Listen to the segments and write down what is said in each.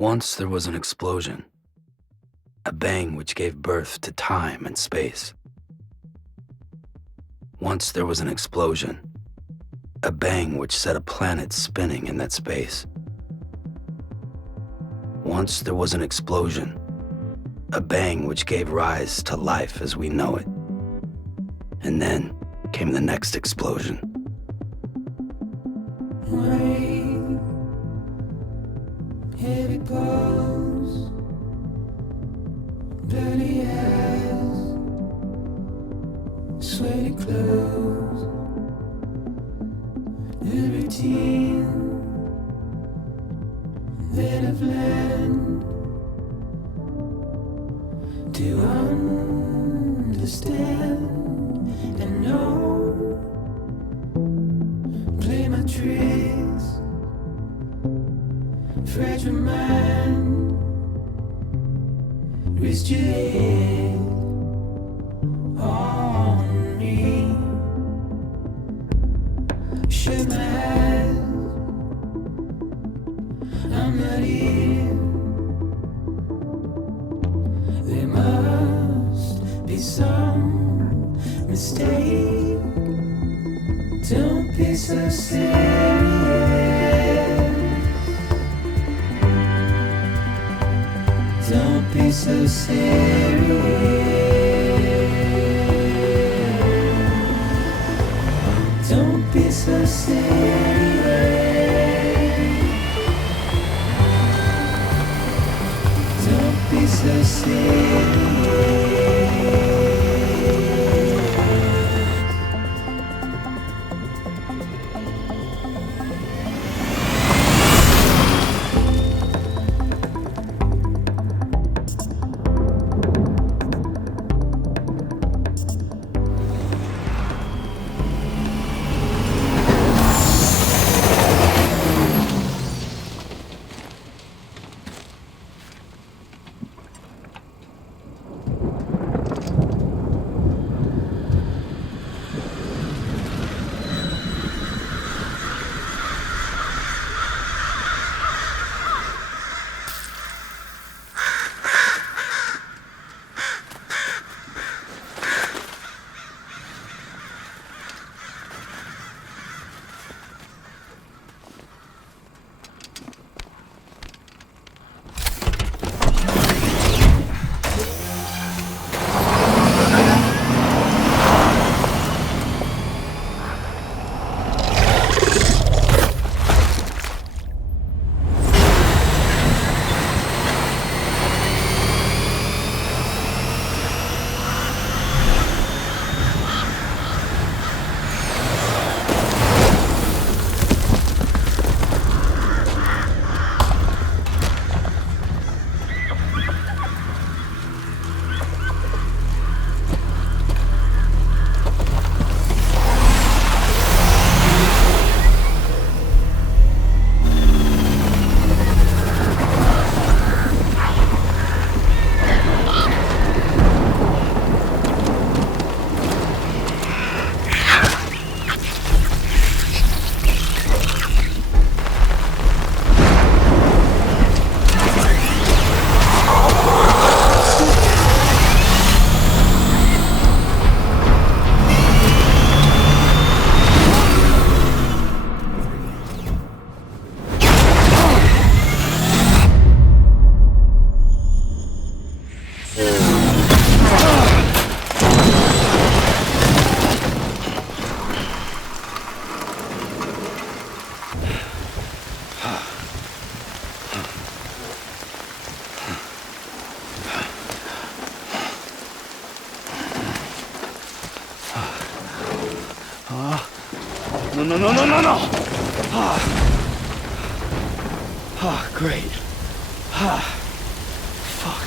Once there was an explosion, a bang which gave birth to time and space. Once there was an explosion, a bang which set a planet spinning in that space. Once there was an explosion, a bang which gave rise to life as we know it. And then came the next explosion. Rain, heavy goes, dirty eyes, sweaty clothes, the routine that I've learned to understand and know. Play my tricks, fragile mind, risk your head on me. Shut my eyes, I'm not here. There must be some mistake. Don't be so serious. Don't be so serious. Don't be so serious. Don't be so serious. No. Great. Fuck.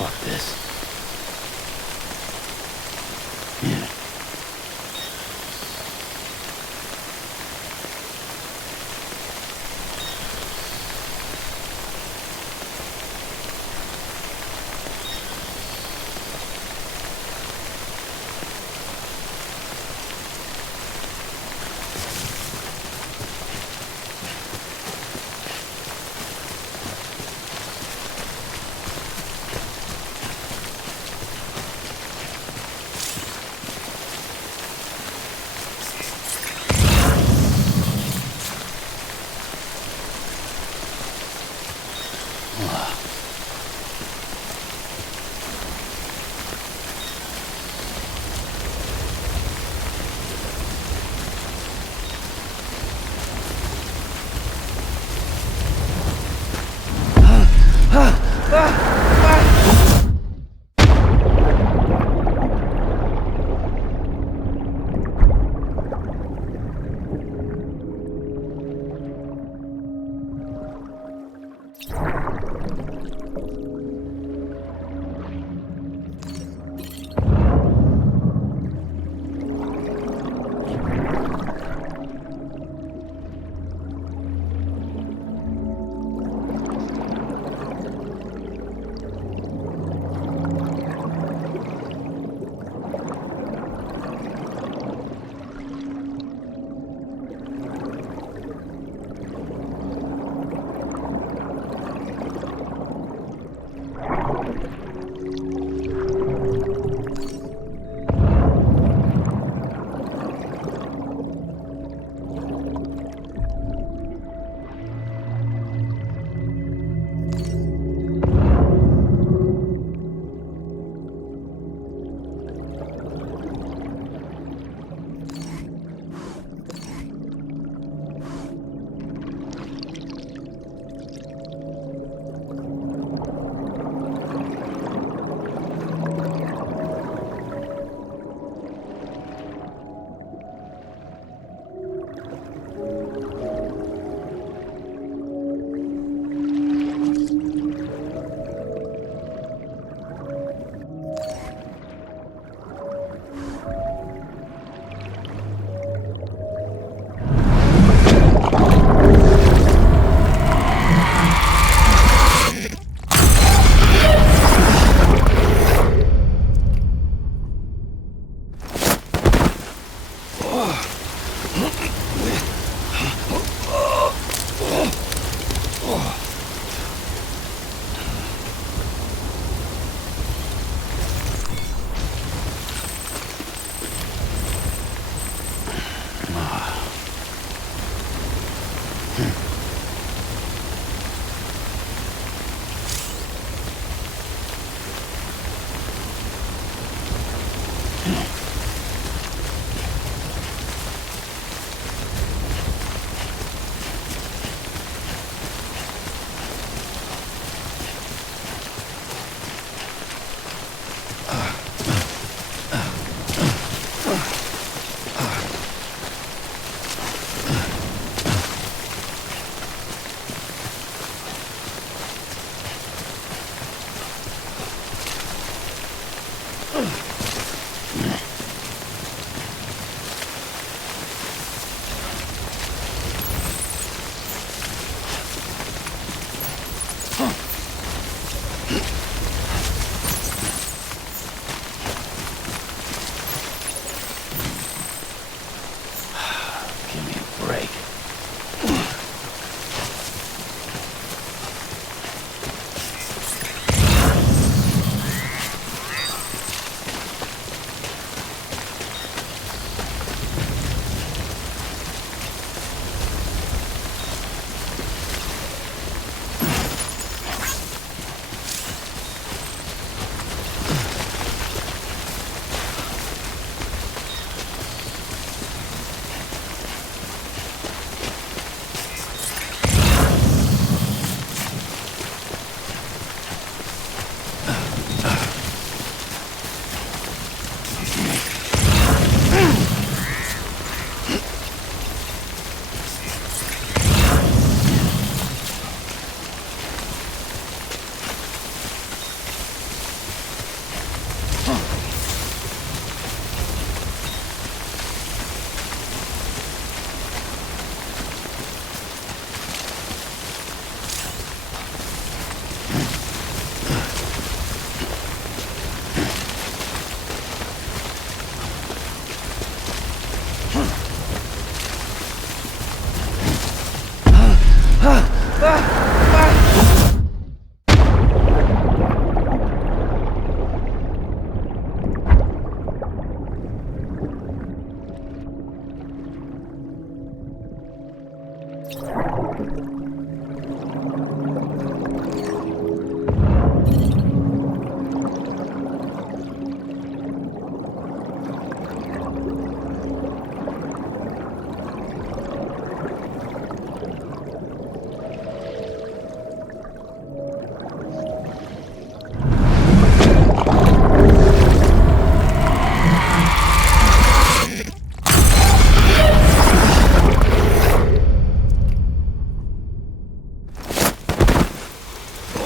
Fuck this. Yeah.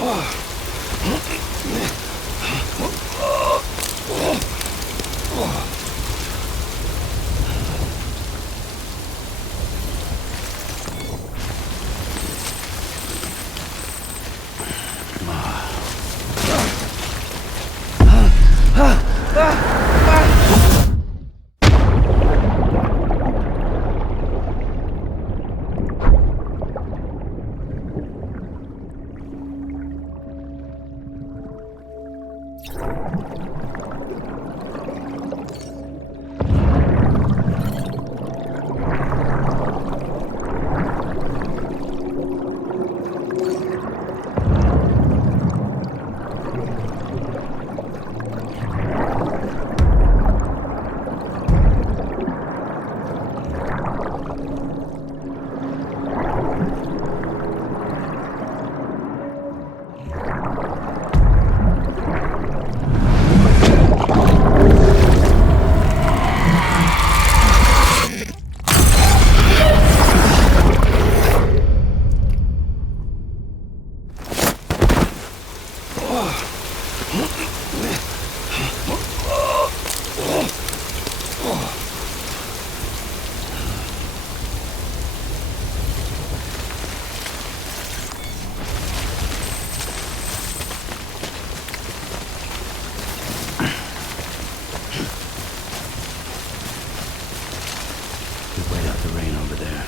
Wait out the rain over there.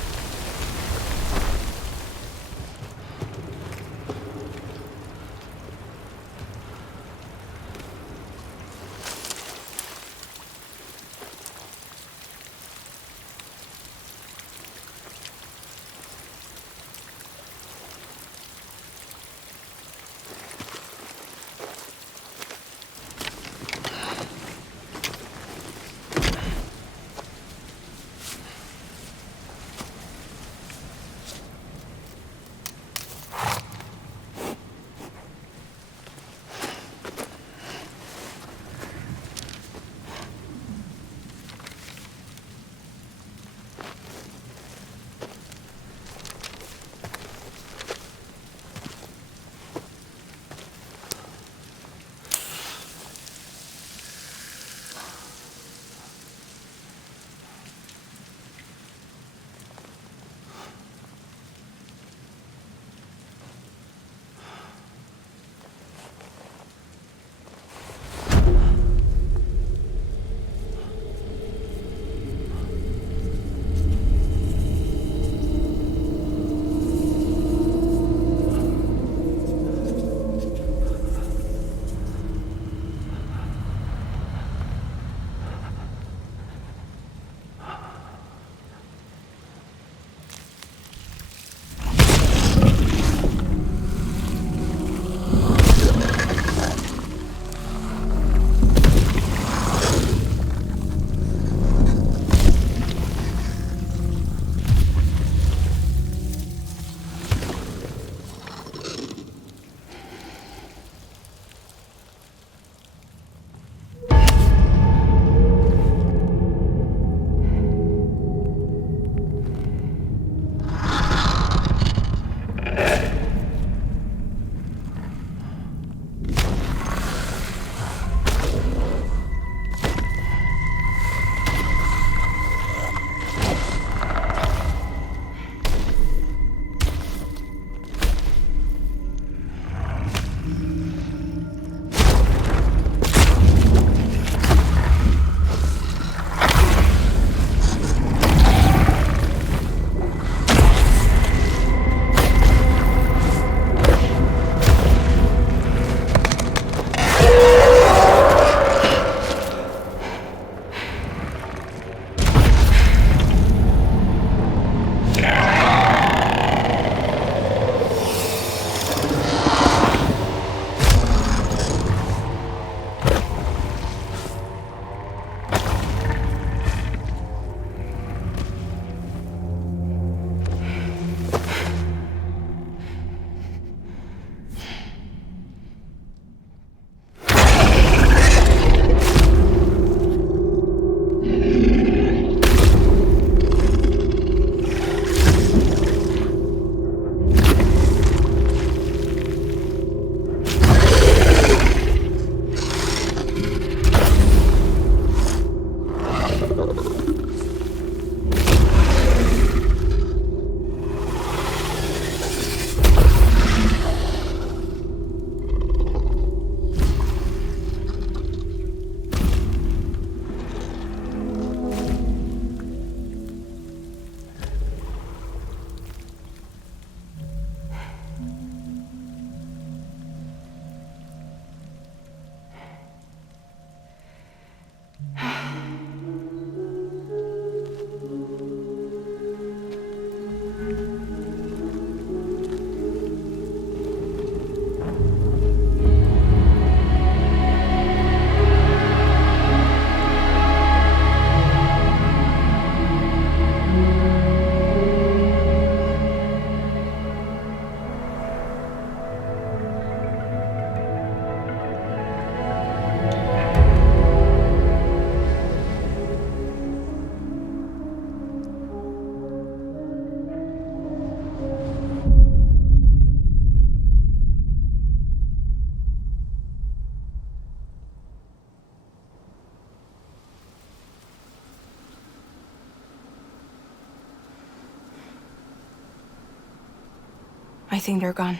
I think they're gone.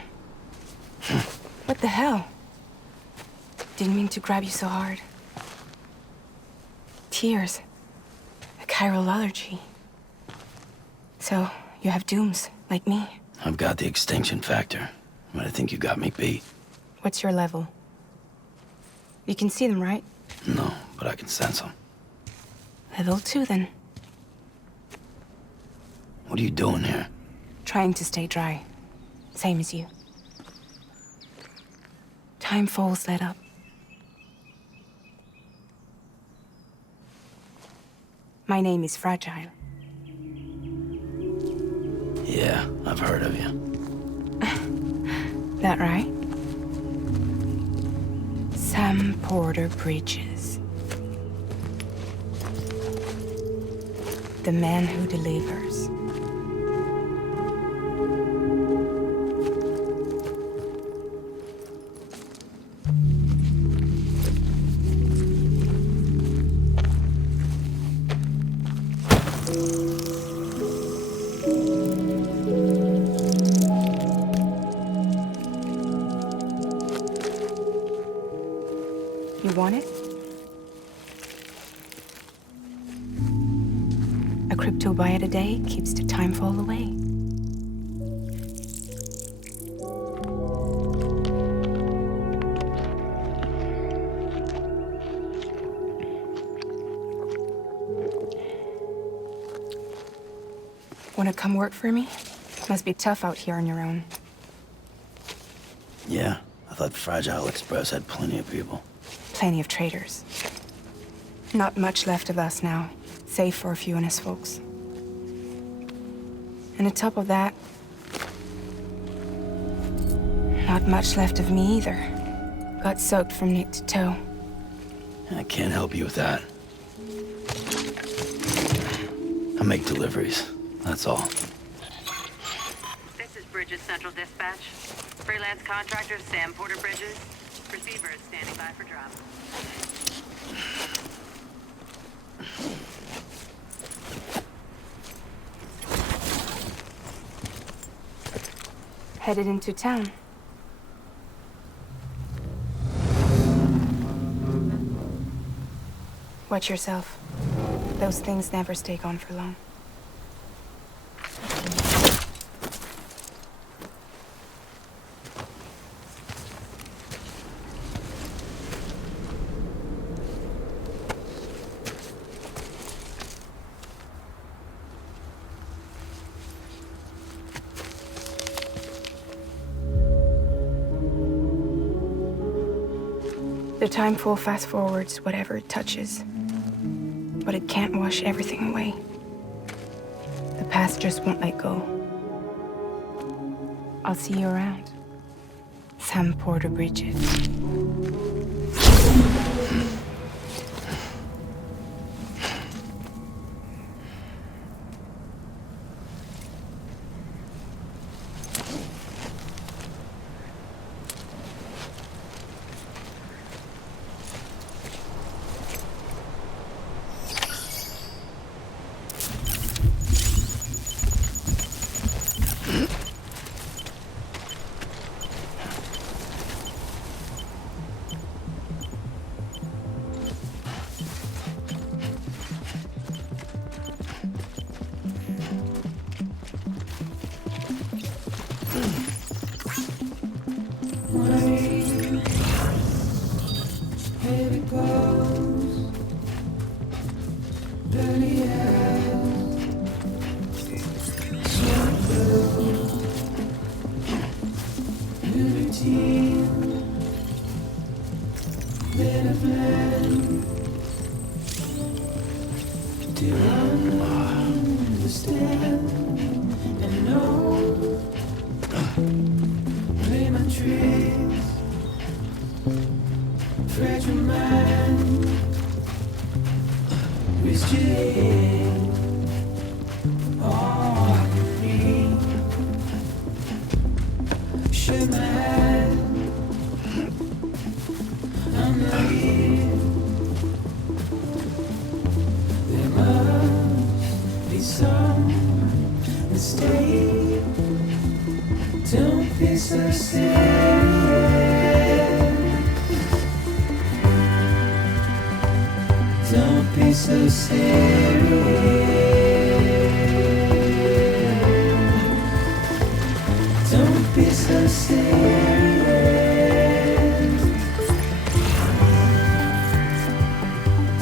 What the hell? Didn't mean to grab you so hard. Tears. A chiral allergy. So, you have dooms, like me. I've got the extinction factor, but I think you got me beat. What's your level? You can see them, right? No, but I can sense them. Level 2, then. What are you doing here? Trying to stay dry. Same as you. Timefall's let up. My name is Fragile. Yeah, I've heard of you. That right? Sam Porter Bridges. The man who delivers. You want it? A crypto byte a day keeps the timefall away. Wanna come work for me? Must be tough out here on your own. Yeah, I thought Fragile Express had plenty of people. Plenty of traitors. Not much left of us now, save for a few honest folks. And on top of that, not much left of me either. Got soaked from neck to toe. I can't help you with that. I make deliveries, that's all. This is Bridges Central Dispatch. Freelance contractor Sam Porter Bridges. Receiver is standing by for drop. Headed into town. Watch yourself. Those things never stay gone for long. The timefall fast forwards whatever it touches, but it can't wash everything away. The past just won't let go. I'll see you around. Sam Porter Bridges. Heavy clothes, dirty eyes, sweat blue, new routine, been a plan. Do I understand and know? Play my tricks. Fragile mind, restrained, all I can need. Shut my eyes, I'm not here. There must be some mistake. Don't so serious. Don't be so serious.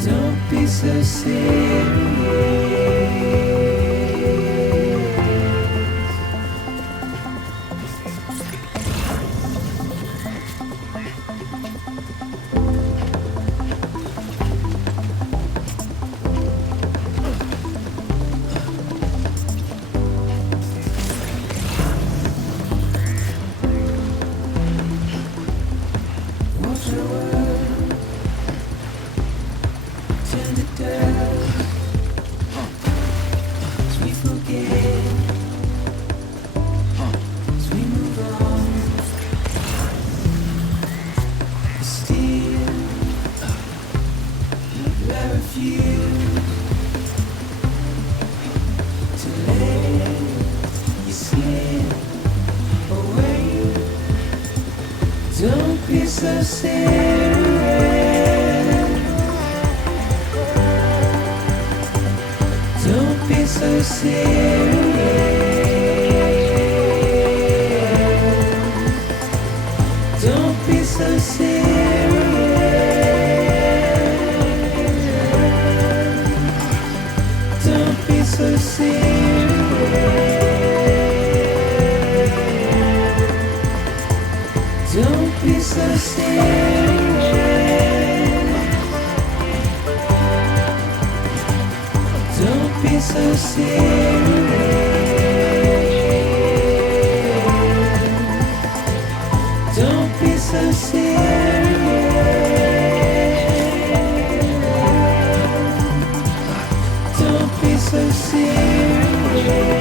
Don't be so serious. Watch your world turn to dust as we forget, as we move on. Still, I refuse to let you slip away. Don't be so serious. Don't be so serious. Don't be so serious. Don't be so serious. Don't be so serious. Don't be so serious. Don't be so serious. Don't be so serious.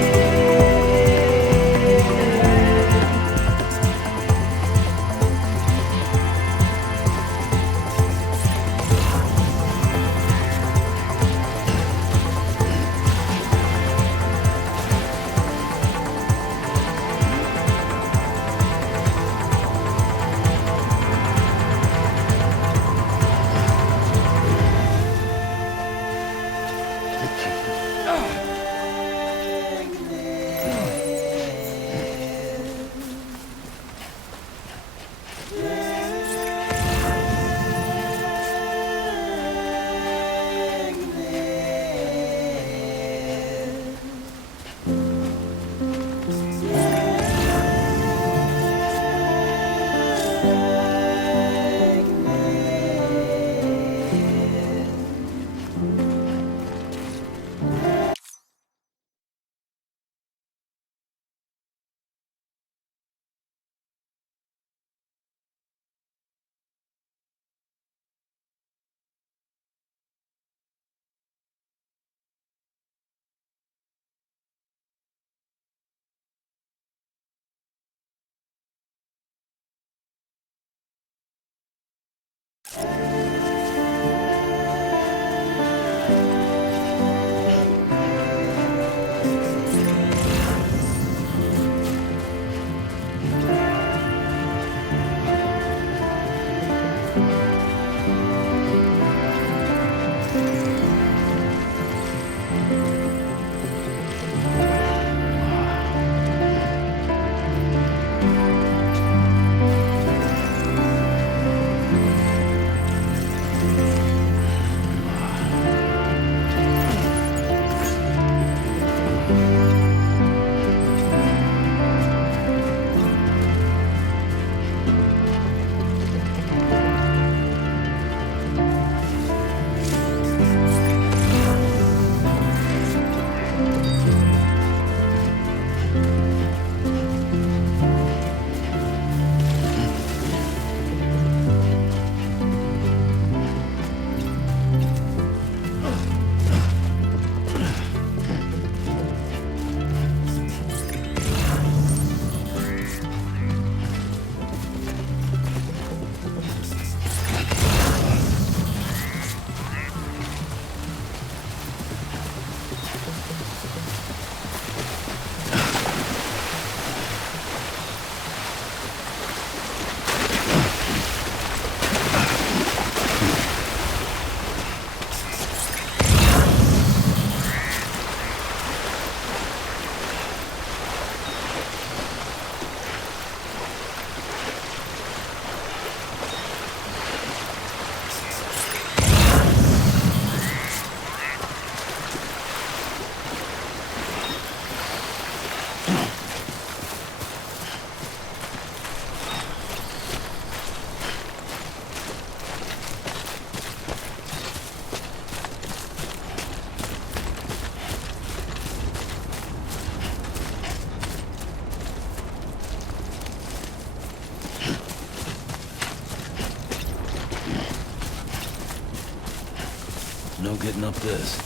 no getting up this.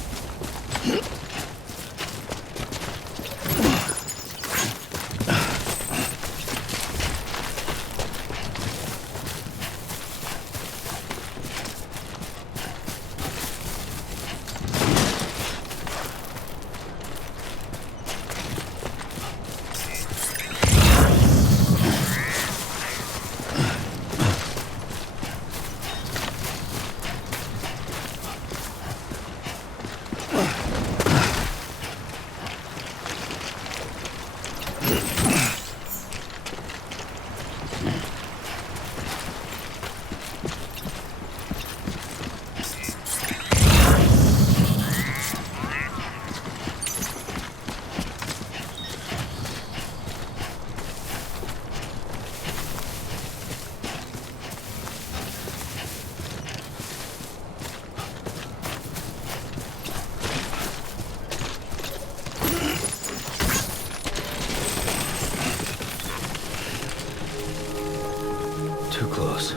Too close.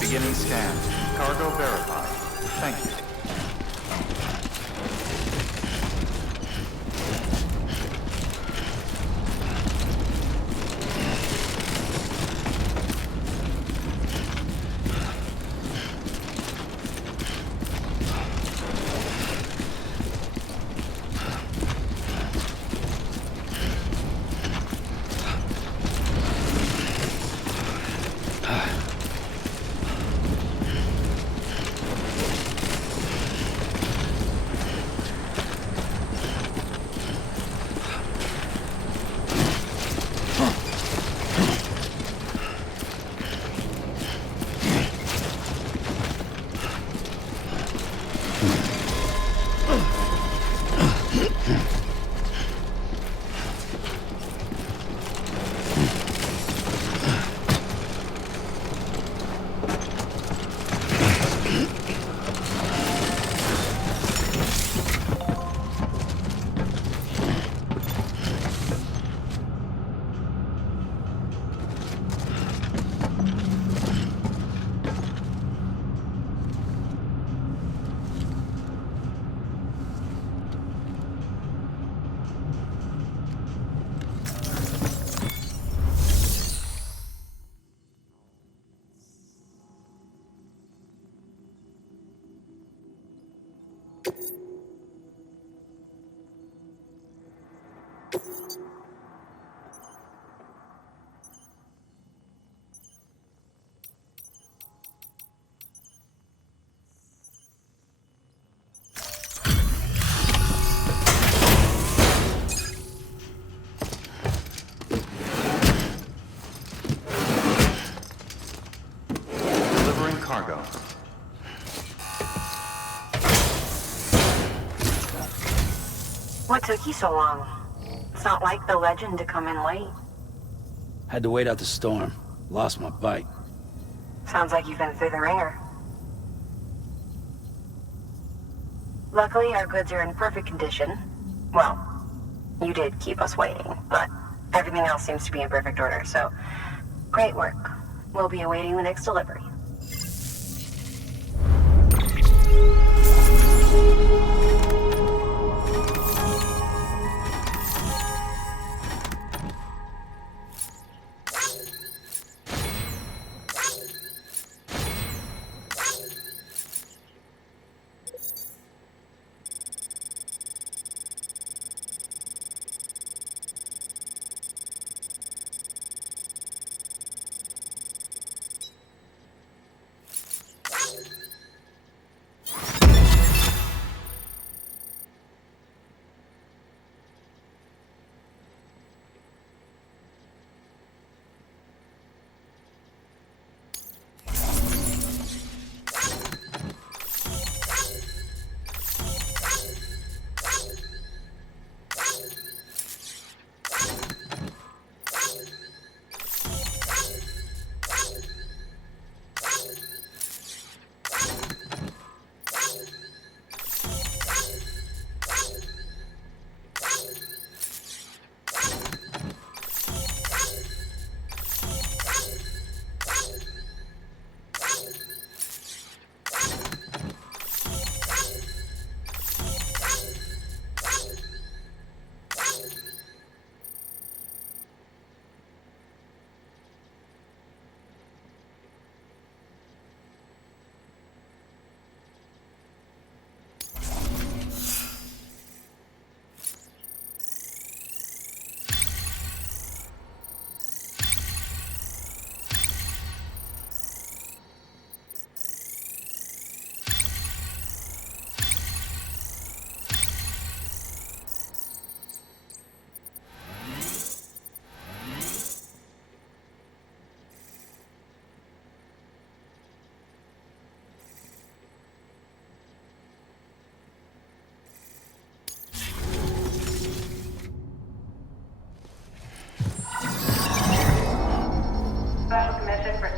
Beginning scan. Cargo verified. Thank you. Cargo. What took you so long? It's not like the legend to come in late. Had to wait out the storm. Lost my bike. Sounds like you've been through the ringer. Luckily, our goods are in perfect condition. Well, you did keep us waiting, but everything else seems to be in perfect order, so great work. We'll be awaiting the next delivery.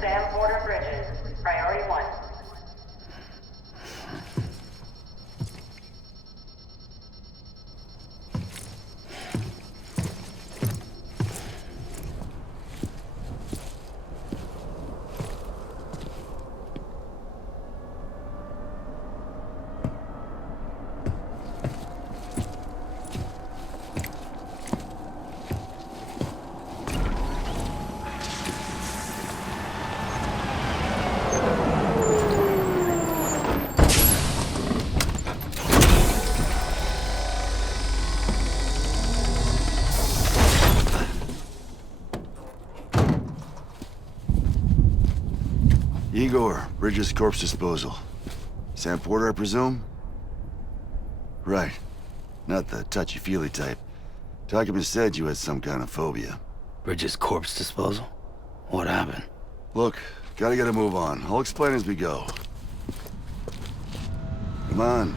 Sam Porter Bridges. Priority 1. Igor, Bridges Corpse Disposal. Sam Porter, I presume? Right. Not the touchy-feely type. Document said you had some kind of phobia. Bridges corpse disposal? What happened? Look, gotta get a move on. I'll explain as we go. Come on.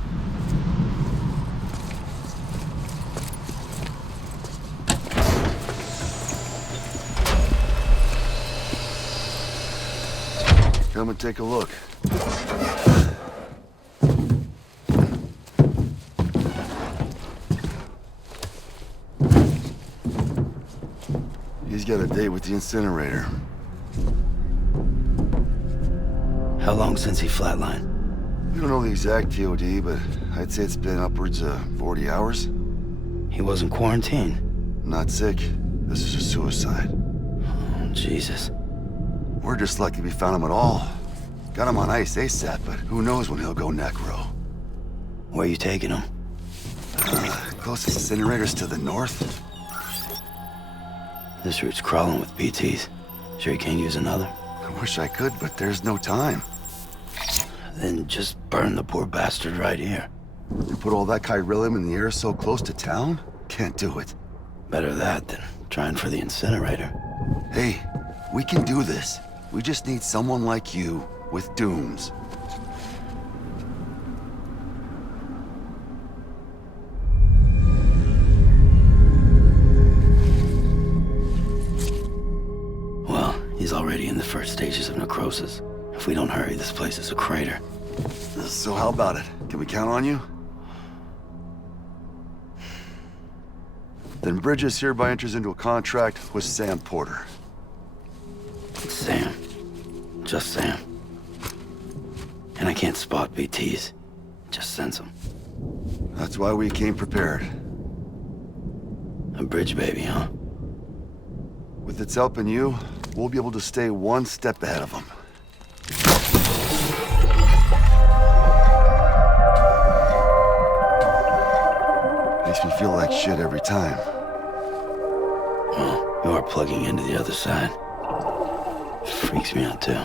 Come and take a look. He's got a date with the incinerator. How long since he flatlined? We don't know the exact TOD, but I'd say it's been upwards of 40 hours. He wasn't quarantined. Not sick. This is a suicide. Oh, Jesus. We're just lucky we found him at all. Got him on ice ASAP, but who knows when he'll go necro. Where you taking him? Closest incinerator's to the north. This route's crawling with BTs. Sure you can't use another? I wish I could, but there's no time. Then just burn the poor bastard right here. You put all that chiralium in the air so close to town? Can't do it. Better that than trying for the incinerator. Hey, we can do this. We just need someone like you with dooms. Well, he's already in the first stages of necrosis. If we don't hurry, this place is a crater. So how about it? Can we count on you? Then Bridges hereby enters into a contract with Sam Porter. Sam. Just Sam. And I can't spot BTs. Just sense them. That's why we came prepared. A bridge baby, huh? With its help and you, we'll be able to stay one step ahead of them. Makes me feel like shit every time. Well, you are plugging into the other side. Freaks me out, too.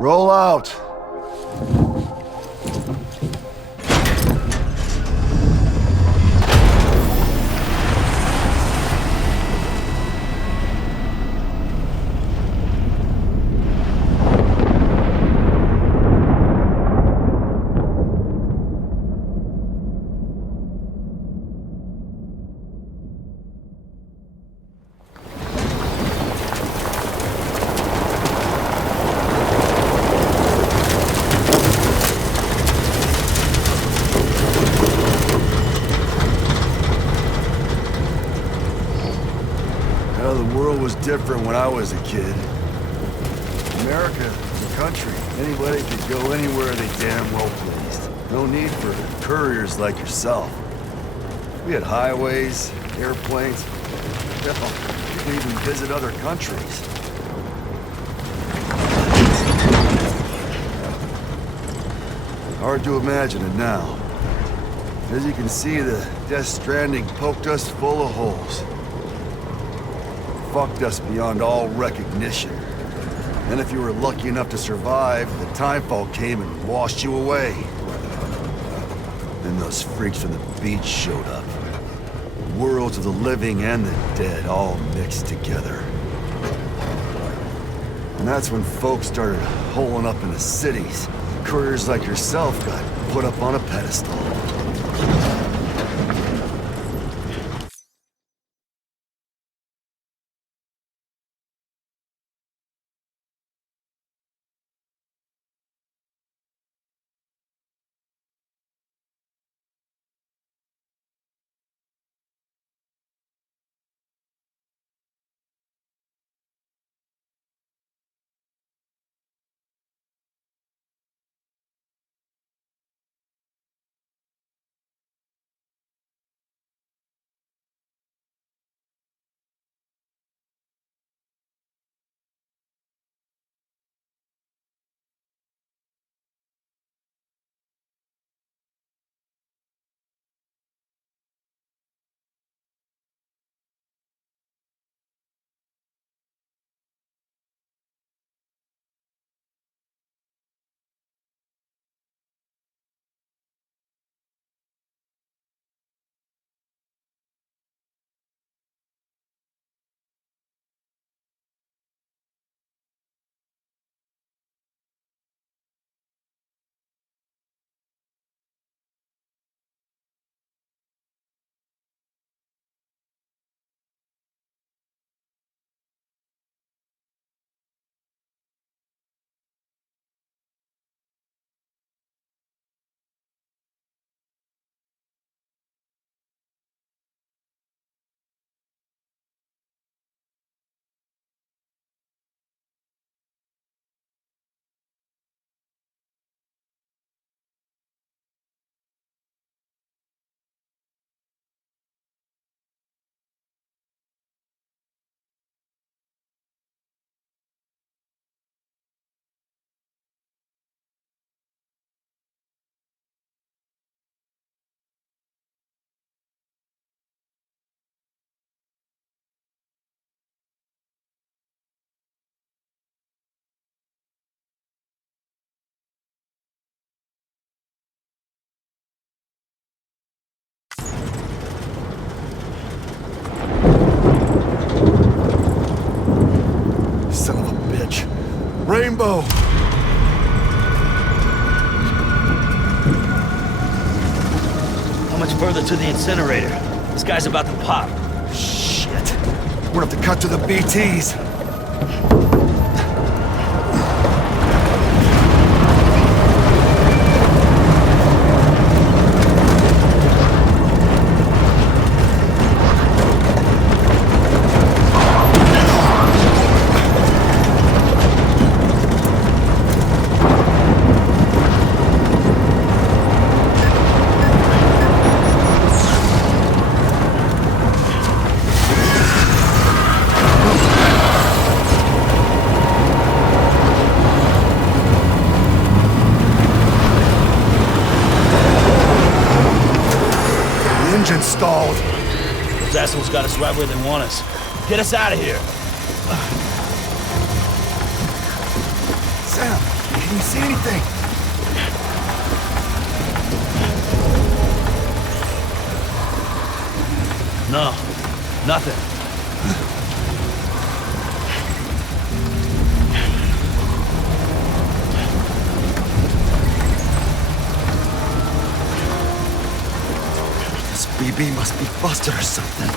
Roll out! Different when I was a kid. America, the country, anybody could go anywhere they damn well pleased. No need for couriers like yourself. We had highways, airplanes. Hell, you could even visit other countries. Hard to imagine it now. As you can see, the Death Stranding poked us full of holes. Fucked us beyond all recognition. And if you were lucky enough to survive, the timefall came and washed you away. Then those freaks from the beach showed up. Worlds of the living and the dead all mixed together. And that's when folks started holing up in the cities. Couriers like yourself got put up on a pedestal. Rainbow! How much further to the incinerator? This guy's about to pop. Shit. We're gonna have to cut to the BTs. Engine stalled. Those assholes got us right where they want us. Get us out of here. Sam, can you see anything? No, nothing. This BB must be busted or something.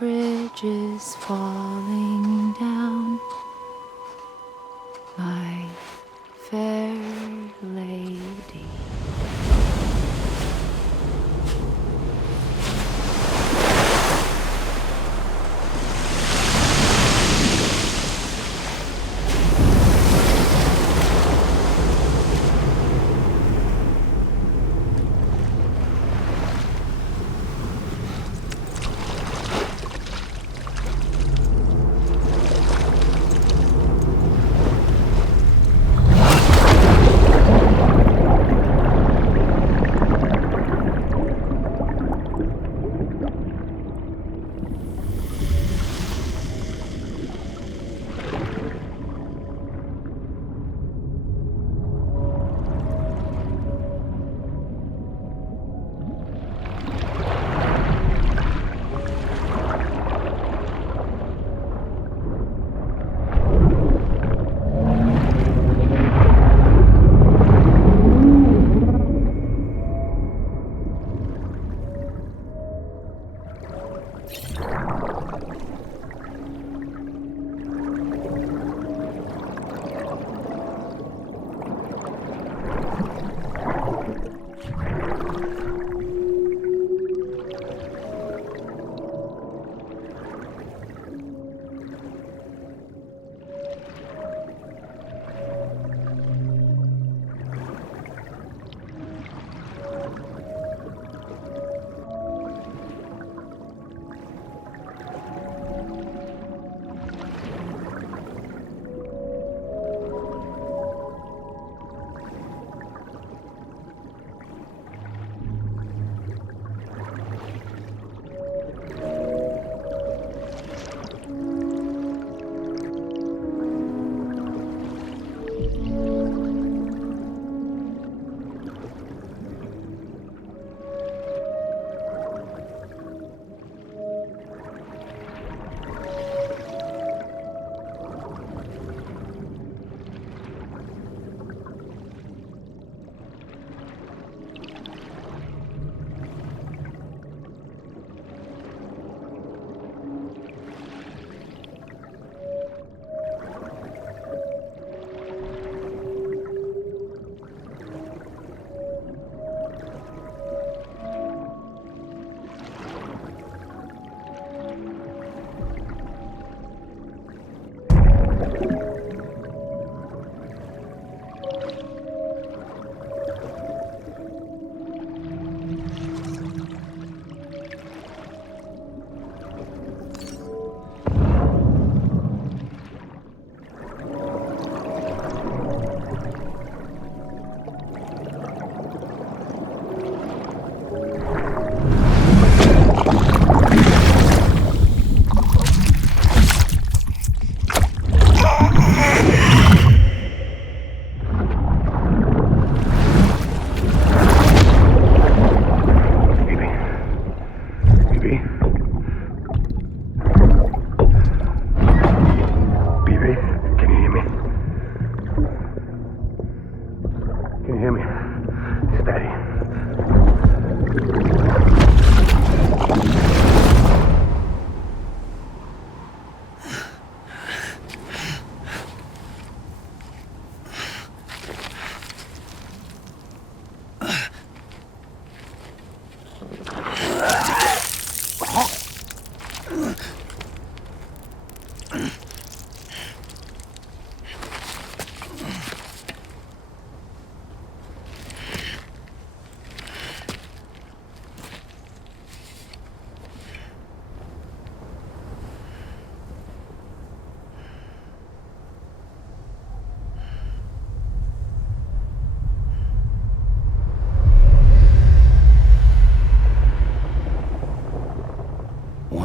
bridges falling down, my fair lady.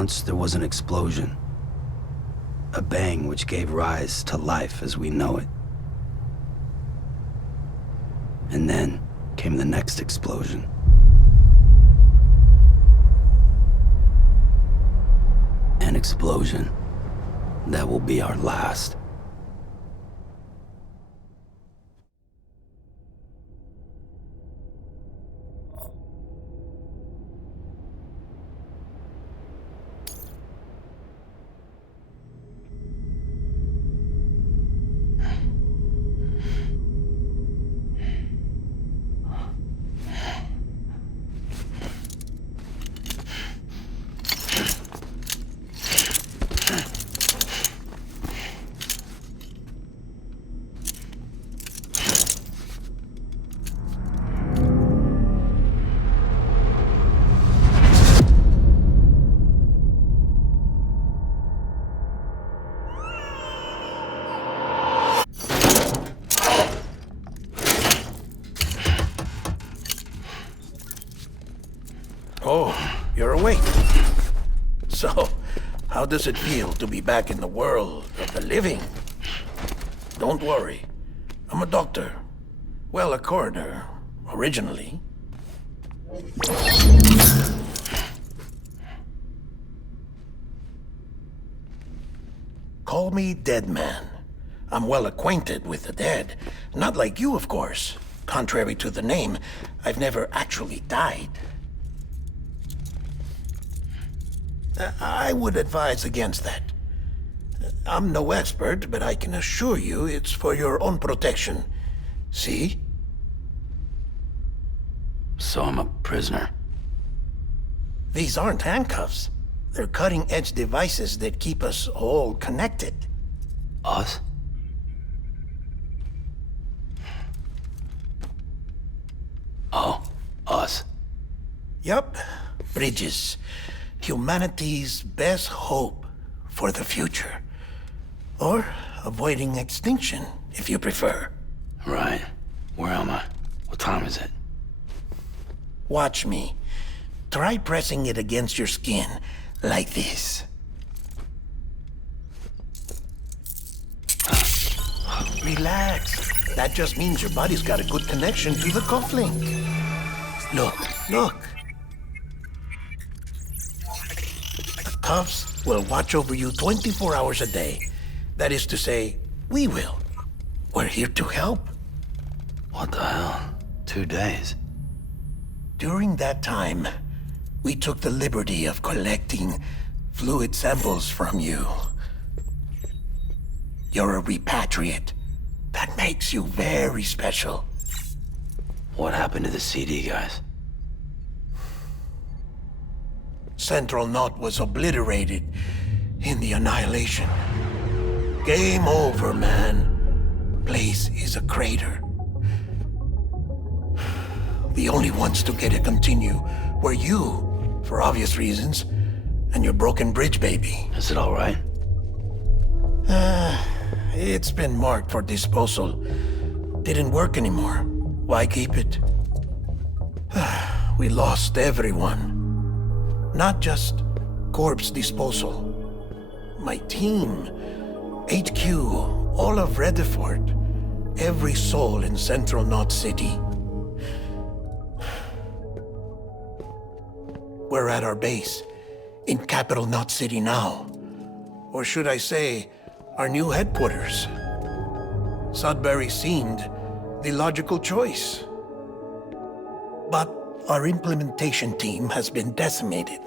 Once there was an explosion. A bang which gave rise to life as we know it. And then came the next explosion. An explosion that will be our last. Oh, you're awake. So, how does it feel to be back in the world of the living? Don't worry. I'm a doctor. Well, a coroner, originally. Call me Dead Man. I'm well acquainted with the dead. Not like you, of course. Contrary to the name, I've never actually died. I would advise against that. I'm no expert, but I can assure you it's for your own protection. See? So I'm a prisoner. These aren't handcuffs. They're cutting-edge devices that keep us all connected. Us? Oh, us. Yup. Bridges. Humanity's best hope for the future. Or avoiding extinction, if you prefer. Right. Where am I? What time is it? Watch me. Try pressing it against your skin, like this. Relax. That just means your body's got a good connection to the cufflink. Look, look. The cuffs will watch over you 24 hours a day. That is to say, we will. We're here to help. What the hell? 2 days? During that time, we took the liberty of collecting fluid samples from you. You're a repatriate. That makes you very special. What happened to the CD guys? Central Knot was obliterated in the Annihilation. Game over, man. Place is a crater. The only ones to get to continue were you, for obvious reasons, and your broken bridge baby. Is it all right? It's been marked for disposal. Didn't work anymore. Why keep it? We lost everyone. Not just corpse disposal. My team, HQ, all of Redford, every soul in Central Knot City. We're at our base, in Capital Knot City now. Or should I say, our new headquarters. Sudbury seemed the logical choice. But our implementation team has been decimated,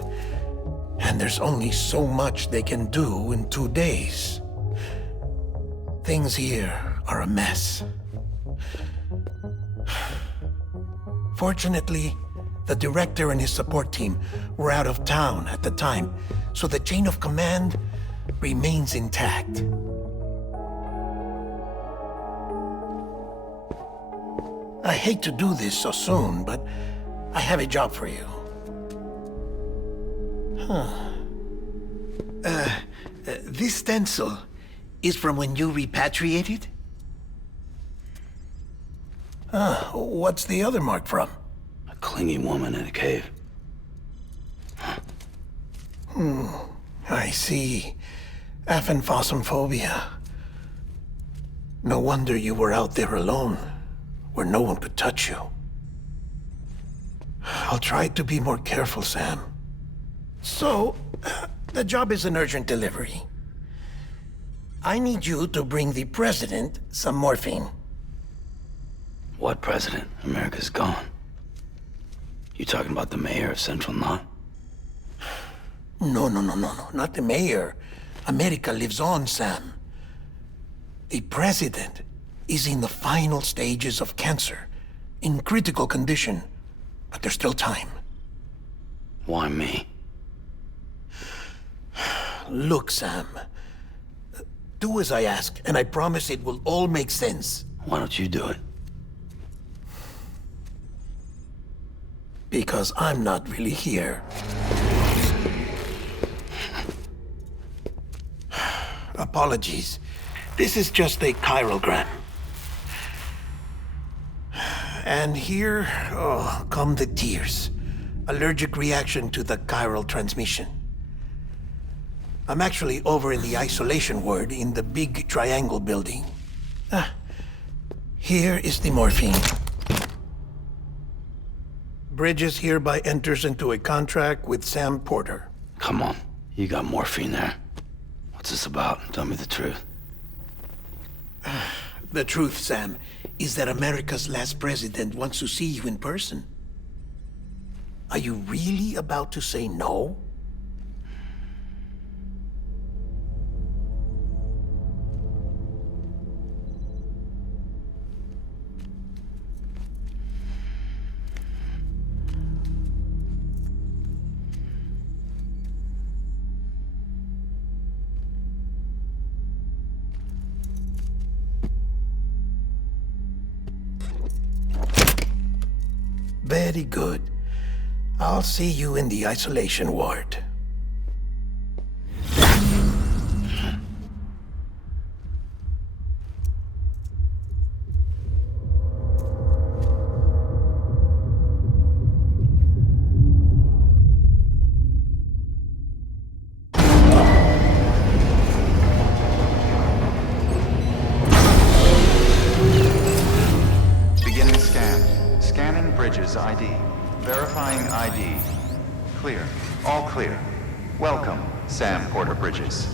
and there's only so much they can do in 2 days. Things here are a mess. Fortunately, the director and his support team were out of town at the time, so the chain of command remains intact. I hate to do this so soon, but I have a job for you. This stencil is from when you repatriated? What's the other mark from? A clingy woman in a cave. I see. Aphenphosmphobia. No wonder you were out there alone, where no one could touch you. I'll try to be more careful, Sam. So, the job is an urgent delivery. I need you to bring the president some morphine. What president? America's gone. You talking about the mayor of Central Knot? No, not the mayor. America lives on, Sam. The president is in the final stages of cancer, in critical condition, but there's still time. Why me? Look, Sam. Do as I ask, and I promise it will all make sense. Why don't you do it? Because I'm not really here. Apologies. This is just a chiralgram. And here, come the tears. Allergic reaction to the chiral transmission. I'm actually over in the isolation ward in the big triangle building. Here is the morphine. Bridges hereby enters into a contract with Sam Porter. Come on. You got morphine there. What's this about? Tell me the truth. The truth, Sam, is that America's last president wants to see you in person. Are you really about to say no? Very good. I'll see you in the isolation ward. Beginning scan. Scanning Bridges ID. Verifying ID. Clear. All clear. Welcome, Sam Porter Bridges.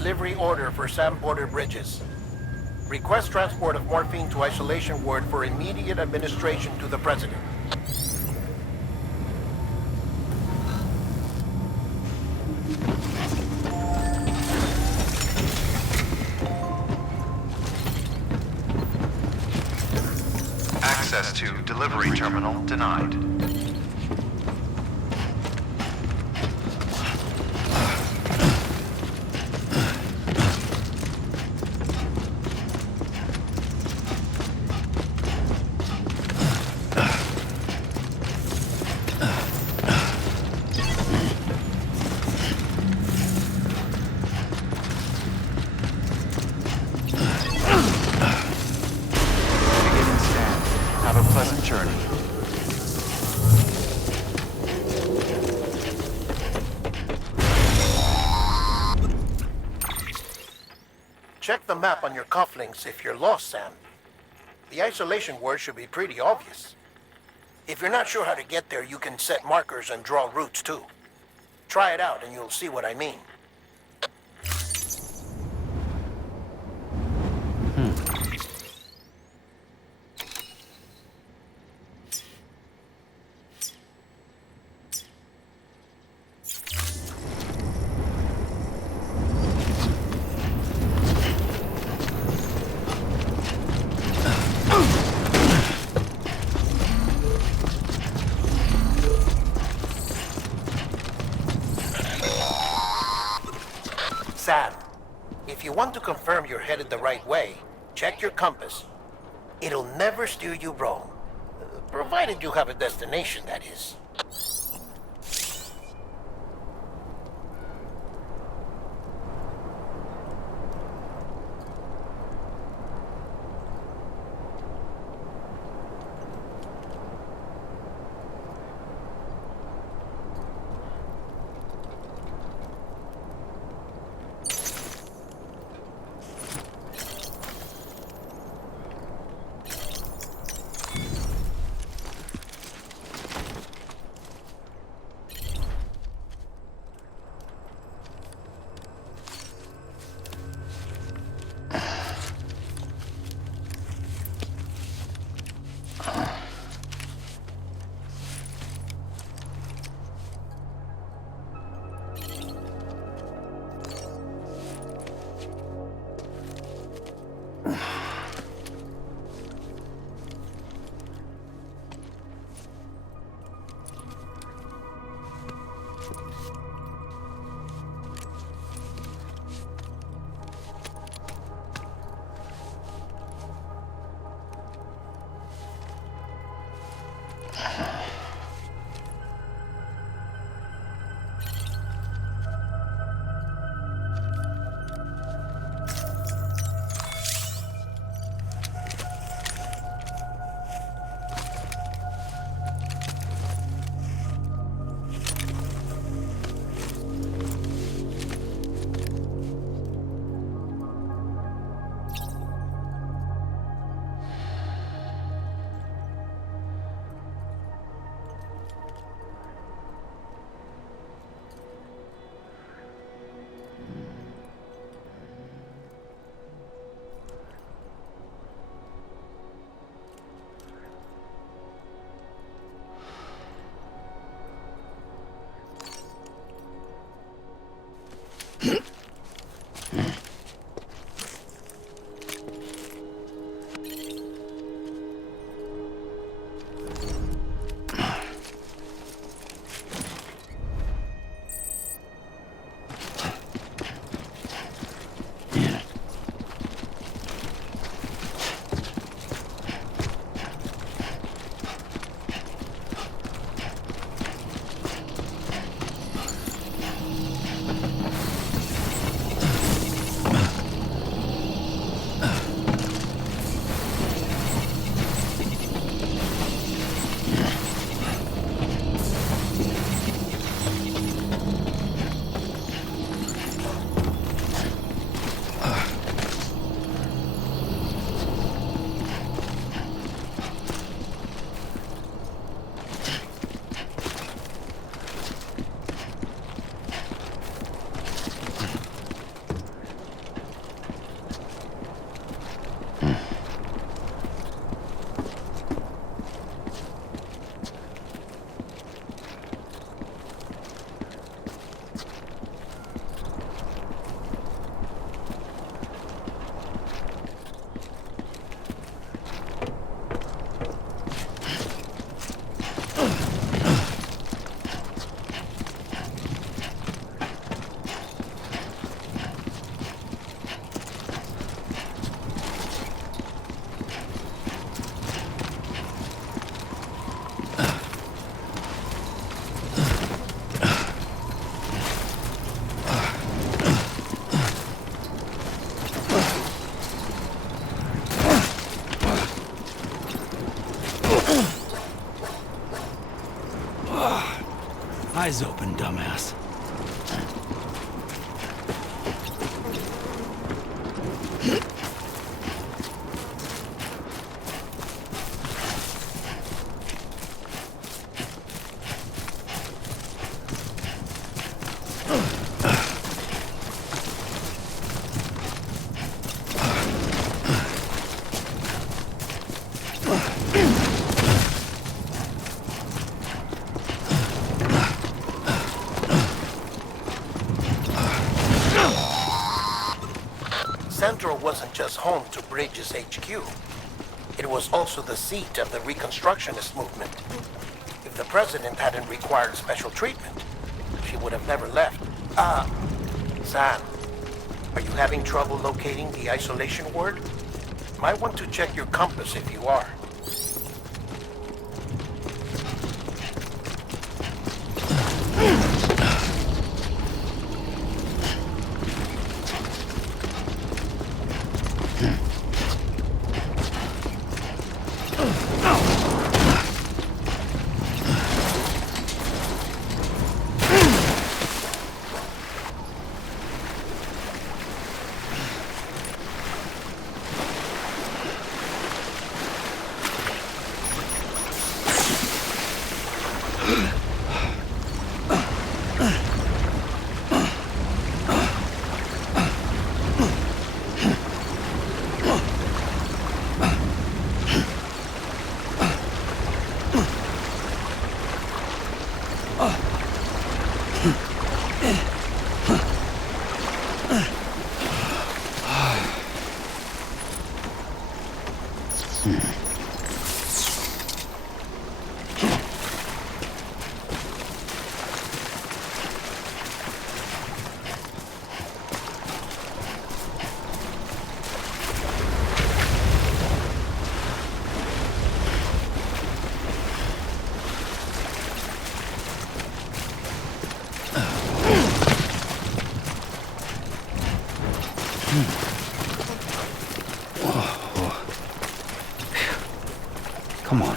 Delivery order for Sam Porter Bridges. Request transport of morphine to isolation ward for immediate administration to the President. Access to delivery terminal denied. Beginning scan. Have a pleasant journey. Check the map on your cufflinks if you're lost, Sam. The isolation word should be pretty obvious. If you're not sure how to get there, you can set markers and draw routes too. Try it out and you'll see what I mean. Sam, if you want to confirm you're headed the right way, check your compass. It'll never steer you wrong. Provided you have a destination, that is. eyes open, dumbass. Central wasn't just home to Bridges HQ. It was also the seat of the Reconstructionist movement. If the president hadn't required special treatment, she would have never left. Sam, are you having trouble locating the isolation ward? Might want to check your compass if you are. Come on.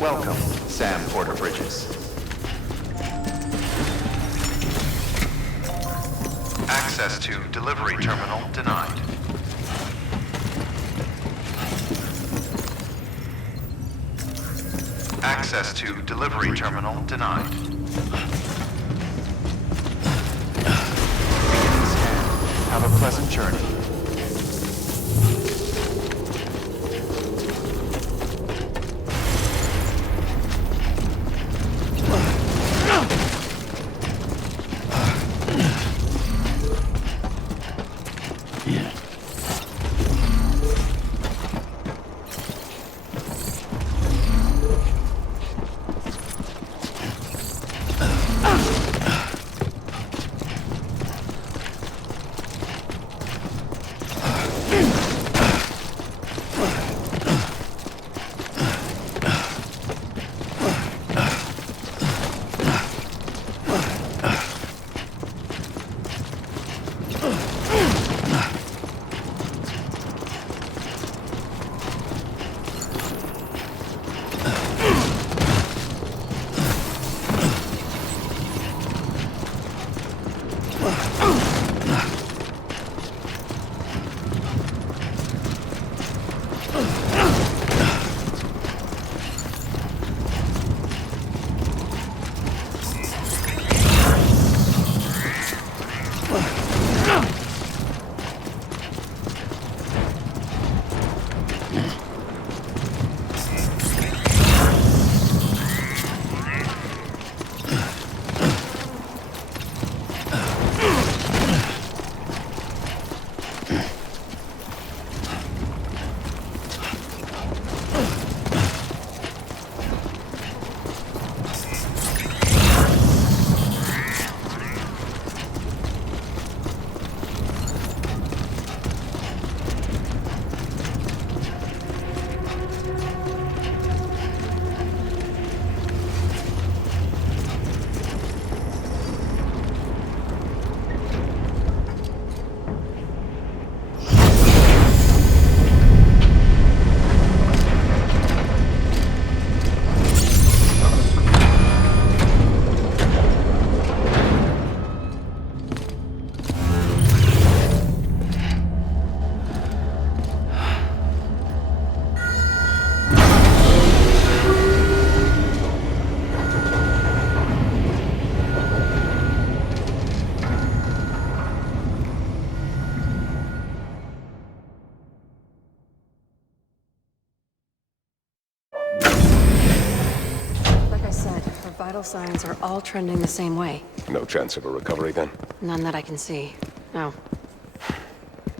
Welcome, Sam Porter Bridges. Access to delivery terminal denied. Access to delivery terminal denied. Beginning scan. Have a pleasant journey. vital signs are all trending the same way. No chance of a recovery then? None that I can see. No.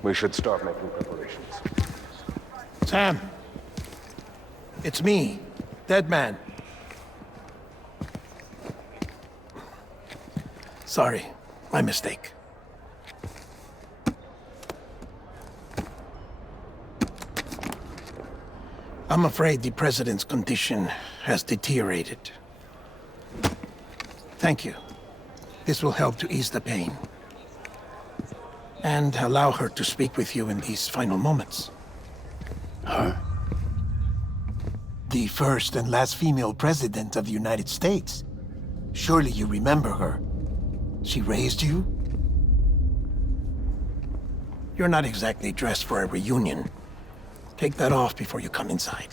We should start making preparations. Sam! It's me, Dead Man. Sorry, my mistake. I'm afraid the President's condition has deteriorated. Thank you. This will help to ease the pain. And allow her to speak with you in these final moments. Her? The first and last female president of the United States. Surely you remember her. She raised you? You're not exactly dressed for a reunion. Take that off before you come inside.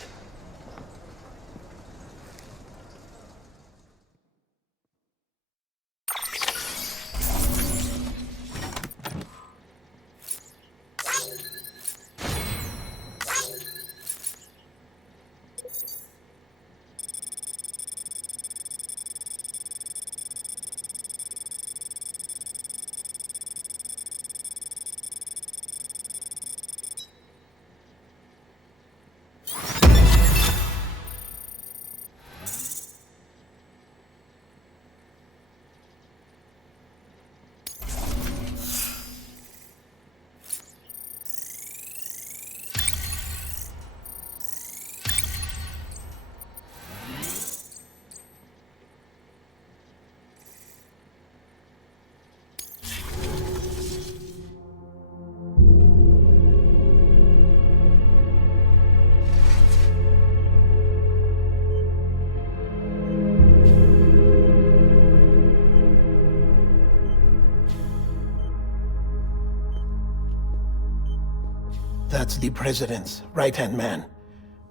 That's the President's right-hand man,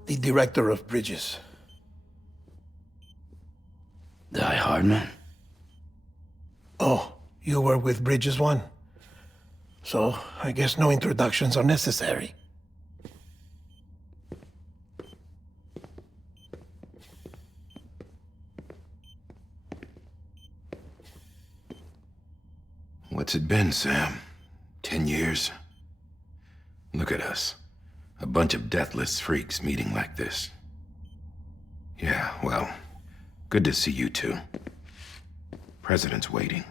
the Director of Bridges. Die Hardman? Oh, you were with Bridges 1? So, I guess no introductions are necessary. What's it been, Sam? 10 years? Look at us. A bunch of deathless freaks meeting like this. Yeah, well, good to see you two. President's waiting.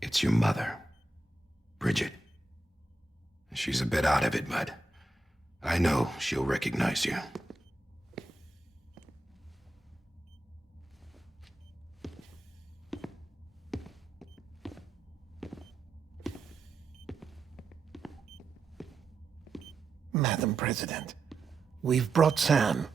It's your mother, Bridget. She's a bit out of it, but I know she'll recognize you. Madam President, we've brought Sam.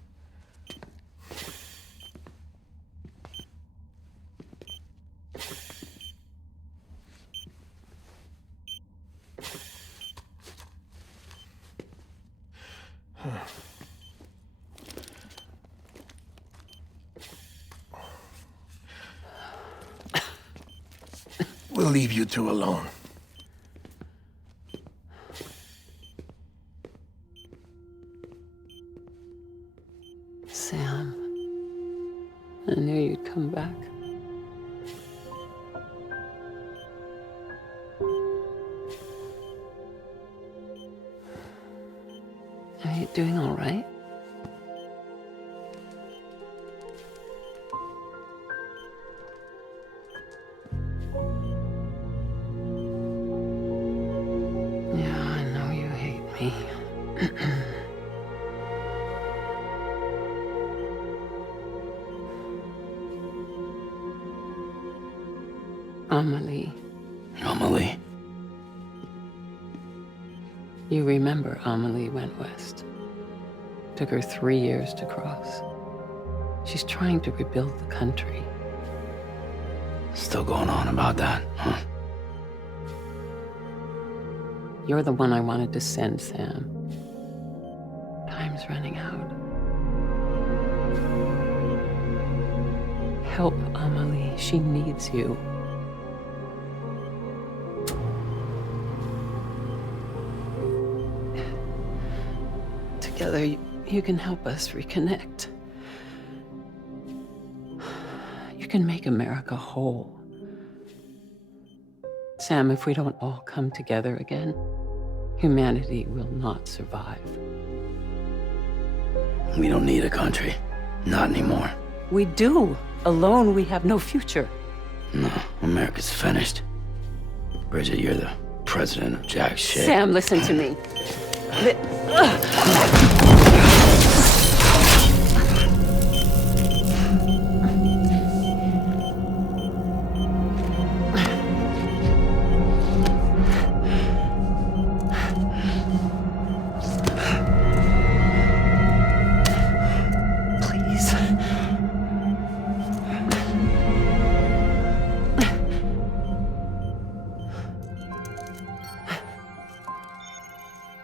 We'll leave you two alone. Sam, I knew you'd come back. Are you doing all right? Yeah, I know you hate me. Amelie. Amelie? You remember Amelie went west. Took her 3 years to cross. She's trying to rebuild the country. Still going on about that, huh? You're the one I wanted to send, Sam. Time's running out. Help Amelie. She needs you. together, you can help us reconnect. You can make America whole. Sam, if we don't all come together again, humanity will not survive. We don't need a country. Not anymore. We do. Alone, we have no future. No, America's finished. Bridget, you're the president of jack shit. Sam, listen to me.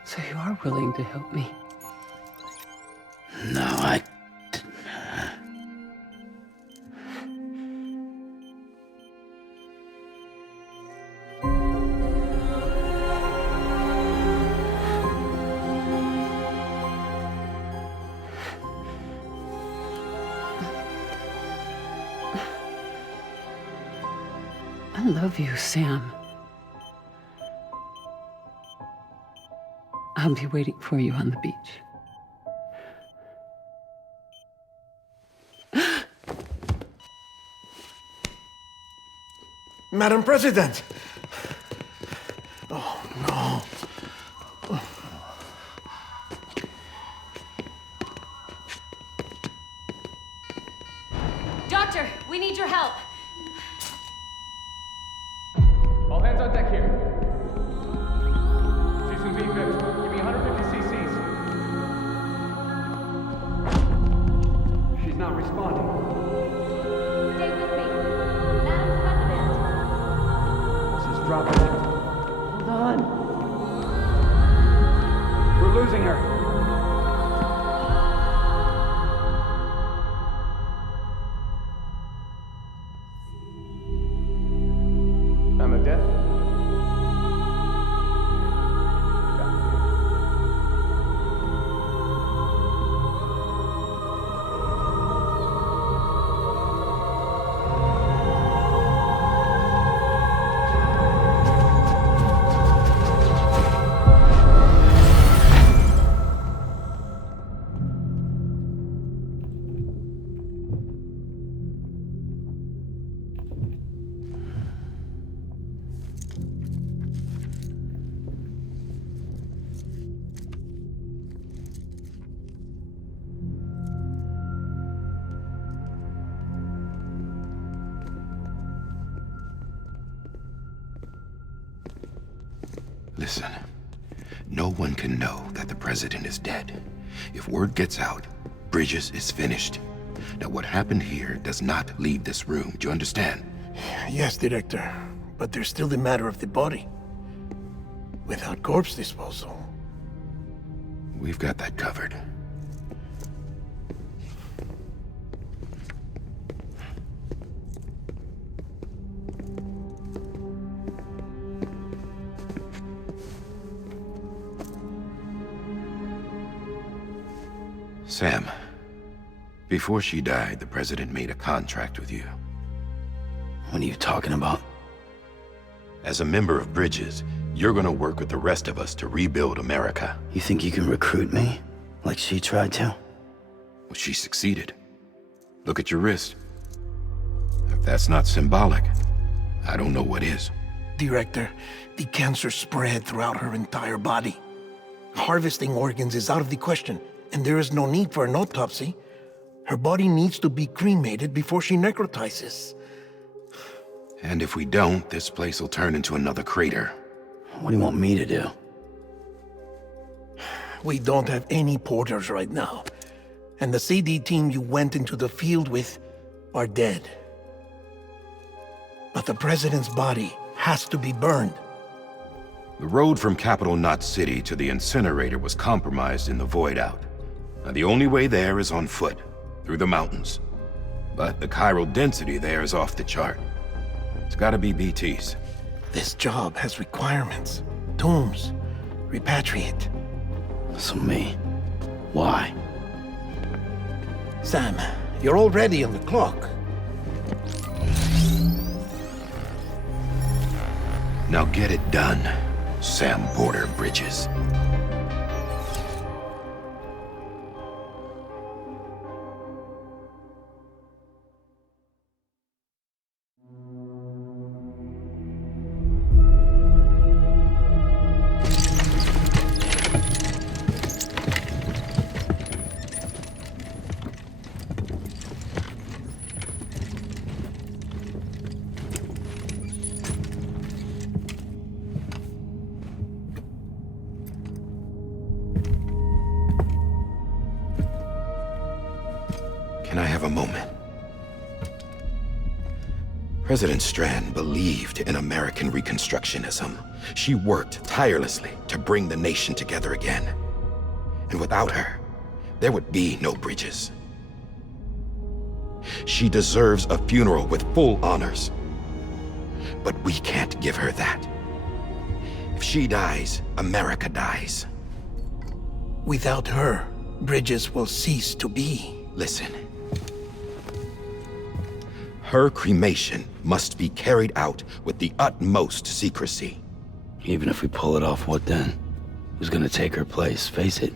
So you are willing to help me? No, I... I love you, Sam. I'll be waiting for you on the beach. Madam President! Oh, no. Doctor, we need your help. All hands on deck here. Season B-50. Give me 150 cc's. She's not responding. Stay with me. Madam President. This is dropping. Hold on. We're losing her. I'm a death. Listen, no one can know that the president is dead. If word gets out, Bridges is finished. Now, what happened here does not leave this room. Do you understand? Yes, Director. But there's still the matter of the body. Without corpse disposal. We've got that covered. Sam, before she died, the president made a contract with you. What are you talking about? As a member of Bridges, you're gonna work with the rest of us to rebuild America. You think you can recruit me? Like she tried to? Well, she succeeded. Look at your wrist. If that's not symbolic, I don't know what is. Director, the cancer spread throughout her entire body. Harvesting organs is out of the question, and there is no need for an autopsy. Her body needs to be cremated before she necrotizes. And if we don't, this place will turn into another crater. What do you want me to do? We don't have any porters right now. And the CD team you went into the field with are dead. But the president's body has to be burned. The road from Capital Knot City to the incinerator was compromised in the void out. Now, the only way there is on foot, through the mountains. But the chiral density there is off the chart. It's gotta be BTs. This job has requirements. Tombs. Repatriate. So me. Why? Sam, you're already on the clock. Now get it done, Sam Porter Bridges. Can I have a moment? President Strand believed in American Reconstructionism. She worked tirelessly to bring the nation together again. And without her, there would be no Bridges. She deserves a funeral with full honors. But we can't give her that. If she dies, America dies. Without her, Bridges will cease to be. Listen. Her cremation must be carried out with the utmost secrecy. Even if we pull it off, what then? Who's gonna take her place? Face it,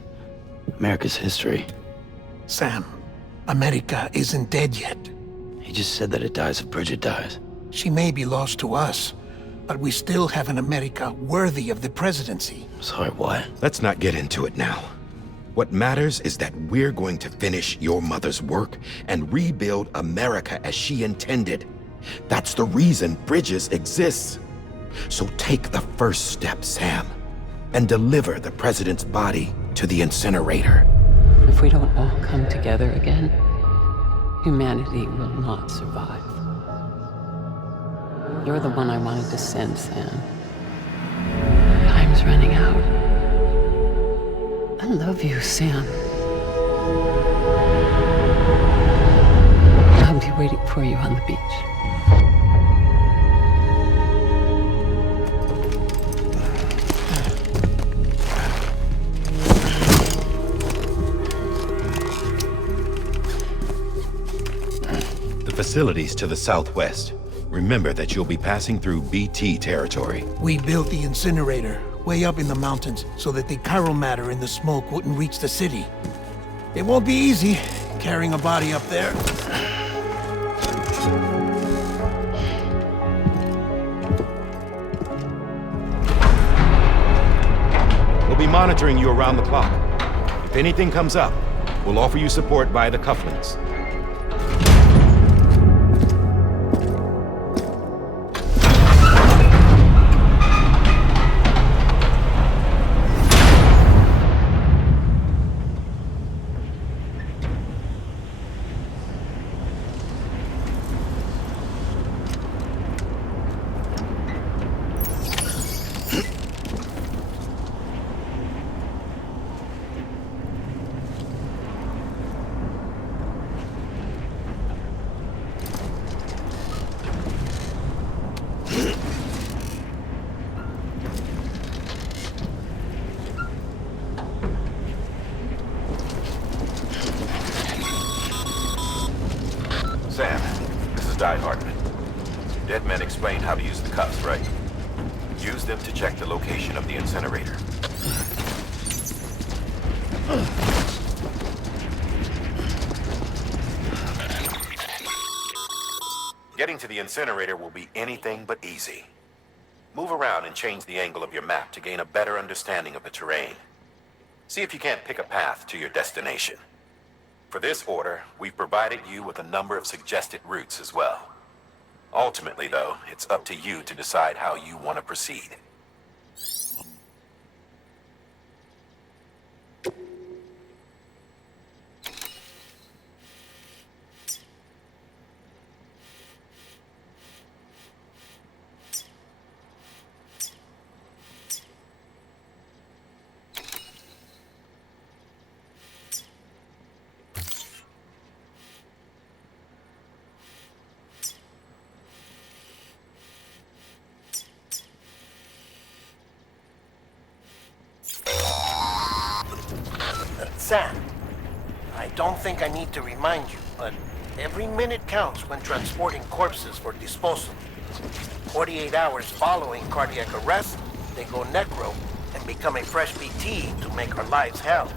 America's history. Sam, America isn't dead yet. He just said that it dies if Bridget dies. She may be lost to us, but we still have an America worthy of the presidency. Sorry, what? Let's not get into it now. What matters is that we're going to finish your mother's work and rebuild America as she intended. That's the reason Bridges exists. So take the first step, Sam, and deliver the president's body to the incinerator. If we don't all come together again, humanity will not survive. You're the one I wanted to send, Sam. Time's running out. I love you, Sam. I'll be waiting for you on the beach. The facilities to the southwest. Remember that you'll be passing through BT territory. We built the incinerator way up in the mountains so that the chiral matter in the smoke wouldn't reach the city. It won't be easy carrying a body up there. We'll be monitoring you around the clock. If anything comes up, we'll offer you support via the cufflinks. Sam, this is Die Hartman. Dead men explained how to use the cuffs, right? Use them to check the location of the incinerator. Getting to the incinerator will be anything but easy. Move around and change the angle of your map to gain a better understanding of the terrain. See if you can't pick a path to your destination. For this order, we've provided you with a number of suggested routes as well. Ultimately, though, it's up to you to decide how you want to proceed. Sam, I don't think I need to remind you, but every minute counts when transporting corpses for disposal. 48 hours following cardiac arrest, they go necro and become a fresh BT to make our lives hell.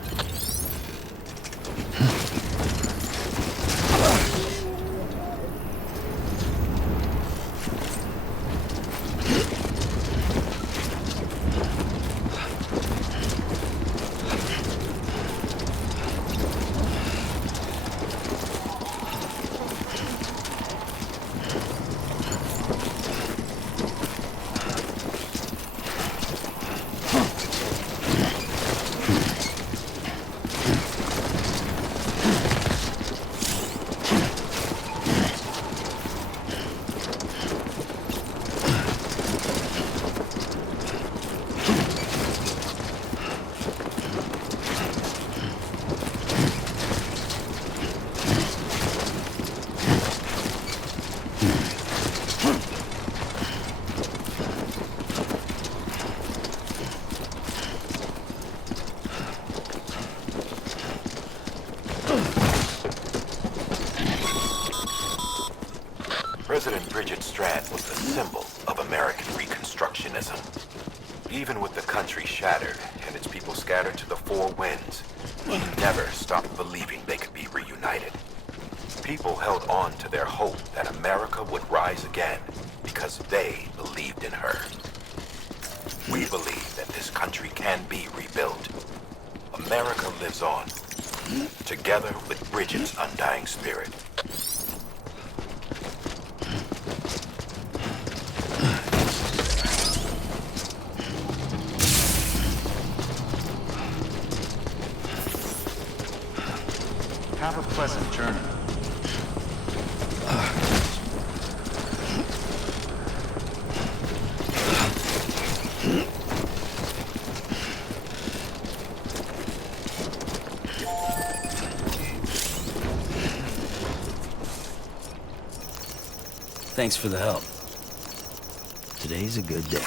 President Bridget Strand was the symbol of American Reconstructionism. Even with the country shattered and its people scattered to the four winds, she never stopped believing they could be reunited. People held on to their hope that America would rise again because they believed in her. We believe that this country can be rebuilt. America lives on, together with Bridget's undying spirit. Have a pleasant journey. Thanks for the help. Today's a good day.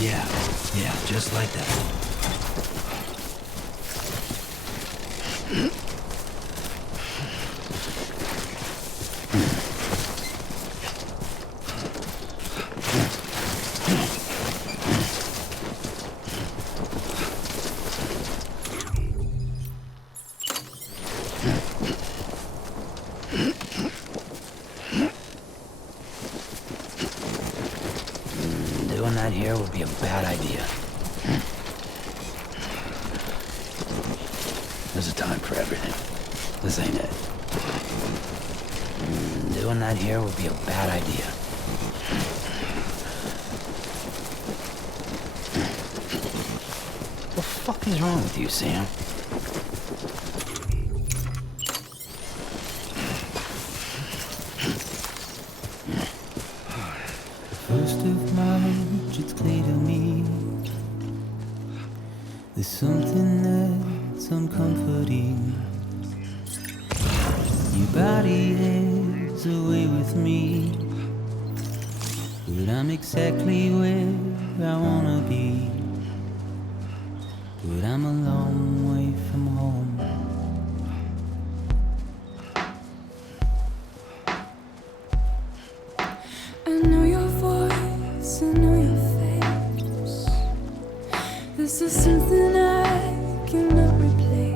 Yeah, just like that. Doing that here would be a bad idea. There's a time for everything. This ain't it. Doing that here would be a bad idea. What the fuck is wrong with you, Sam? First of March, it's clear to me there's something that's uncomforting. Your body is away with me, but I'm exactly where I wanna be. But I'm a long way from home. I know your voice, I know your face. This is something I cannot replace.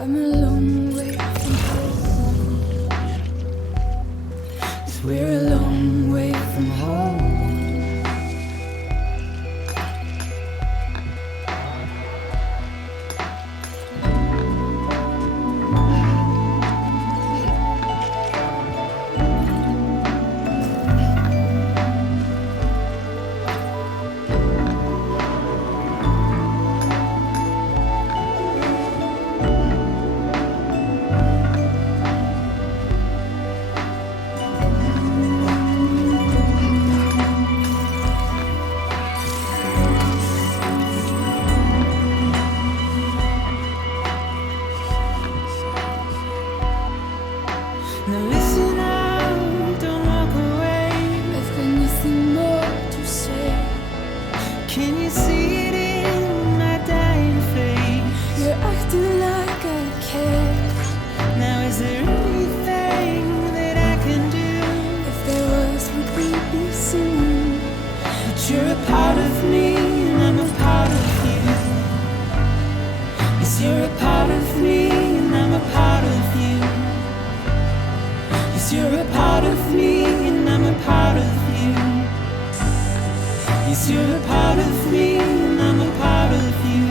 I'm a long way from home. Yes, we're a long way from home. Now listen out, don't walk away. I've got nothing more to say. Can you see it in my dying face? You're acting like I care. Now is there anything that I can do? If there was, would we be singing? But you're a part of me and I'm a part of you. Yes, you're a part of me and I'm a part of you. Yes, you're a part of me and I'm a part of you. Yes, you're a part of me and I'm a part of you.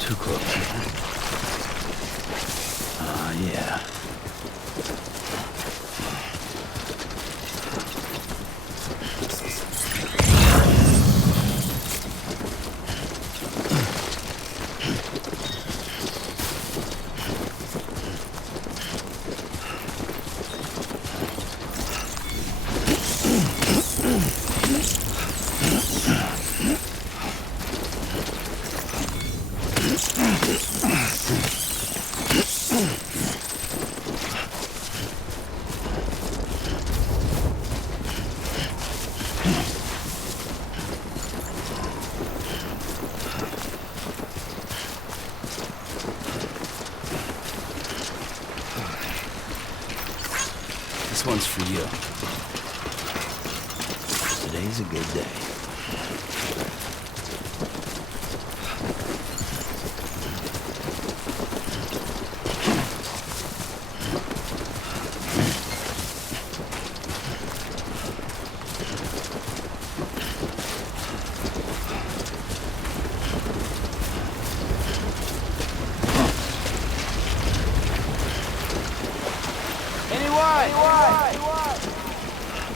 Too close. Yeah. This one's for you. Today's a good day.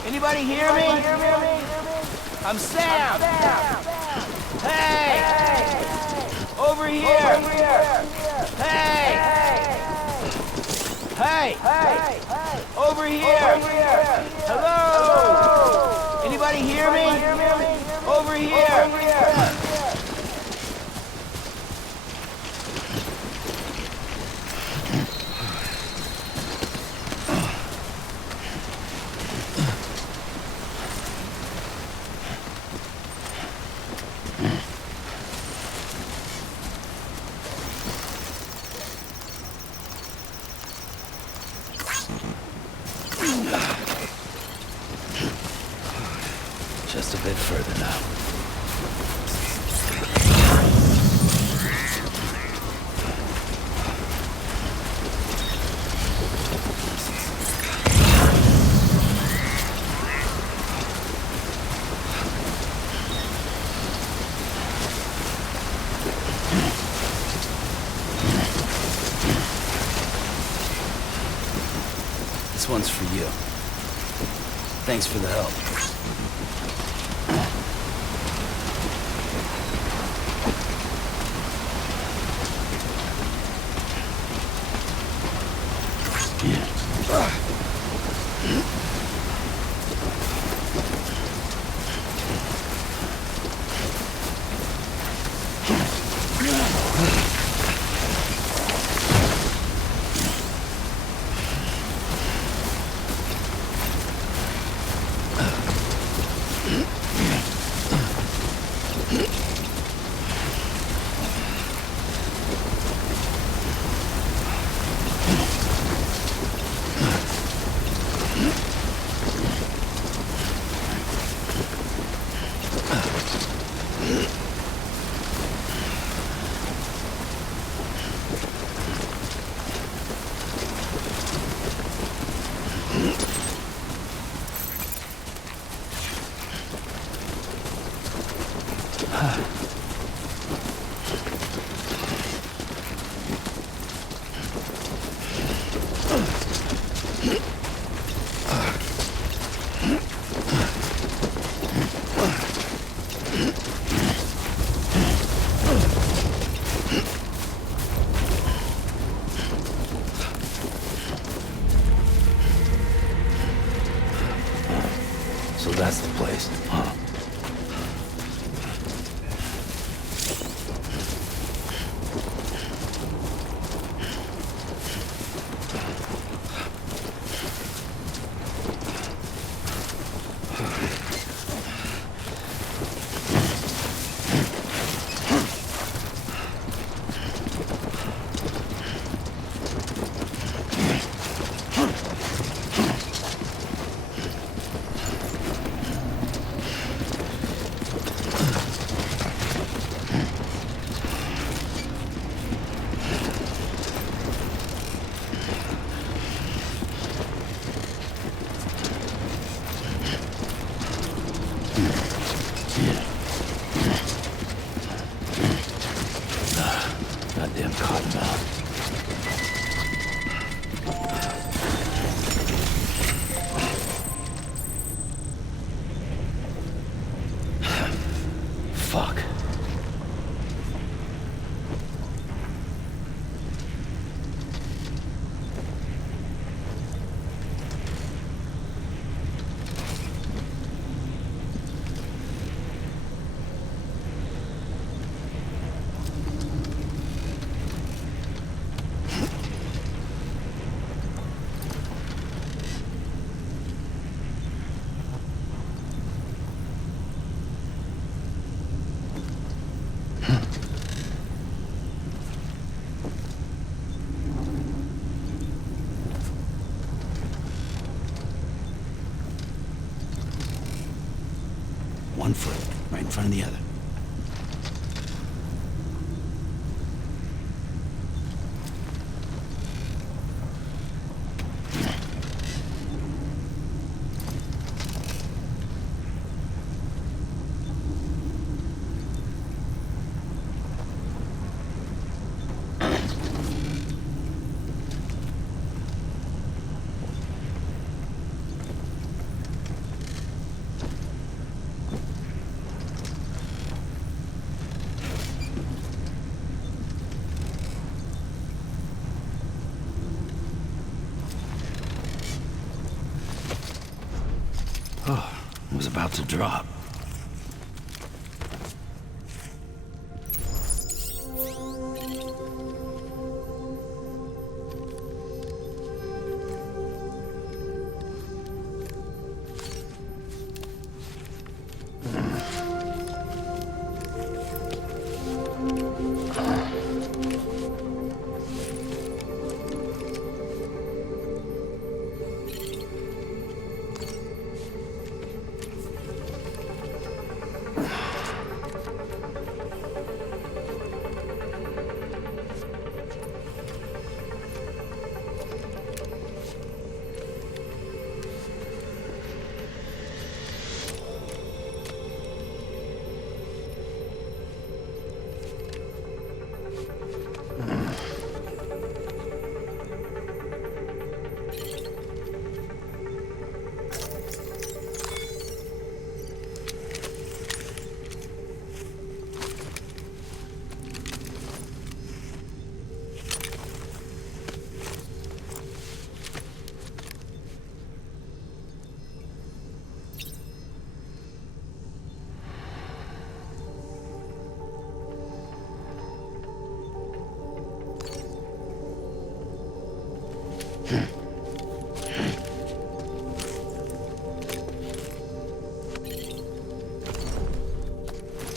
Anybody hear me? I'm Sam. Hey! Over here! Hey! Hey! Over here! Hello! Anybody hear me? Over here! Just a bit further now. This one's for you. Thanks for the help. that's the place, huh? Goddamn cottonmouth. Fuck. One foot, right in front of the other. Oh, it was about to drop.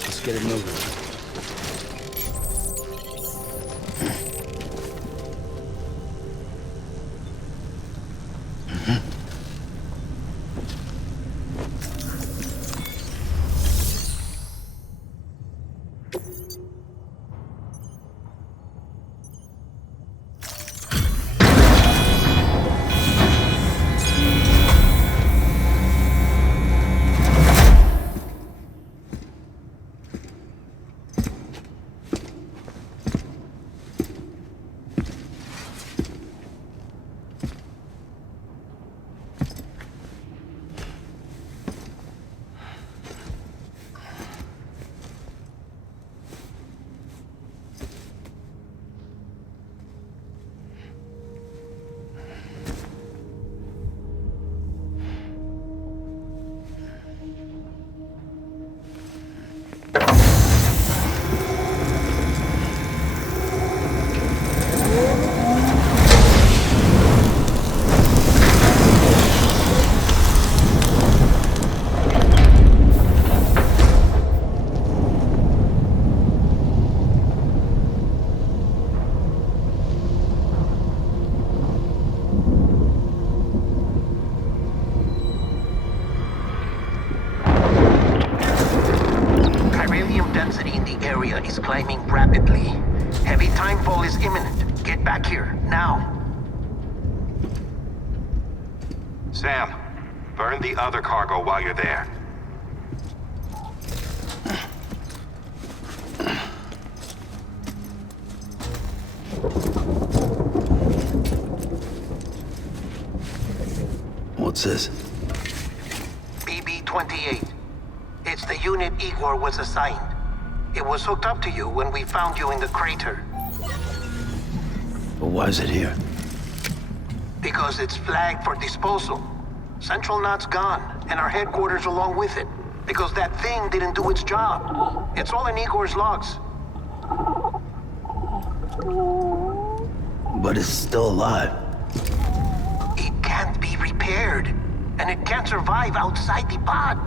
Let's get it moving. back here, now. Sam, burn the other cargo while you're there. What's this? BB-28. It's the unit Igor was assigned. It was hooked up to you when we found you in the crater. But why is it here? Because it's flagged for disposal. Central Knot's gone, and our headquarters along with it. Because that thing didn't do its job. It's all in Igor's logs. But it's still alive. It can't be repaired, and it can't survive outside the pod.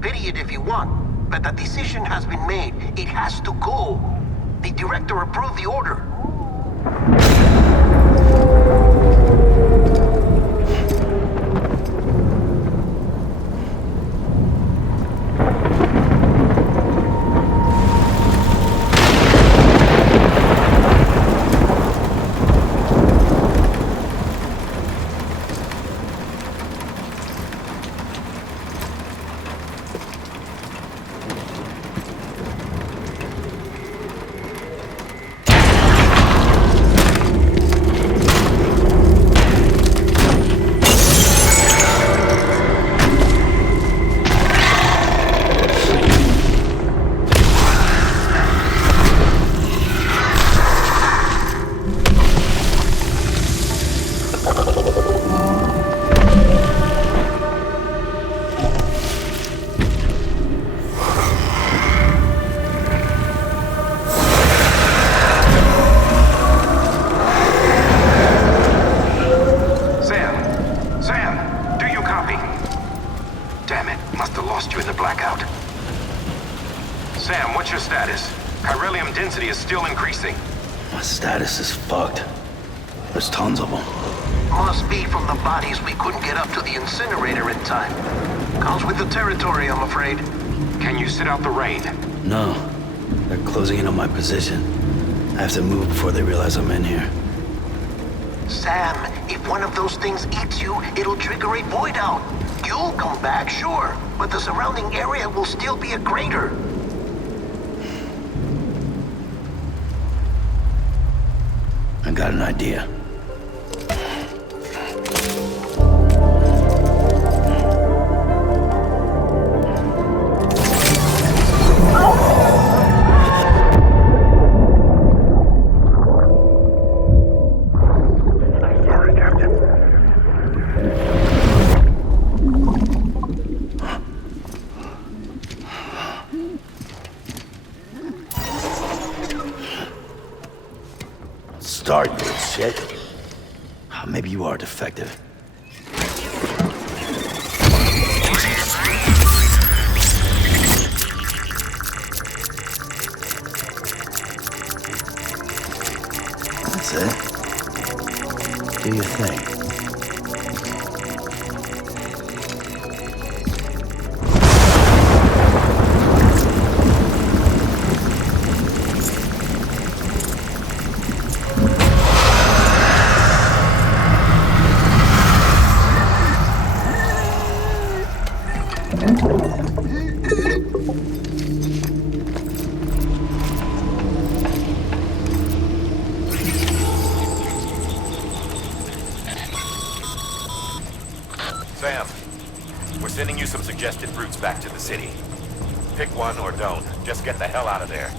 Pity it if you want, but the decision has been made. It has to go. The director approved the order. My status is fucked. There's tons of them. Must be from the bodies we couldn't get up to the incinerator in time. Comes with the territory, I'm afraid. Can you sit out the rain? No. They're closing in on my position. I have to move before they realize I'm in here. Sam, if one of those things eats you, it'll trigger a void out. You'll come back, sure, but the surrounding area will still be a crater. I got an idea. Start, you shit. Maybe you are defective. That's it. Do your thing. Sam, we're sending you some suggested routes back to the city. Pick one or don't. Just get the hell out of there.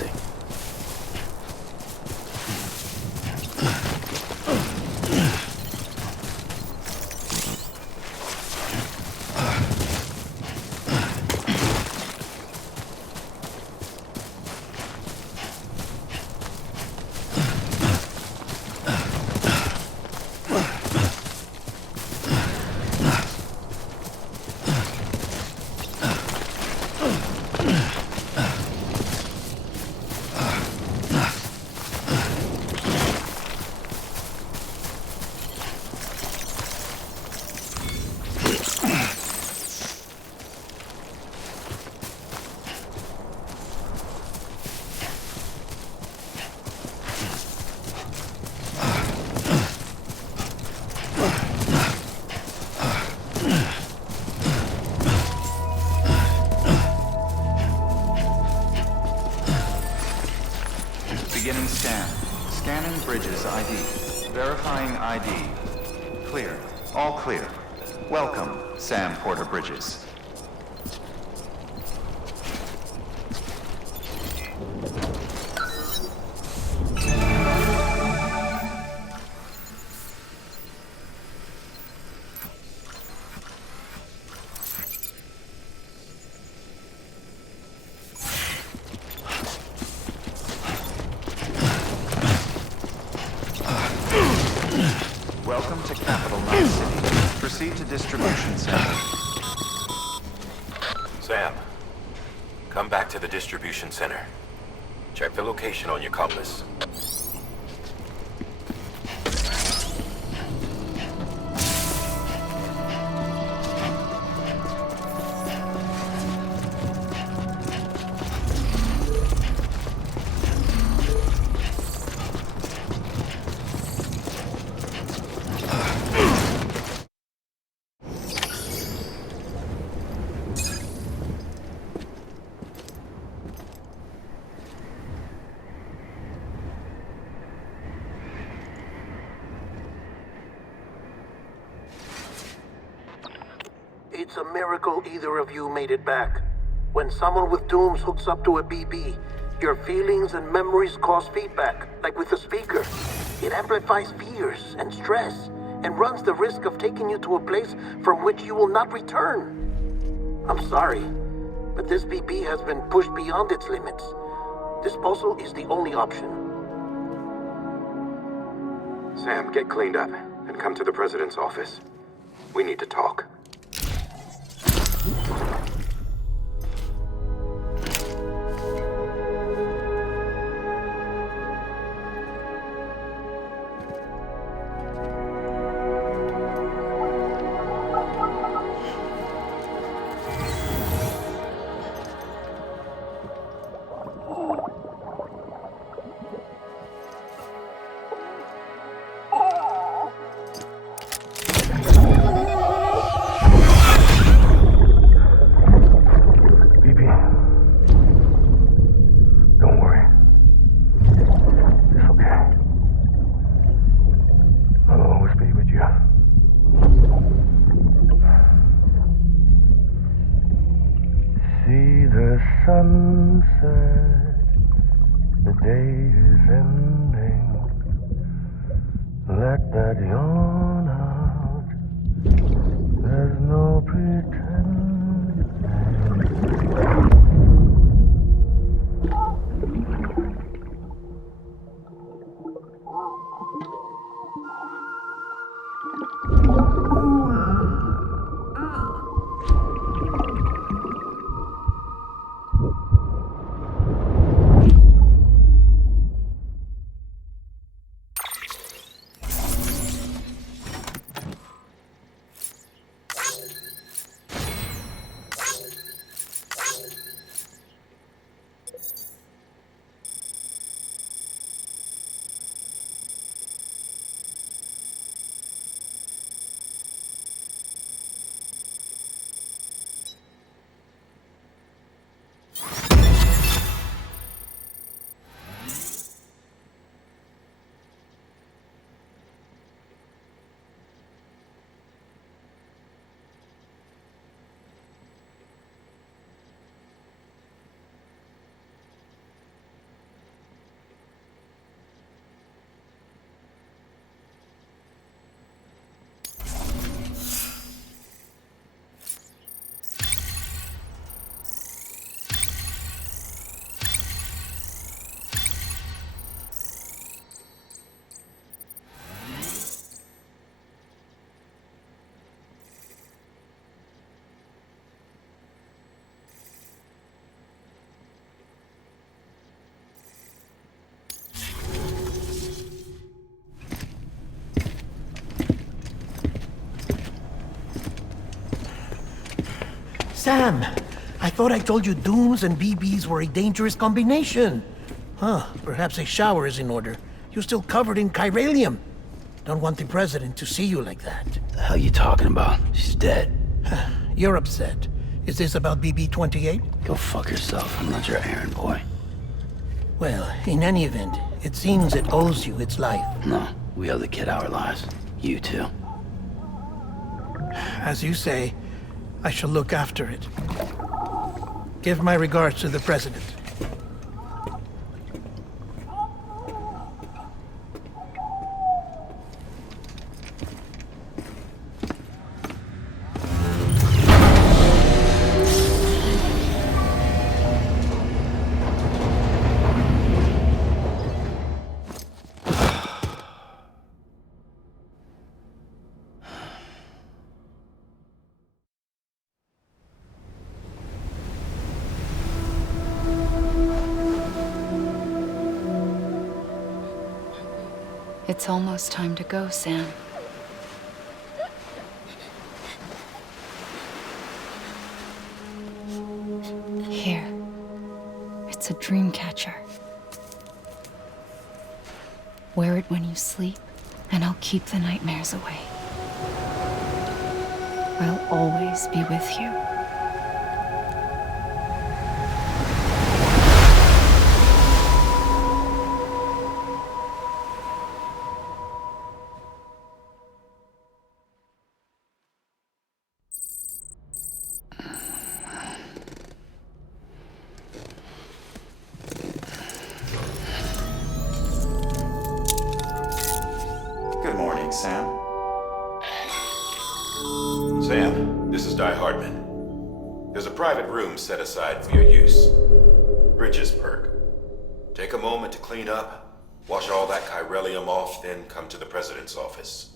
exhausting. Beginning scan. Scanning Bridges ID. Verifying ID. Clear. All clear. Welcome, Sam Porter Bridges. Welcome to Capital Knot City. Proceed to distribution center. Sam, come back to the distribution center. Check the location on your compass. It's a miracle either of you made it back. When someone with dooms hooks up to a BB, your feelings and memories cause feedback, like with a speaker. It amplifies fears and stress, and runs the risk of taking you to a place from which you will not return. I'm sorry, but this BB has been pushed beyond its limits. Disposal is the only option. Sam, get cleaned up and come to the president's office. We need to talk. Sunset, the day is ending. Let that yawn out. There's no pretending. Sam, I thought I told you dooms and BBs were a dangerous combination. Huh, perhaps a shower is in order. You're still covered in chiralium. Don't want the president to see you like that. The hell you talking about? She's dead. You're upset. Is this about BB-28? Go fuck yourself. I'm not your errand boy. Well, in any event, it seems it owes you its life. No, we owe the kid our lives. You too. As you say, I shall look after it. Give my regards to the president. It's almost time to go, Sam. Here. It's a dream catcher. Wear it when you sleep, and I'll keep the nightmares away. I'll always be with you. Good morning, Sam. Sam, this is Di Hardman. There's a private room set aside for your use. Bridges perk. Take a moment to clean up, wash all that chiralium off, then come to the president's office.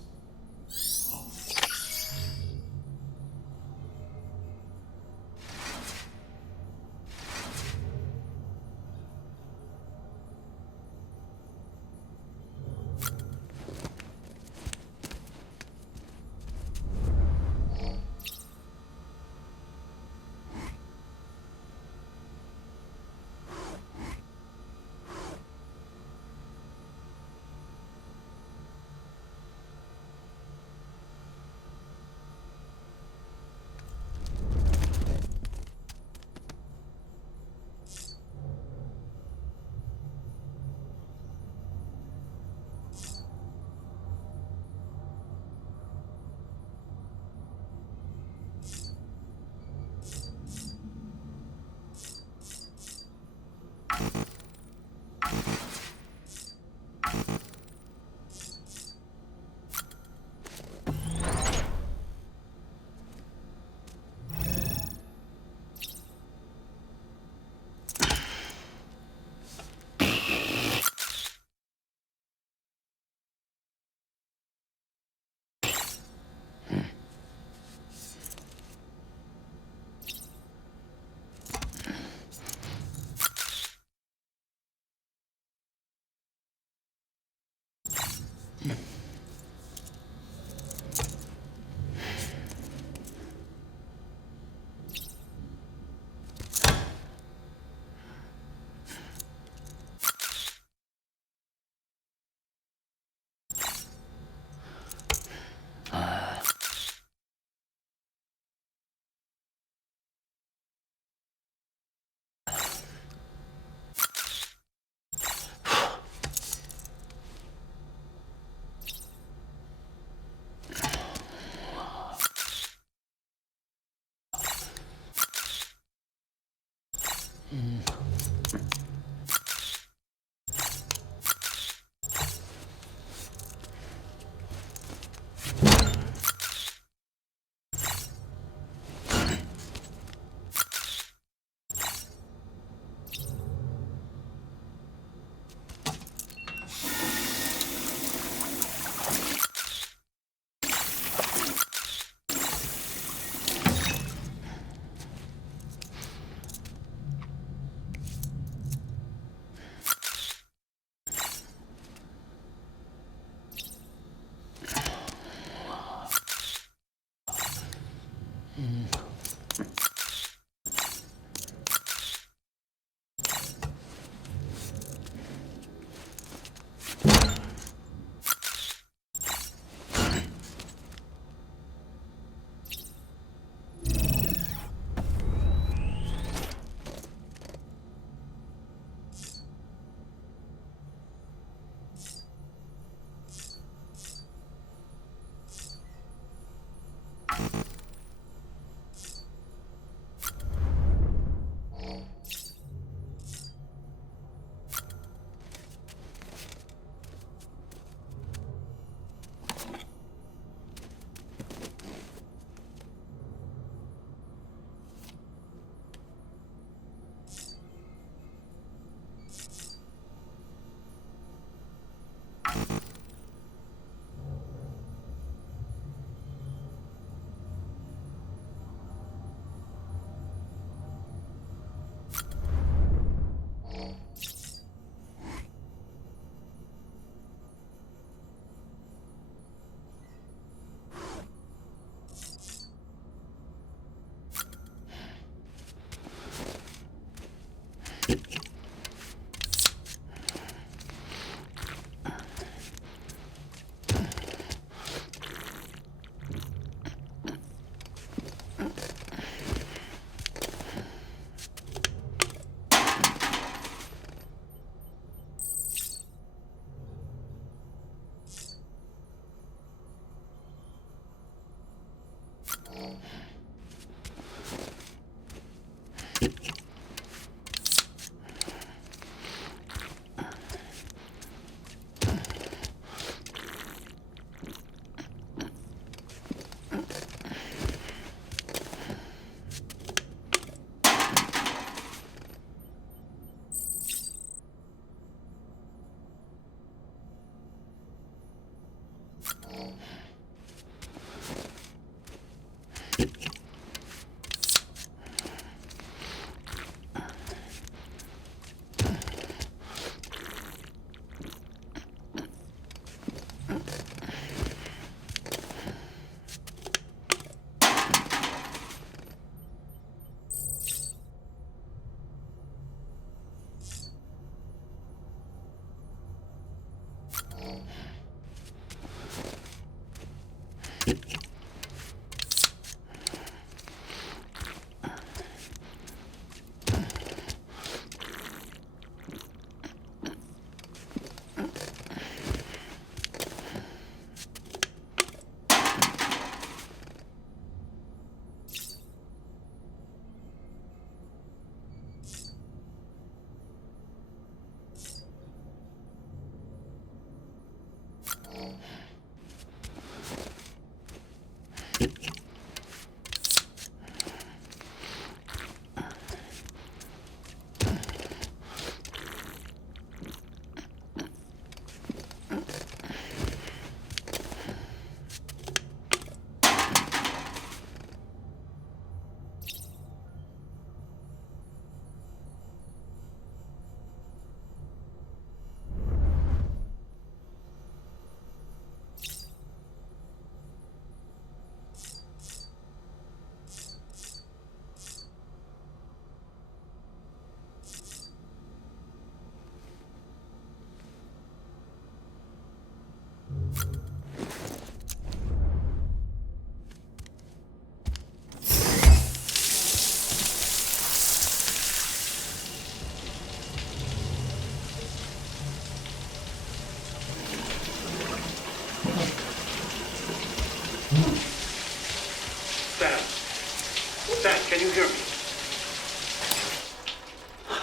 Can you hear me?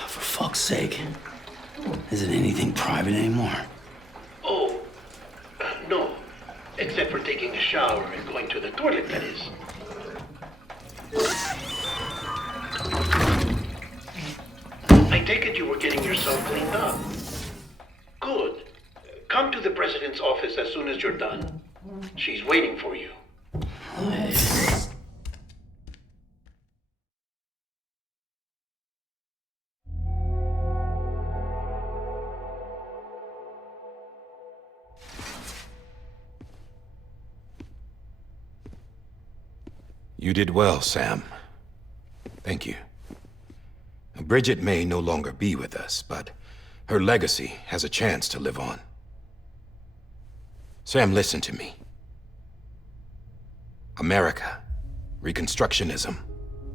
For fuck's sake. Isn't anything private anymore? Oh, no. Except for taking a shower and going to the toilet, that is. I take it you were getting yourself cleaned up. Good. Come to the president's office as soon as you're done. She's waiting for you. You did well, Sam. Thank you. Bridget may no longer be with us, but her legacy has a chance to live on. Sam, listen to me. America, Reconstructionism,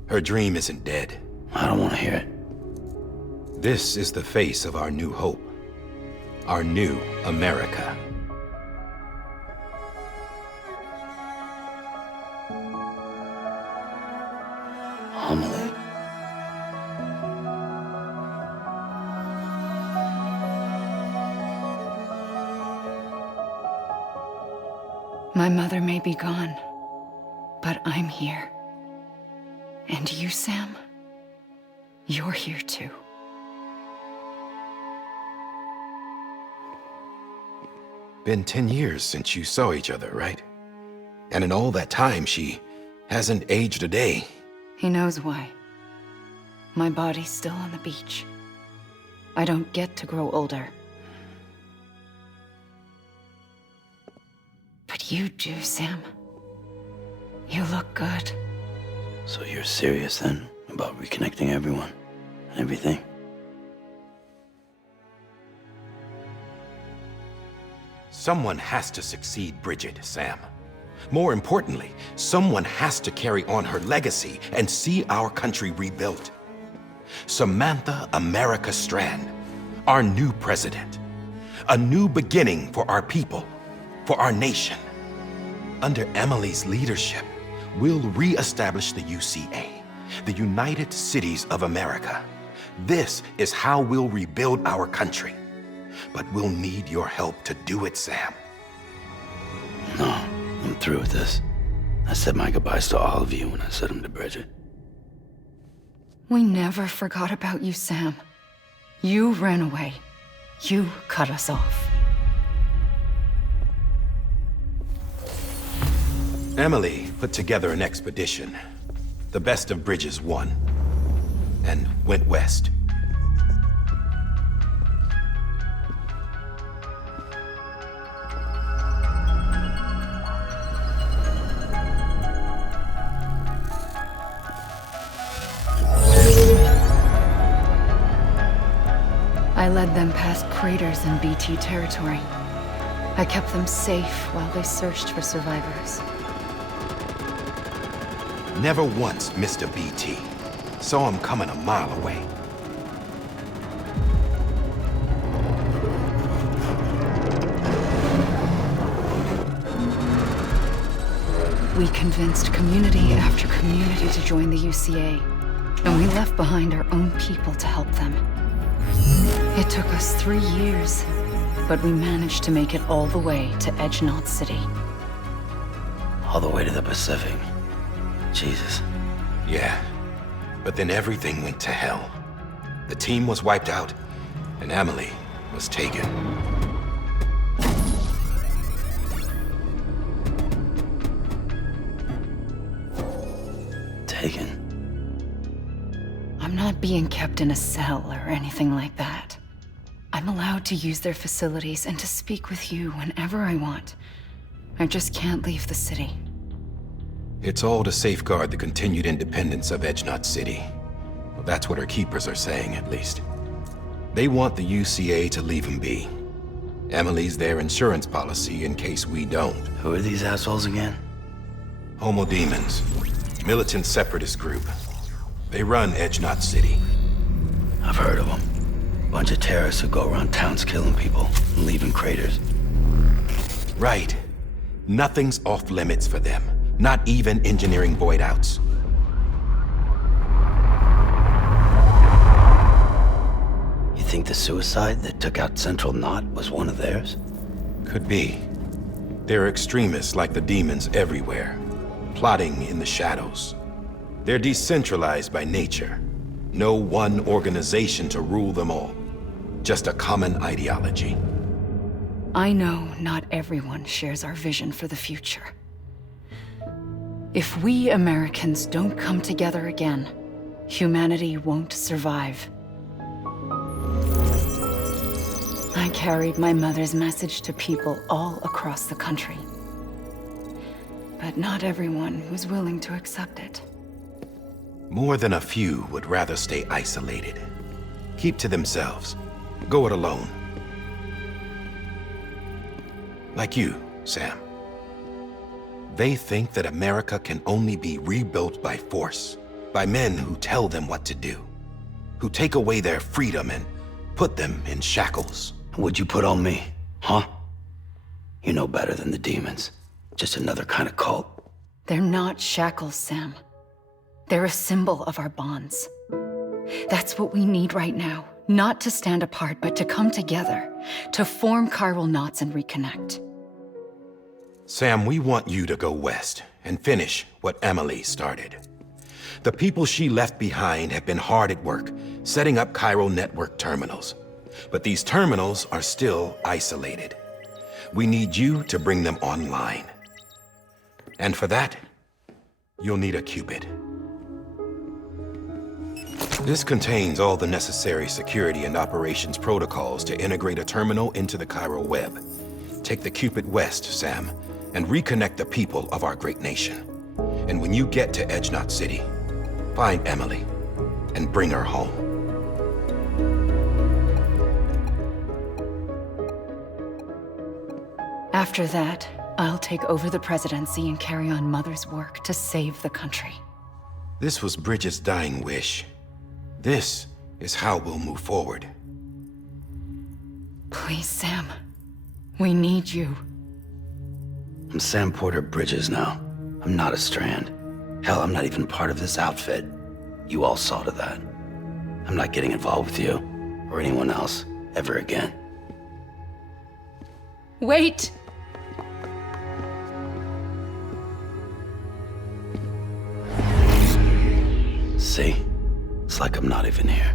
her dream isn't dead. I don't want to hear it. This is the face of our new hope. Our new America. Amelie. My mother may be gone, but I'm here. And you, Sam, you're here too. Been 10 years since you saw each other, right? And in all that time, she hasn't aged a day. He knows why. My body's still on the beach. I don't get to grow older. But you do, Sam. You look good. So you're serious then about reconnecting everyone and everything? Someone has to succeed Bridget, Sam. More importantly, someone has to carry on her legacy and see our country rebuilt. Samantha America Strand, our new president. A new beginning for our people, for our nation. Under Emily's leadership, we'll re-establish the UCA, the United Cities of America. This is how we'll rebuild our country. But we'll need your help to do it, Sam. No, I'm through with this. I said my goodbyes to all of you when I said them to Bridget. We never forgot about you, Sam. You ran away. You cut us off. Emily put together an expedition. The best of Bridges won, and went west. I led them past craters in BT territory. I kept them safe while they searched for survivors. Never once missed a BT. Saw him coming a mile away. We convinced community after community to join the UCA, and we left behind our own people to help them. It took us 3 years, but we managed to make it all the way to Edge Knot City. All the way to the Pacific. Jesus. Yeah, but then everything went to hell. The team was wiped out, and Emily was taken. Taken? I'm not being kept in a cell or anything like that. I'm allowed to use their facilities and to speak with you whenever I want. I just can't leave the city. It's all to safeguard the continued independence of Edge Knot City. Well, that's what our keepers are saying, at least. They want the UCA to leave him be. Emily's their insurance policy in case we don't. Who are these assholes again? Homo Demons. Militant separatist group. They run Edge Knot City. I've heard of them. Bunch of terrorists who go around towns killing people and leaving craters. Right. Nothing's off limits for them. Not even engineering void outs. think the suicide that took out Central Knot was one of theirs? Could be. There are extremists like the demons everywhere, plotting in the shadows. They're decentralized by nature. No one organization to rule them all. Just a common ideology. I know not everyone shares our vision for the future. If we Americans don't come together again, humanity won't survive. I carried my mother's message to people all across the country. But not everyone was willing to accept it. More than a few would rather stay isolated. Keep to themselves. Go it alone. Like you, Sam. They think that America can only be rebuilt by force, by men who tell them what to do, who take away their freedom and put them in shackles. What'd you put on me, huh? You know better than the demons. Just another kind of cult. They're not shackles, Sam. They're a symbol of our bonds. That's what we need right now. Not to stand apart, but to come together, to form chiral knots and reconnect. Sam, we want you to go west and finish what Emily started. The people she left behind have been hard at work, setting up chiral network terminals. But these terminals are still isolated. We need you to bring them online. And for that, you'll need a Cupid. This contains all the necessary security and operations protocols to integrate a terminal into the chiral web. Take the Cupid west, Sam, and reconnect the people of our great nation. And when you get to Edge Knot City, find Emily and bring her home. After that, I'll take over the presidency and carry on Mother's work to save the country. This was Bridget's dying wish. This is how we'll move forward. Please, Sam. We need you. I'm Sam Porter Bridges now. I'm not a Strand. Hell, I'm not even part of this outfit. You all saw to that. I'm not getting involved with you, or anyone else, ever again. Wait! See? It's like I'm not even here.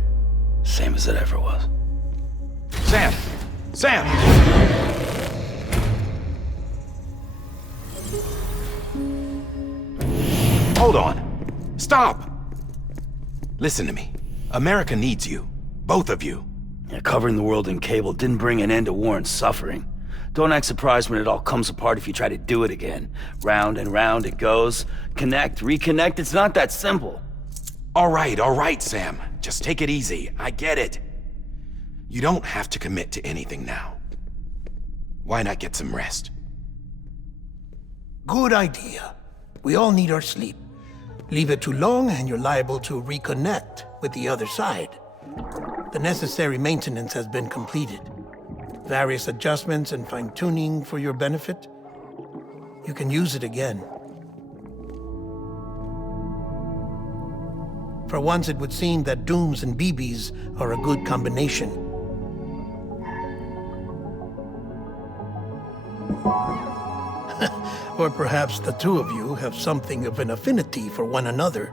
Same as it ever was. Sam! Sam! Hold on. Stop! Listen to me. America needs you. Both of you. Yeah, covering the world in cable didn't bring an end to war and suffering. Don't act surprised when it all comes apart if you try to do it again. Round and round it goes. Connect, reconnect, it's not that simple. All right, Sam. Just take it easy. I get it. You don't have to commit to anything now. Why not get some rest? Good idea. We all need our sleep. Leave it too long and you're liable to reconnect with the other side. The necessary maintenance has been completed. Various adjustments and fine-tuning for your benefit. You can use it again. For once, it would seem that Dooms and BBs are a good combination. Or perhaps the two of you have something of an affinity for one another.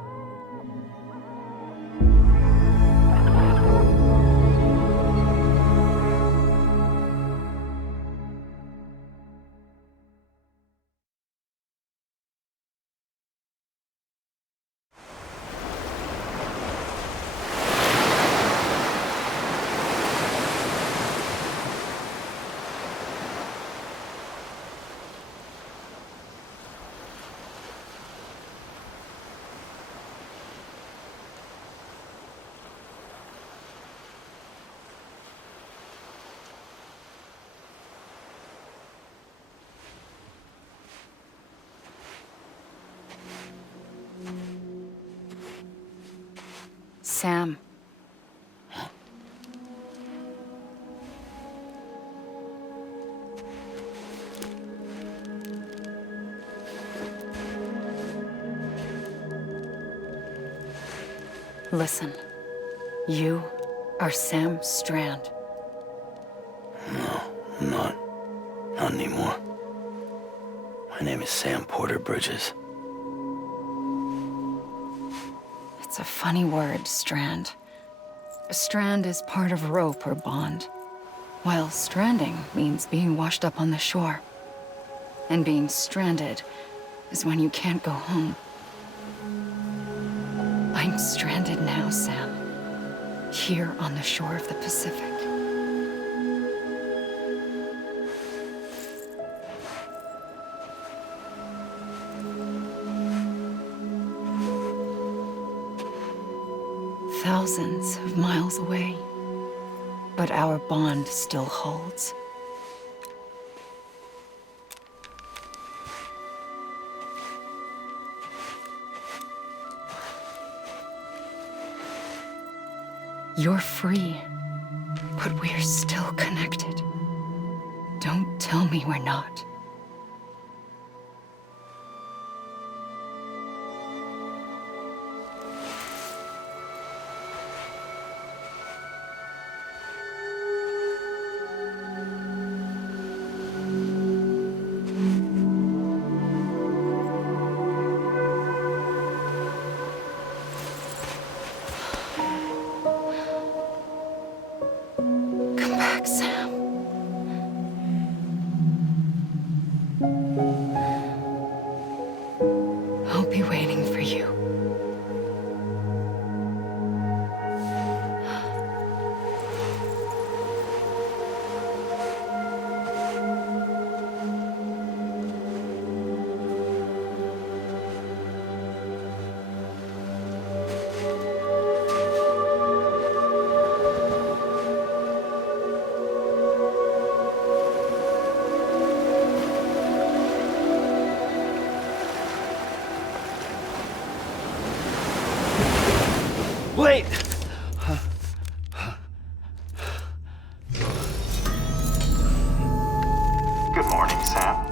Sam. Listen, you are Sam Strand. No, I'm not. Not anymore. My name is Sam Porter Bridges. It's a funny word, Strand. A strand is part of rope or bond, while stranding means being washed up on the shore. And being stranded is when you can't go home. I'm stranded now, Sam. Here on the shore of the Pacific. Thousands of miles away, but our bond still holds. You're free, but we're still connected. Don't tell me we're not. Come back, Sam. I'll be waiting for you. Wait! Good morning, Sam.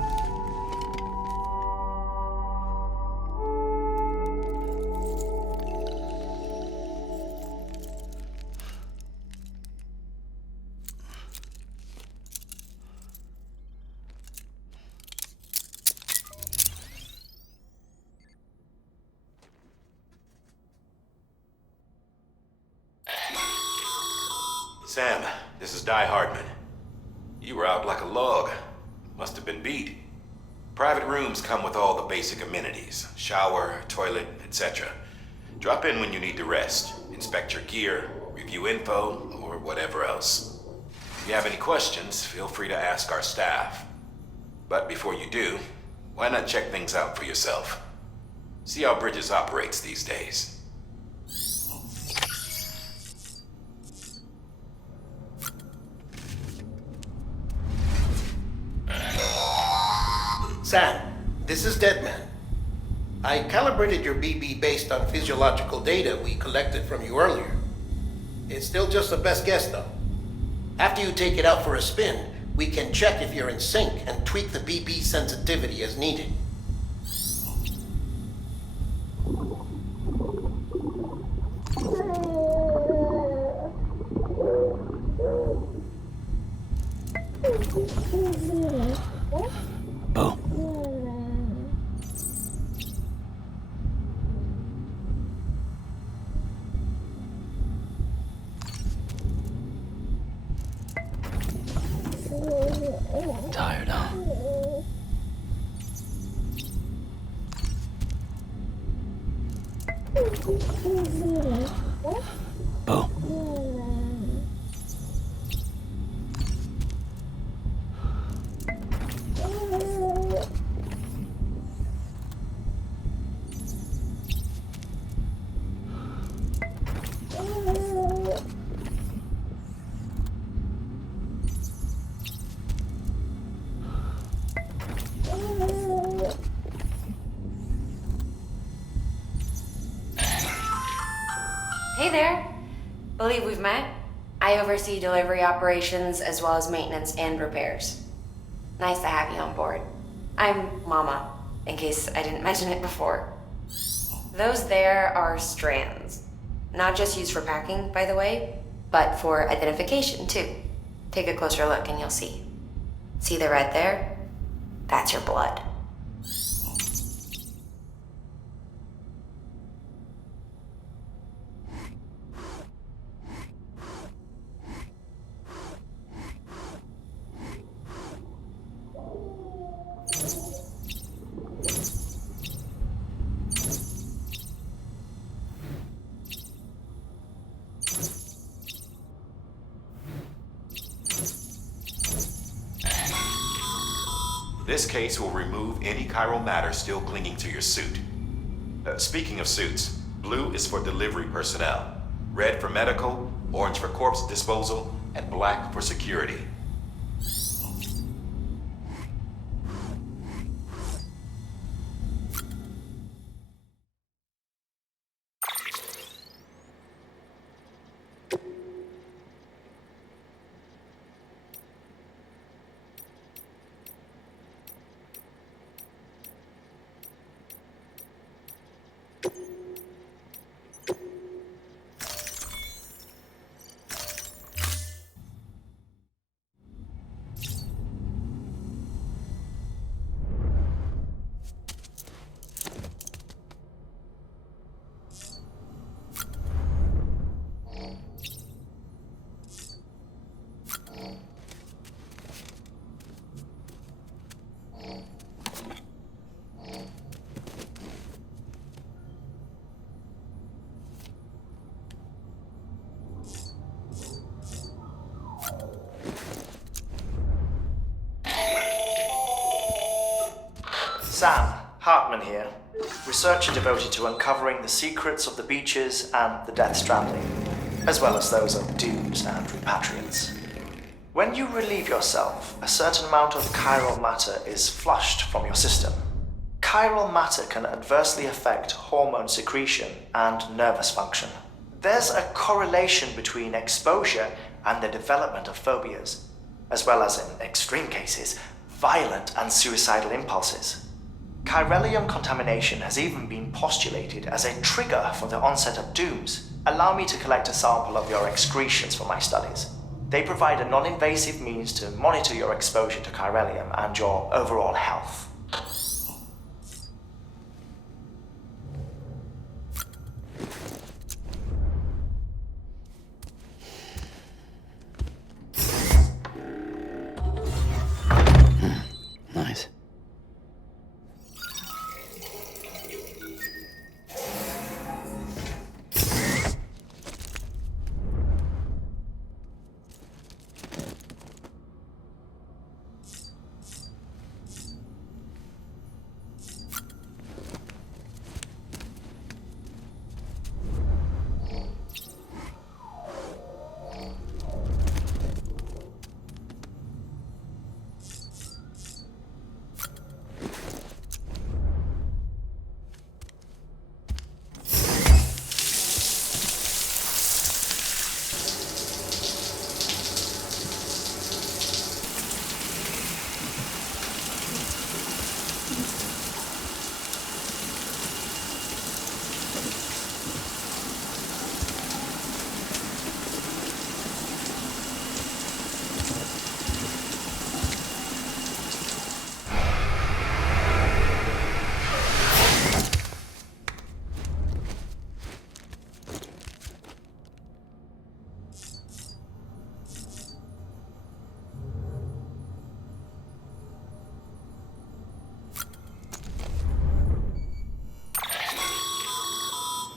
Sam, this is Di Hardman. You were out like a log. Must have been beat. Private rooms come with all the basic amenities. Shower, toilet, etc. Drop in when you need to rest. Inspect your gear, review info, or whatever else. If you have any questions, feel free to ask our staff. But before you do, why not check things out for yourself? See how Bridges operates these days. Sam, this is Deadman. I calibrated your BB based on physiological data we collected from you earlier. It's still just a best guess, though. After you take it out for a spin, we can check if you're in sync and tweak the BB sensitivity as needed. Bo. Tired, huh? Bo. Hey there. Believe we've met? I oversee delivery operations as well as maintenance and repairs. Nice to have you on board. I'm Mama, in case I didn't mention it before. Those there are strands. Not just used for packing, by the way, but for identification too. Take a closer look and you'll see. See the red there? That's your blood. This case will remove any chiral matter still clinging to your suit. Speaking of suits, blue is for delivery personnel, red for medical, orange for corpse disposal, and black for security. Sam, Hartman here, researcher devoted to uncovering the secrets of the beaches and the Death Stranding, as well as those of dooms and repatriates. When you relieve yourself, a certain amount of chiral matter is flushed from your system. Chiral matter can adversely affect hormone secretion and nervous function. There's a correlation between exposure and the development of phobias, as well as, in extreme cases, violent and suicidal impulses. Chiralium contamination has even been postulated as a trigger for the onset of dooms. Allow me to collect a sample of your excretions for my studies. They provide a non-invasive means to monitor your exposure to chiralium and your overall health. Nice.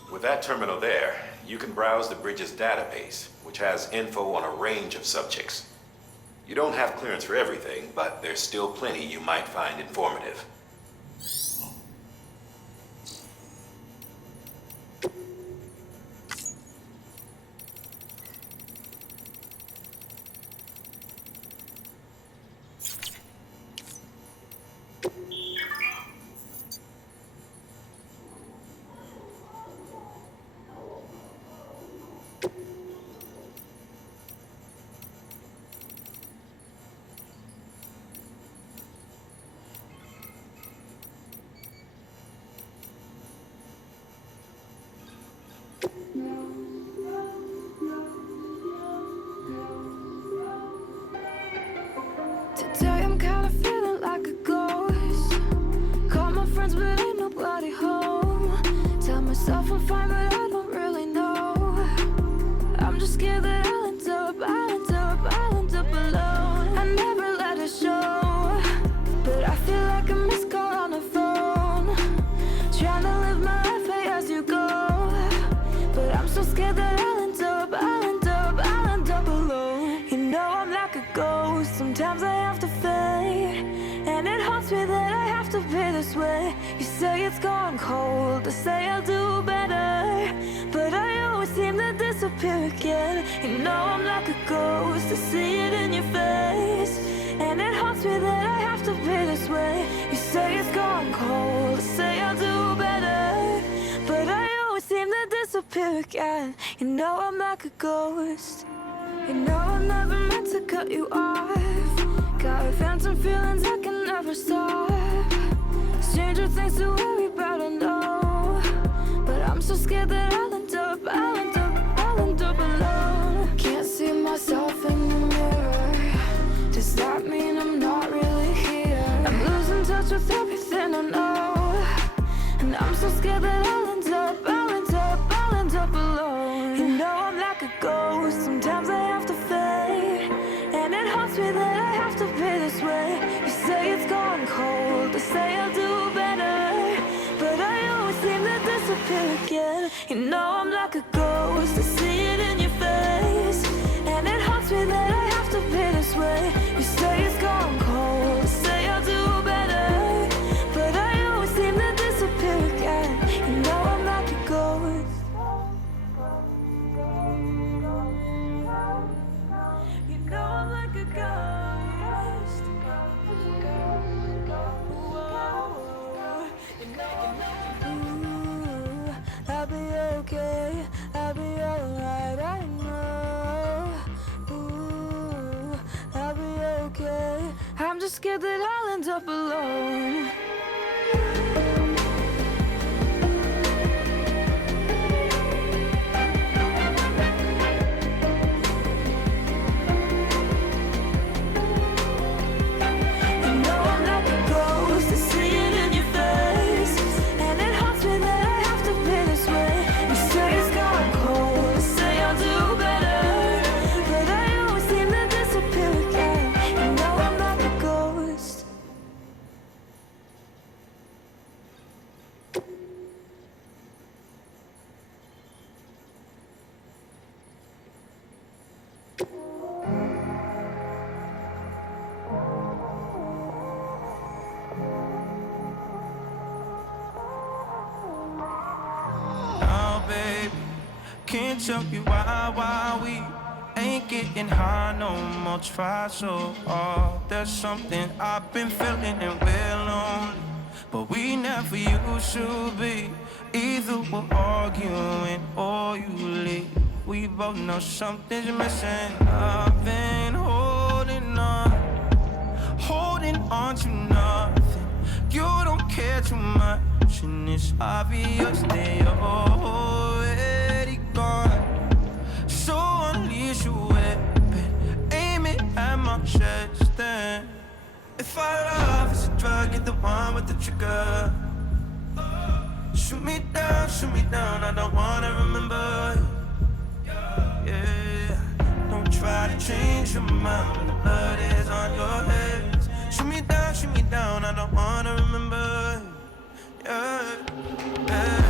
With that terminal there, you can browse the bridge's database, which has info on a range of subjects. You don't have clearance for everything, but there's still plenty you might find informative. I'm fine, but I don't really know. I'm just scared that I'll end up alone. I never let it show, but I feel like a missed call on the phone. Trying to live my life as you go, but I'm so scared that I'll end up alone. You know I'm like a ghost, sometimes I have to fade, and it haunts me that I have to be this way. You say it's gone cold, I say I'll do better, but I always seem to disappear again. You know I'm like a ghost, I see it in your face, and it haunts me that I have to be this way. You say it's gone cold, I say I'll do better, but I always seem to disappear again. You know I'm like a ghost. You know I never meant to cut you off. Got phantom feelings I can never stop. Stranger things to worry about, I know, but I'm so scared that I'll end up alone. Can't see myself in the mirror. Does that mean I'm not really here? I'm losing touch with everything I know, and I'm so scared that I'll end up alone. You know I'm like a ghost, sometimes I have to fade, and it haunts me that I have to be this way. You say it's gone cold, I say I'll do better, but I always seem to disappear again. You know I'm like a ghost, I see it in your face, and it haunts me that I have to be this way. You say it's gone cold, I say I'll do better, but I always seem to disappear again. You know I'm like a ghost. You know I'm like a ghost. Ooh, I'll be okay, I'll be alright, I know. Ooh, I'll be okay. I'm just scared that I'll end up alone. Can't tell you why we ain't getting high no more. Try so hard. There's something I've been feeling and we're lonely, but we never used to be. Either we're arguing or you leave. We both know something's missing. I've been holding on to nothing. You don't care too much, and it's obvious that you're already gone. So unleash your weapon, aim it at my chest, then if our love is a drug, you're the one with the trigger. Shoot me down, I don't wanna remember. Yeah, don't try to change your mind when the blood is on your hands. Shoot me down, I don't wanna remember. Yeah, yeah.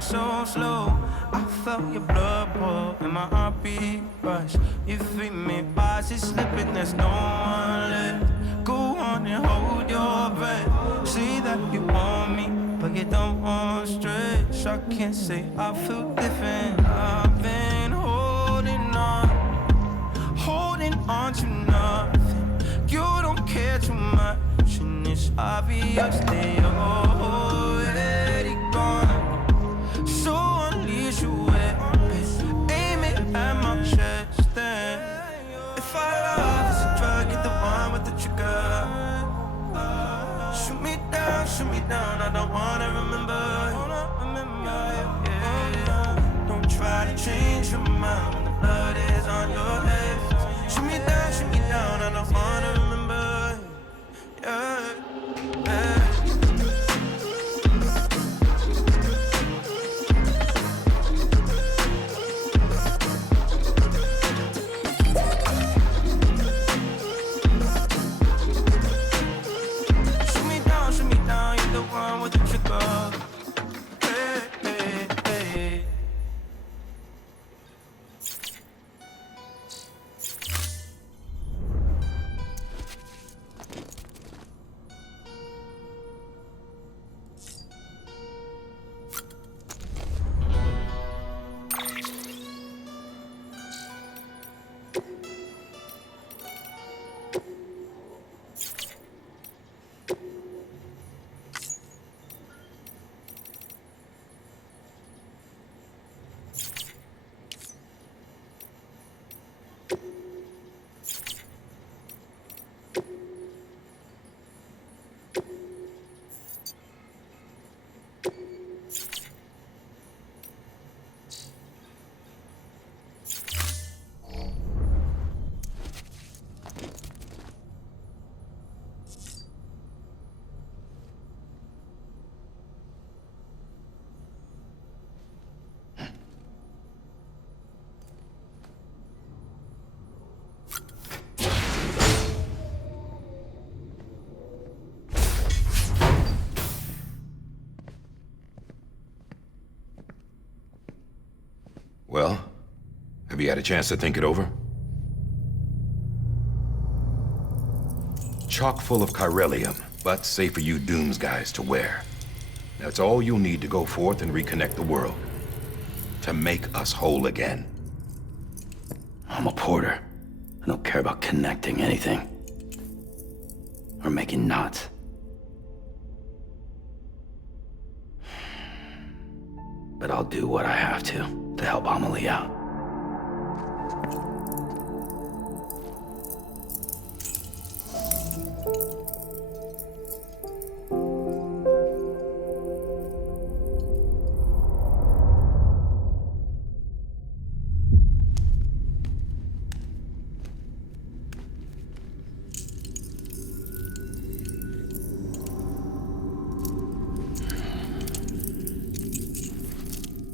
So slow, I felt your blood pour and my heartbeat rush. You feed me fast, it's slipping, there's no one left. Go on and hold your breath. See that you want me, but you don't want stretch. I can't say I feel different. I've been holding on to nothing. You don't care too much, and it's obvious that you're already gone. So unleash your weapon, aim it at my chest, then if our love is a drug, you're the one with the trigger. Well, have you had a chance to think it over? Chock full of chiralium, but safe for you Dooms guys to wear. That's all you'll need to go forth and reconnect the world. To make us whole again. I'm a porter. I don't care about connecting anything. Or making knots. But I'll do what I have to help Amelie out.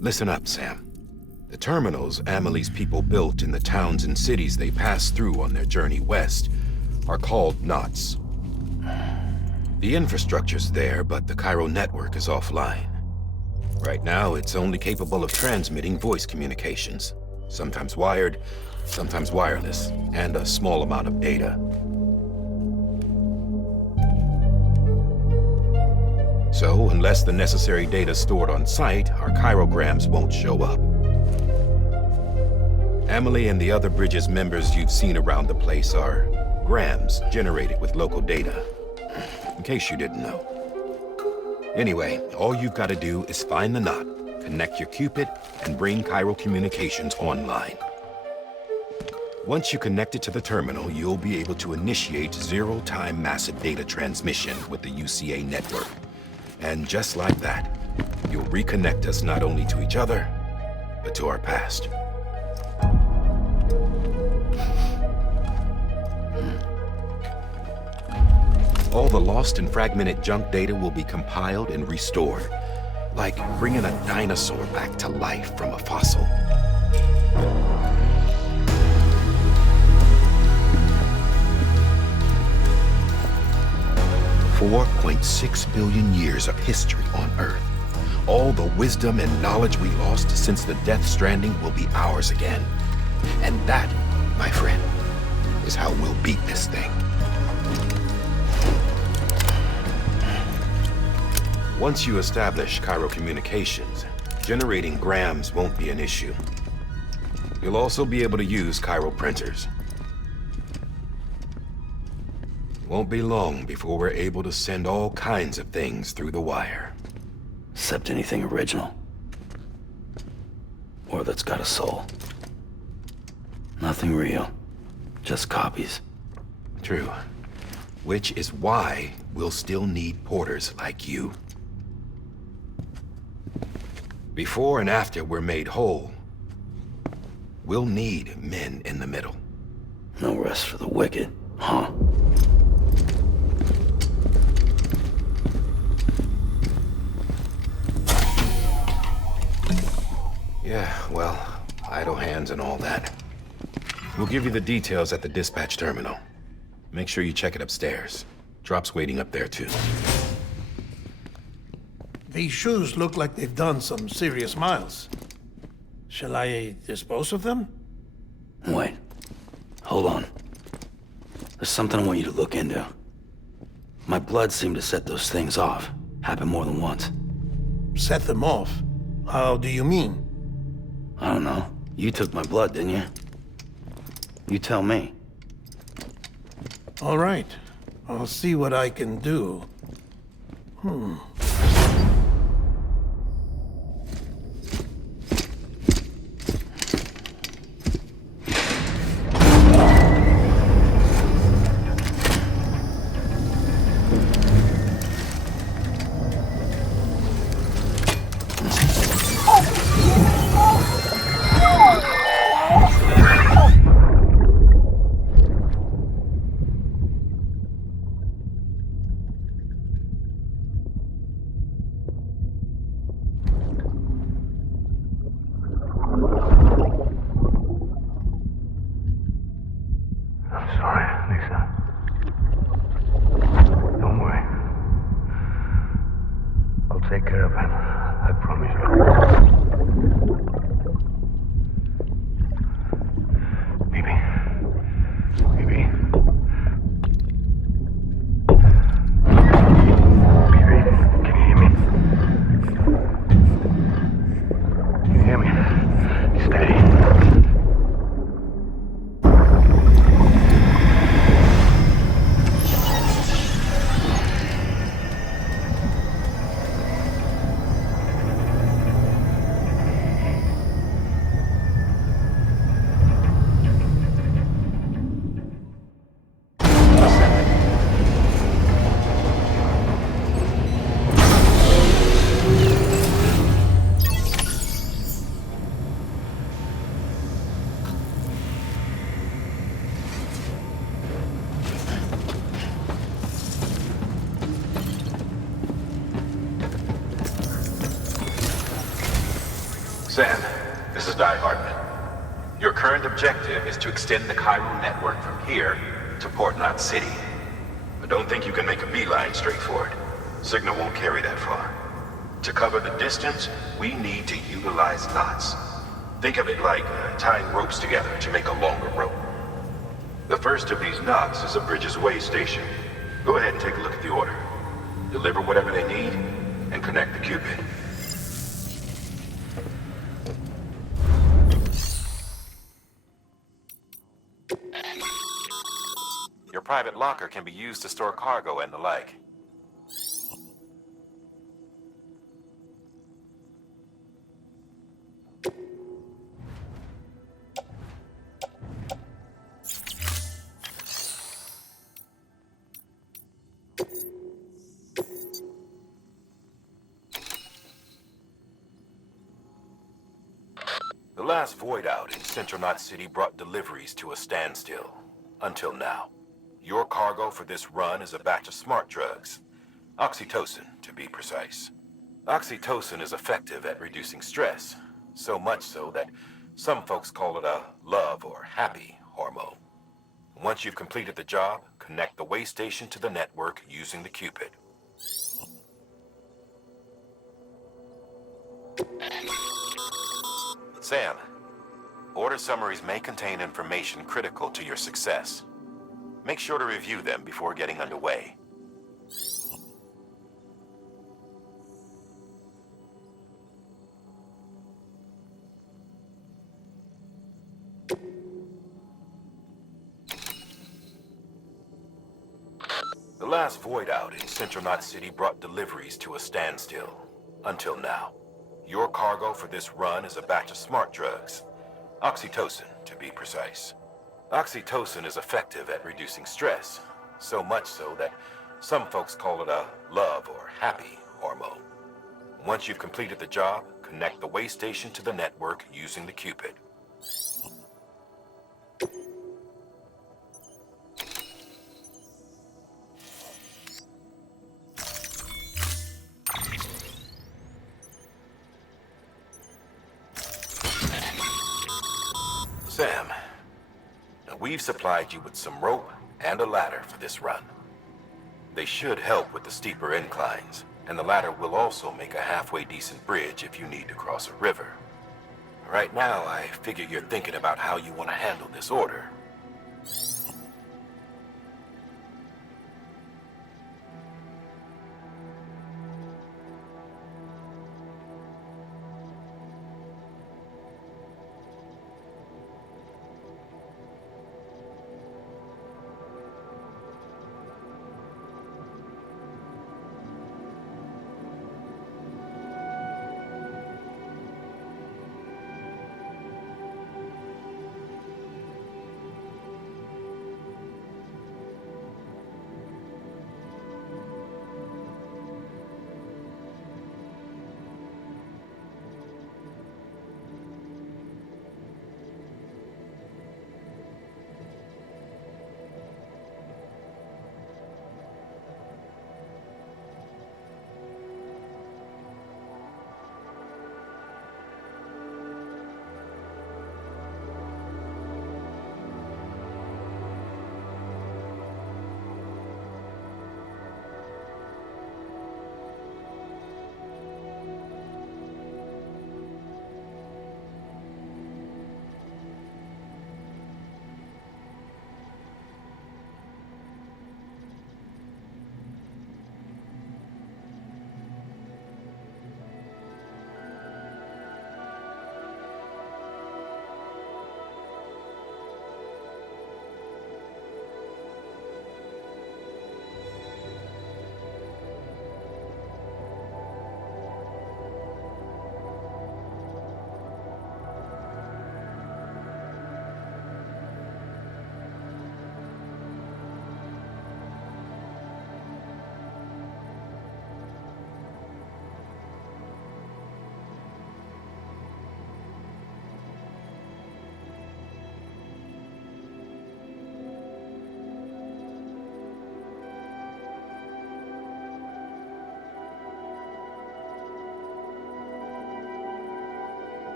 Listen up, Sam. The terminals Amelie's people built in the towns and cities they passed through on their journey west are called knots. The infrastructure's there, but the Cairo network is offline. Right now, it's only capable of transmitting voice communications, sometimes wired, sometimes wireless, and a small amount of data. So, unless the necessary data is stored on site, our chirograms won't show up. Amelie and the other Bridges members you've seen around the place are grams generated with local data. In case you didn't know. Anyway, all you've got to do is find the knot, connect your Cupid, and bring Cairo communications online. Once you connect it to the terminal, you'll be able to initiate zero-time massive data transmission with the UCA network. And just like that, you'll reconnect us not only to each other, but to our past. All the lost and fragmented junk data will be compiled and restored, like bringing a dinosaur back to life from a fossil. $4.6 billion years of history on Earth. All the wisdom and knowledge we lost since the Death Stranding will be ours again. And that, my friend, is how we'll beat this thing. Once you establish Cairo communications, generating grams won't be an issue. You'll also be able to use Cairo printers. Won't be long before we're able to send all kinds of things through the wire. Except anything original. Or that's got a soul. Nothing real. Just copies. True. Which is why we'll still need porters like you. Before and after we're made whole, we'll need men in the middle. No rest for the wicked, huh? Yeah, well, idle hands and all that. We'll give you the details at the dispatch terminal. Make sure you check it upstairs. Drop's waiting up there, too. These shoes look like they've done some serious miles. Shall I dispose of them? Wait. Hold on. There's something I want you to look into. My blood seemed to set those things off. Happened more than once. Set them off? How do you mean? I don't know. You took my blood, didn't you? You tell me. All right. I'll see what I can do. This is Di Hartman. Your current objective is to extend the Cairo network from here to Port Knot City. But don't think you can make a beeline straight for it. Signal won't carry that far. To cover the distance, we need to utilize knots. Think of it like tying ropes together to make a longer rope. The first of these knots is a Bridges way station. Go ahead and take a look at the order. Deliver whatever they need, and connect the Cupid. Your private locker can be used to store cargo and the like. The last void out in Central Knot City brought deliveries to a standstill. Until now. Your cargo for this run is a batch of smart drugs. Oxytocin, to be precise. Oxytocin is effective at reducing stress. So much so that some folks call it a love or happy hormone. Once you've completed the job, connect the way station to the network using the Cupid. Sam, order summaries may contain information critical to your success. Make sure to review them before getting underway. The last void out in Central Knot City brought deliveries to a standstill. Until now. Your cargo for this run is a batch of smart drugs. Oxytocin, to be precise. Oxytocin is effective at reducing stress. So much so that some folks call it a love or happy hormone. Once you've completed the job, connect the way station to the network using the Cupid. Sam, now we've supplied you with some rope and a ladder for this run. They should help with the steeper inclines, and the ladder will also make a halfway decent bridge if you need to cross a river. Right now, I figure you're thinking about how you want to handle this order.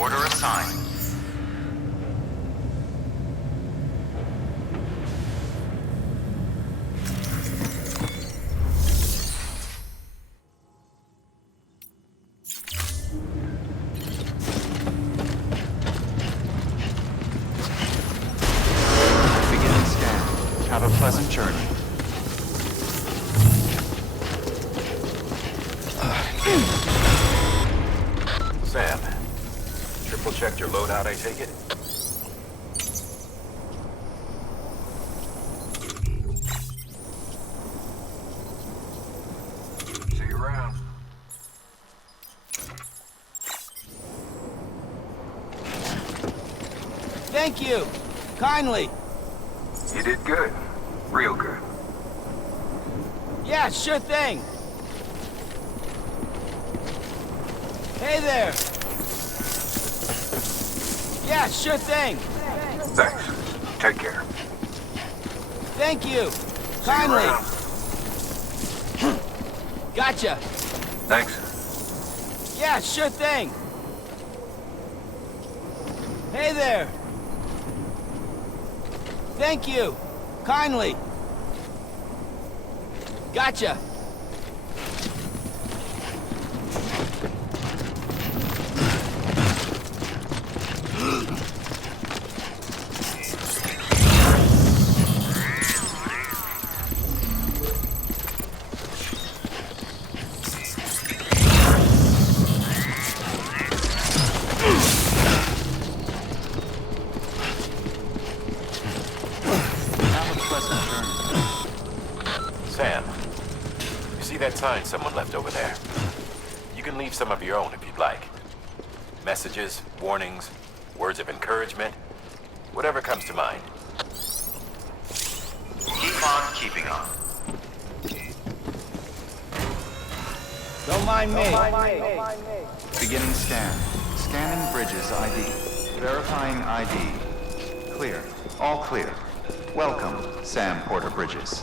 Order assigned. Beginning scan. Have a pleasant journey. Sam, triple checked your loadout, I take it? See you around. Thank you. Kindly. You did good. Real good. Yeah, sure thing. Hey there. Yeah, sure thing. Thanks. Take care. Thank you. Kindly. Gotcha. Thanks. Yeah, sure thing. Hey there. Thank you. Kindly. Gotcha. Have a pleasant journey. Sam, you see that sign someone left over there? You can leave some of your own if you'd like. Messages, warnings, words of encouragement, whatever comes to mind. Keep on keeping on. Don't mind me. Beginning scan. Scanning bridges ID. Verifying ID. Clear. All clear. Welcome, Sam Porter Bridges.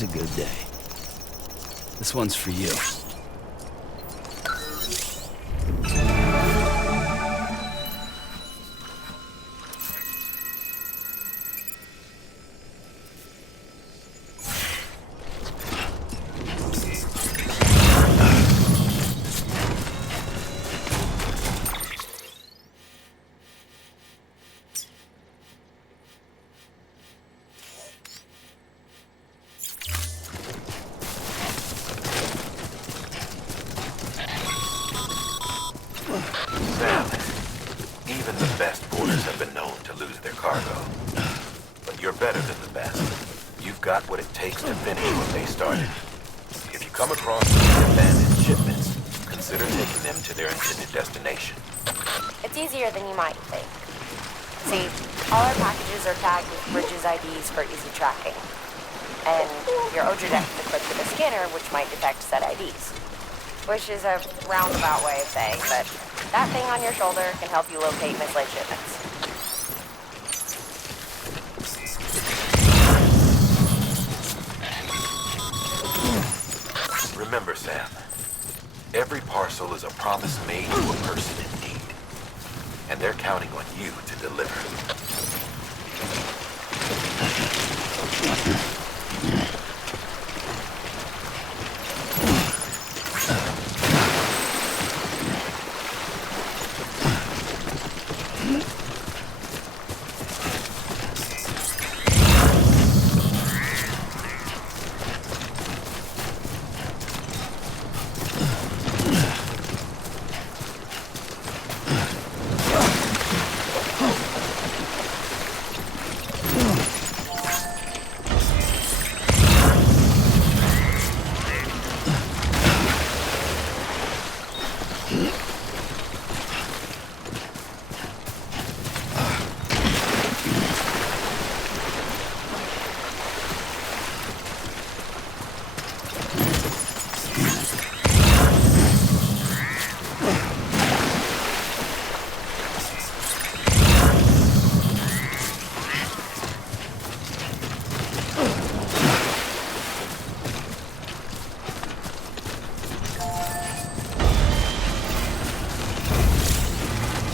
Today's a good day. This one's for you. Sam, even the best porters have been known to lose their cargo. But you're better than the best. You've got what it takes to finish what they started. If you come across any abandoned shipments, consider taking them to their intended destination. It's easier than you might think. See, all our packages are tagged with Bridges IDs for easy tracking. And your Odra is equipped with a scanner which might detect said IDs. Which is a roundabout way of saying, but that thing on your shoulder can help you locate mislaid shipments. Remember, Sam, every parcel is a promise made to a person in need. And they're counting on you to deliver.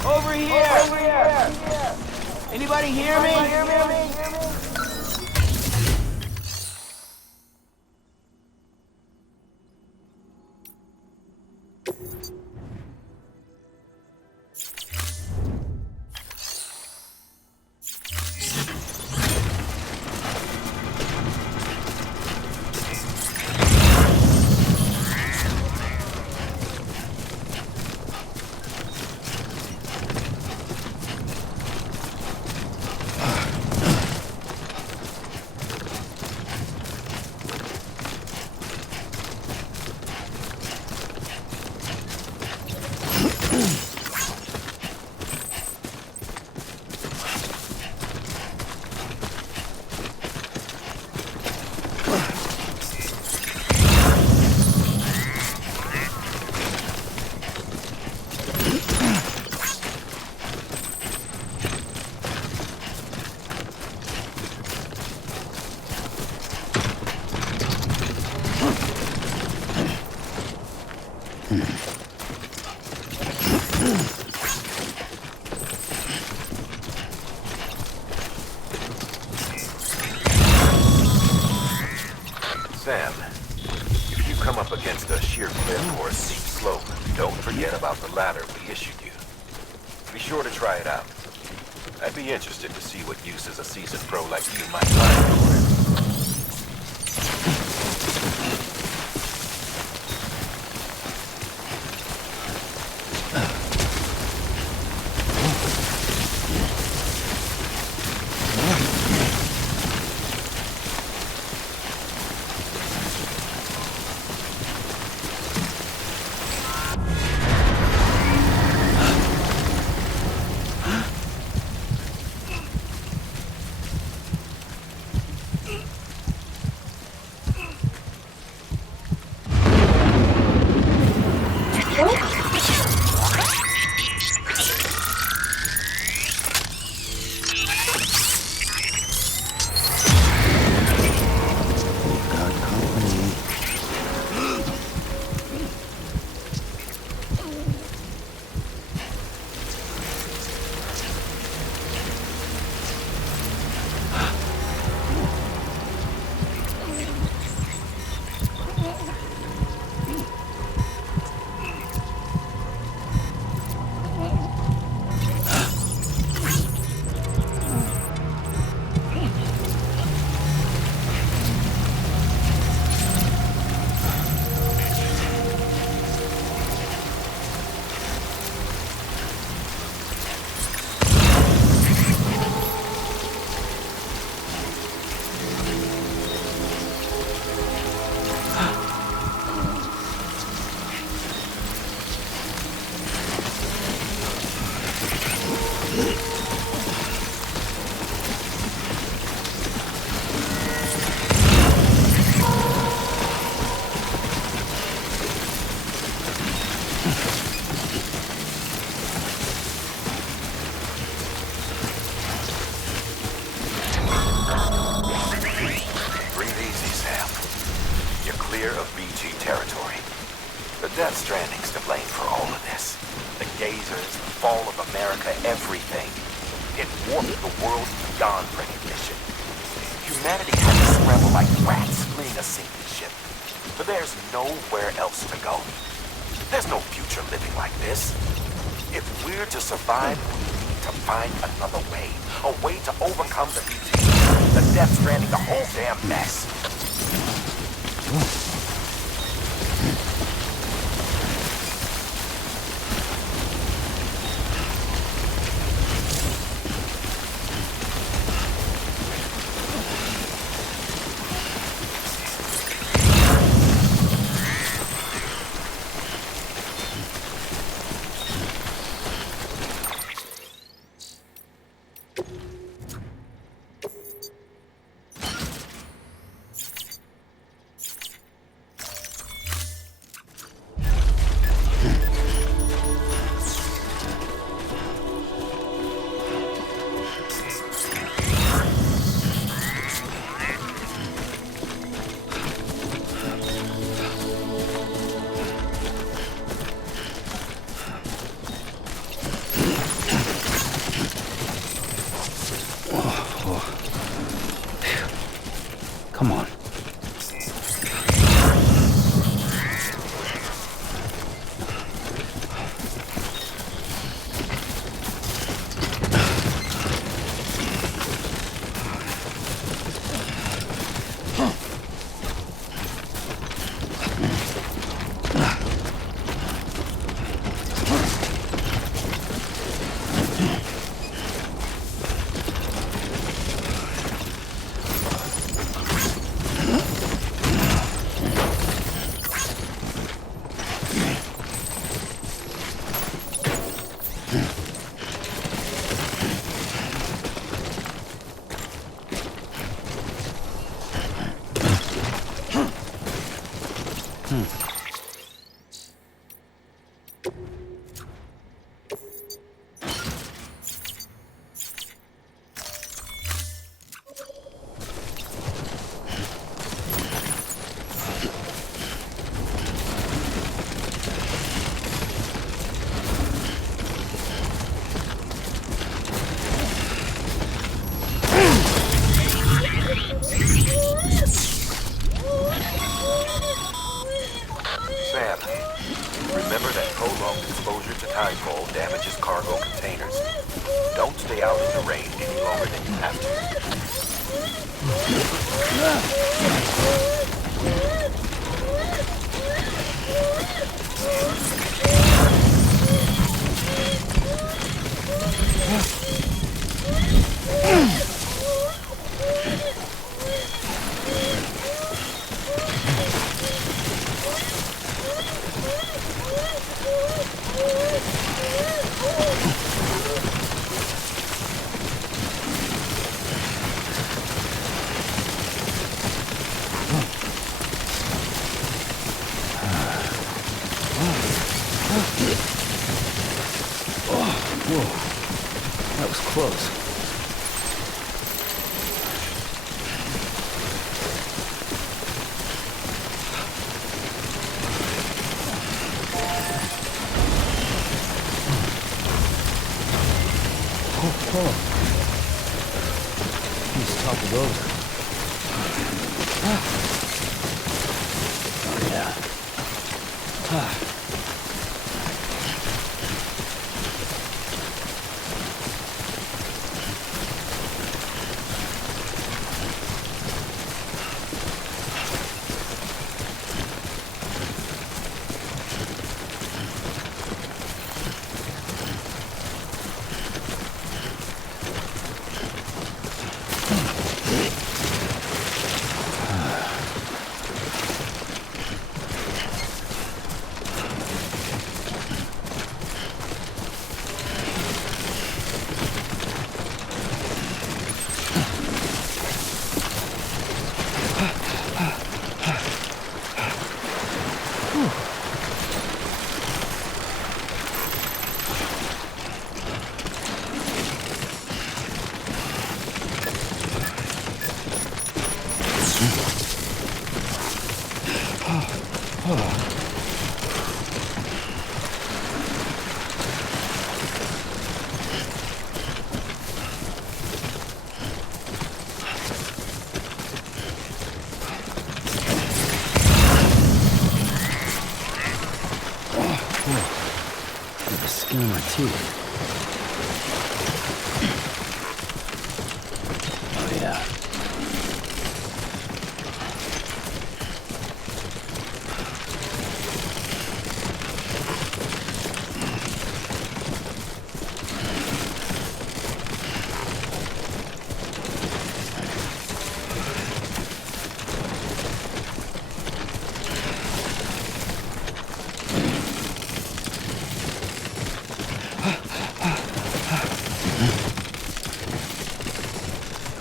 Over here! Anybody hear me? Sam, if you come up against a sheer cliff or a steep slope, don't forget about the ladder we issued you. Be sure to try it out. I'd be interested to see what uses a seasoned pro like you might find for it. clear of BG territory. The Death Stranding's to blame for all of this. The gazers, the fall of America, everything. It warped the world beyond recognition. Humanity had to scramble like rats fleeing a sinking ship. But there's nowhere else to go. There's no future living like this. If we're to survive, we need to find another way. A way to overcome the BT, the Death Stranding, the whole damn mess. Come on. Sam, remember that prolonged exposure to timefall damages cargo containers. Don't stay out in the rain any longer than you have Whoa, that was close. Oh. He's toppled over. Oh, yeah. The skin on my teeth. Oh, yeah.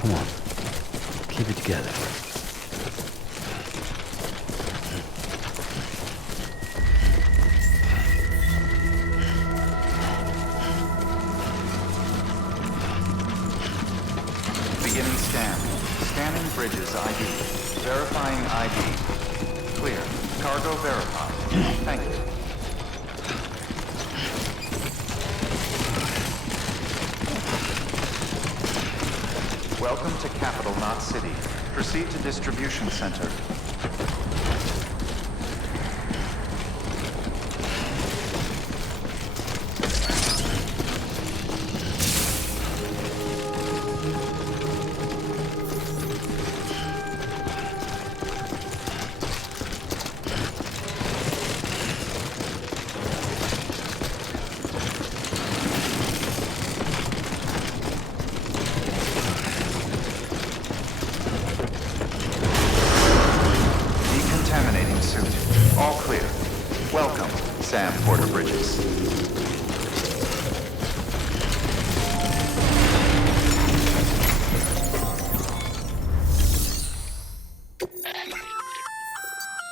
Come on. Keep it together. Beginning scan. Scanning bridges ID. Verifying ID. Clear. Cargo verified. Thank you. Welcome to Capital Knot City. Proceed to distribution center. Decontaminating suit. All clear. Welcome, Sam Porter Bridges.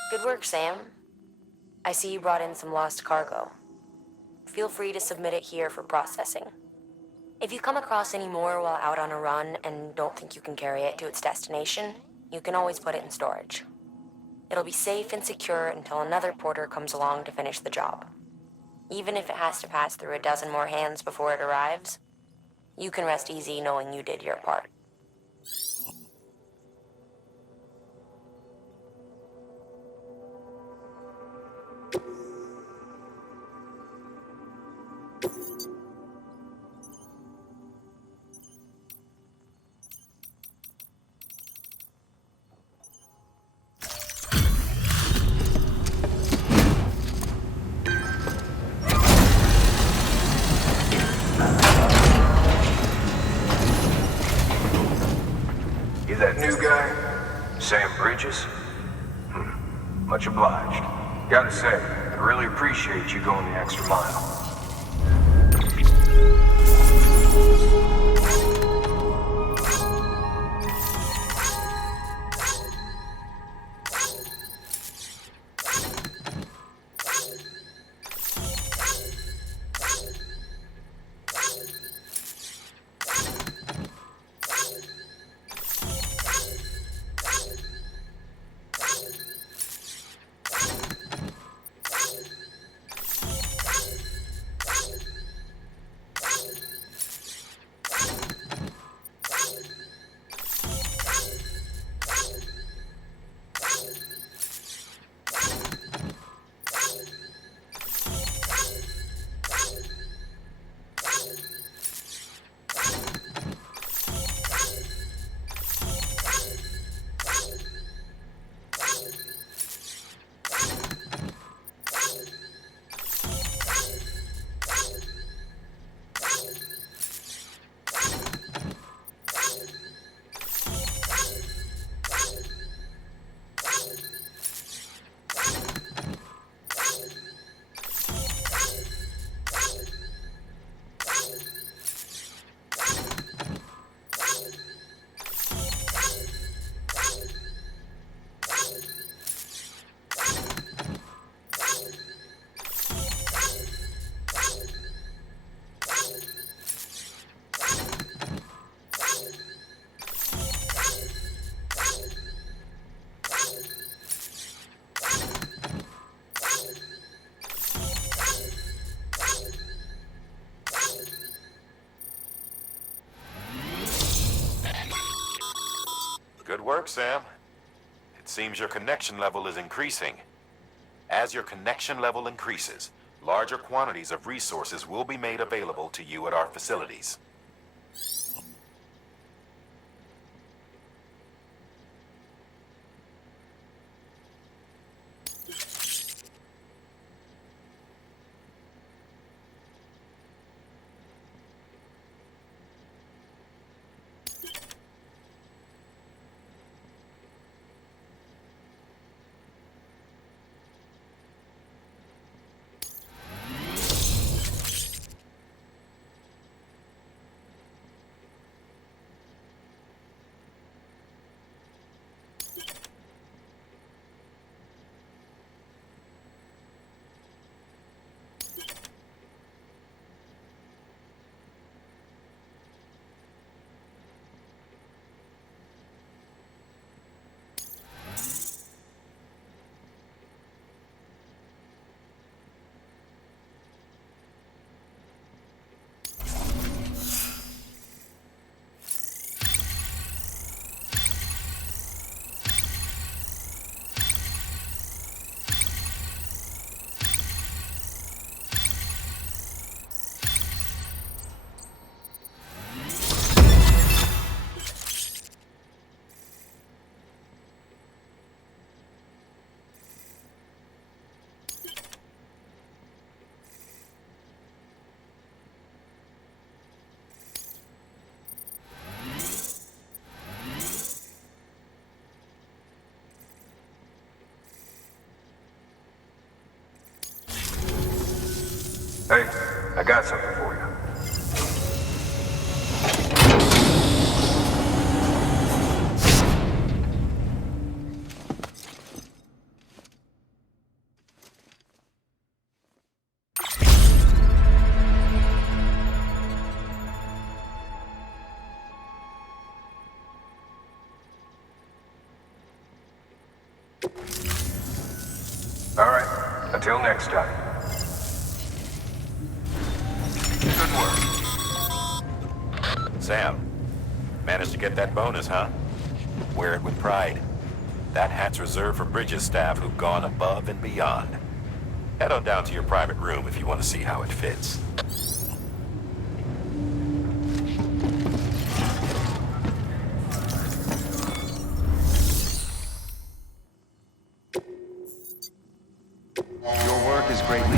Good work, Sam. I see you brought in some lost cargo. Feel free to submit it here for processing. If you come across any more while out on a run and don't think you can carry it to its destination, you can always put it in storage. It'll be safe and secure until another porter comes along to finish the job. Even if it has to pass through a dozen more hands before it arrives, you can rest easy knowing you did your part. You that new guy? Sam Bridges? Much obliged. Gotta say, I really appreciate you going the extra mile. work, Sam. It seems your connection level is increasing. As your connection level increases, larger quantities of resources will be made available to you at our facilities. Hey, I got something for you. All right, until next time. Good work. Sam, managed to get that bonus, huh? Wear it with pride. That hat's reserved for Bridges staff who've gone above and beyond. Head on down to your private room if you want to see how it fits. Your work is greatly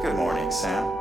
Good morning, Sam.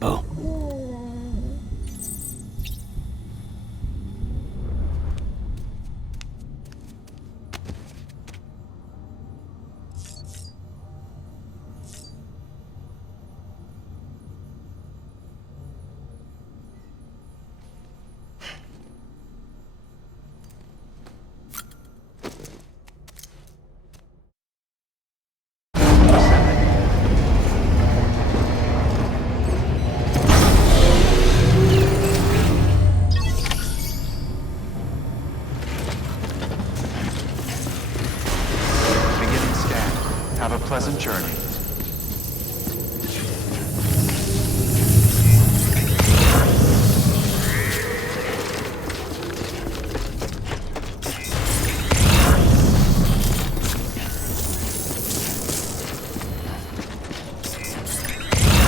Bo. Beginning scan. Have a pleasant journey.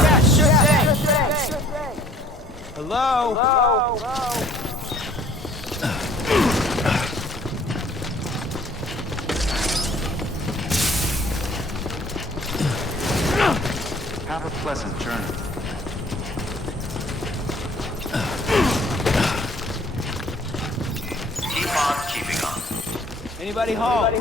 Yeah, sure thing. Hello? Have a pleasant journey. Keep on keeping on. Anybody home?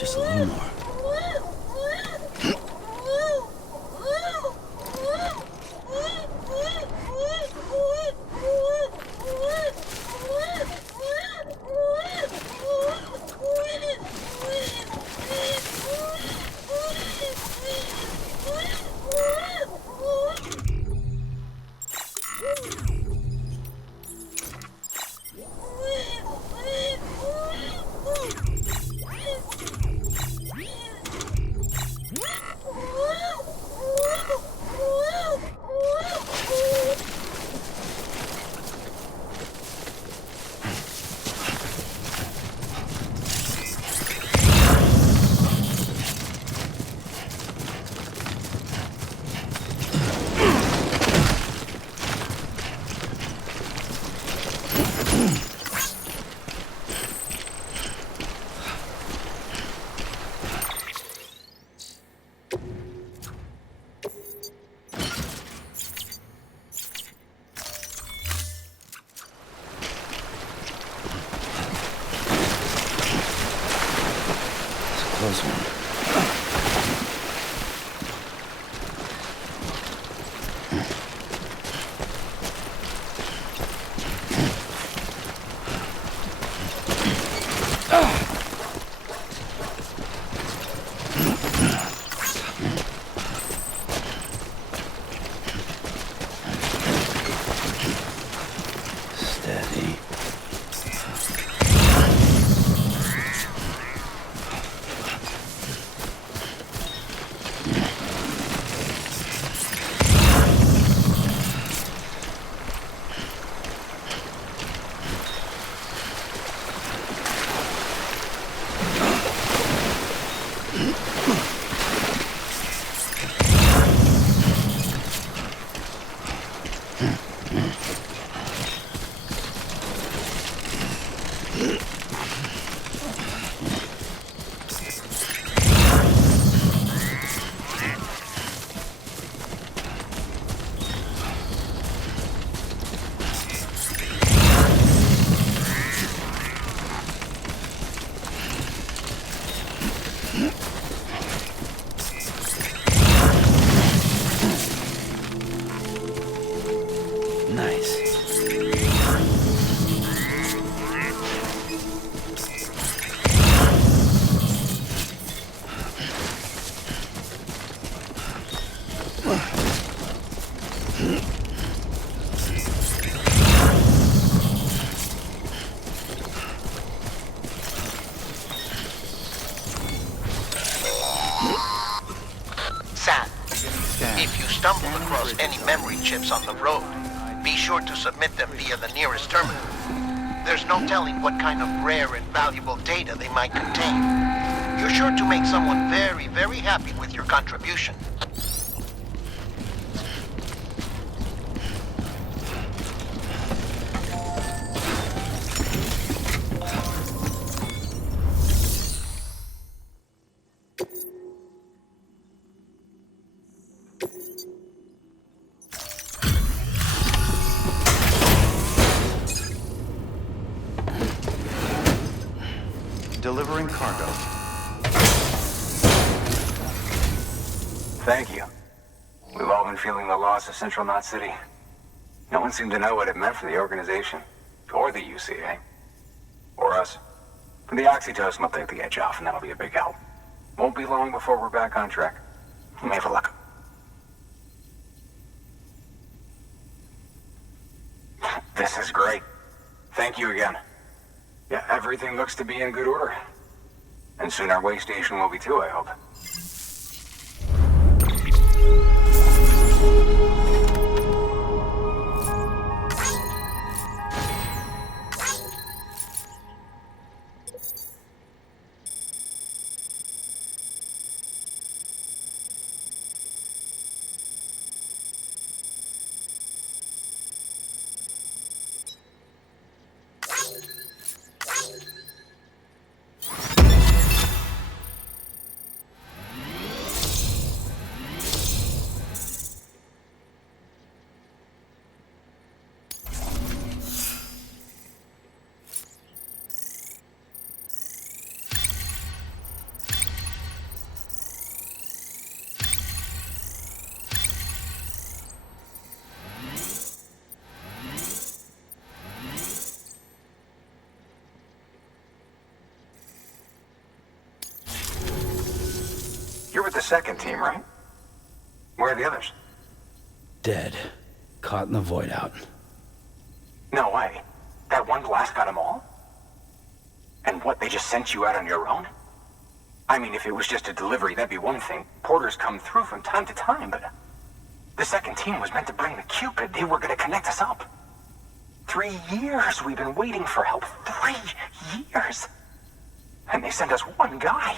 Just a little more. Close one. Steady. Nice. Sam, if you stumble across any memory chips on the road, be sure to submit them via the nearest terminal. There's no telling what kind of rare and valuable data they might contain. You're sure to make someone very, very happy with your contribution. Delivering cargo. Thank you. We've all been feeling the loss of Central Knot City. No one seemed to know what it meant for the organization, or the UCA, or us. The oxytocin will take the edge off, and that'll be a big help. Won't be long before we're back on track. May have luck. This is great. Thank you again. Yeah, everything looks to be in good order. And soon our way station will be too, I hope. You're with the second team, right? Where are the others? Dead. Caught in the void out. No way. That one blast got them all? And what, they just sent you out on your own? I mean, if it was just a delivery, that'd be one thing. Porters come through from time to time, but... The second team was meant to bring the Cupid. They were gonna connect us up. 3 years we've been waiting for help. 3 years! And they sent us one guy.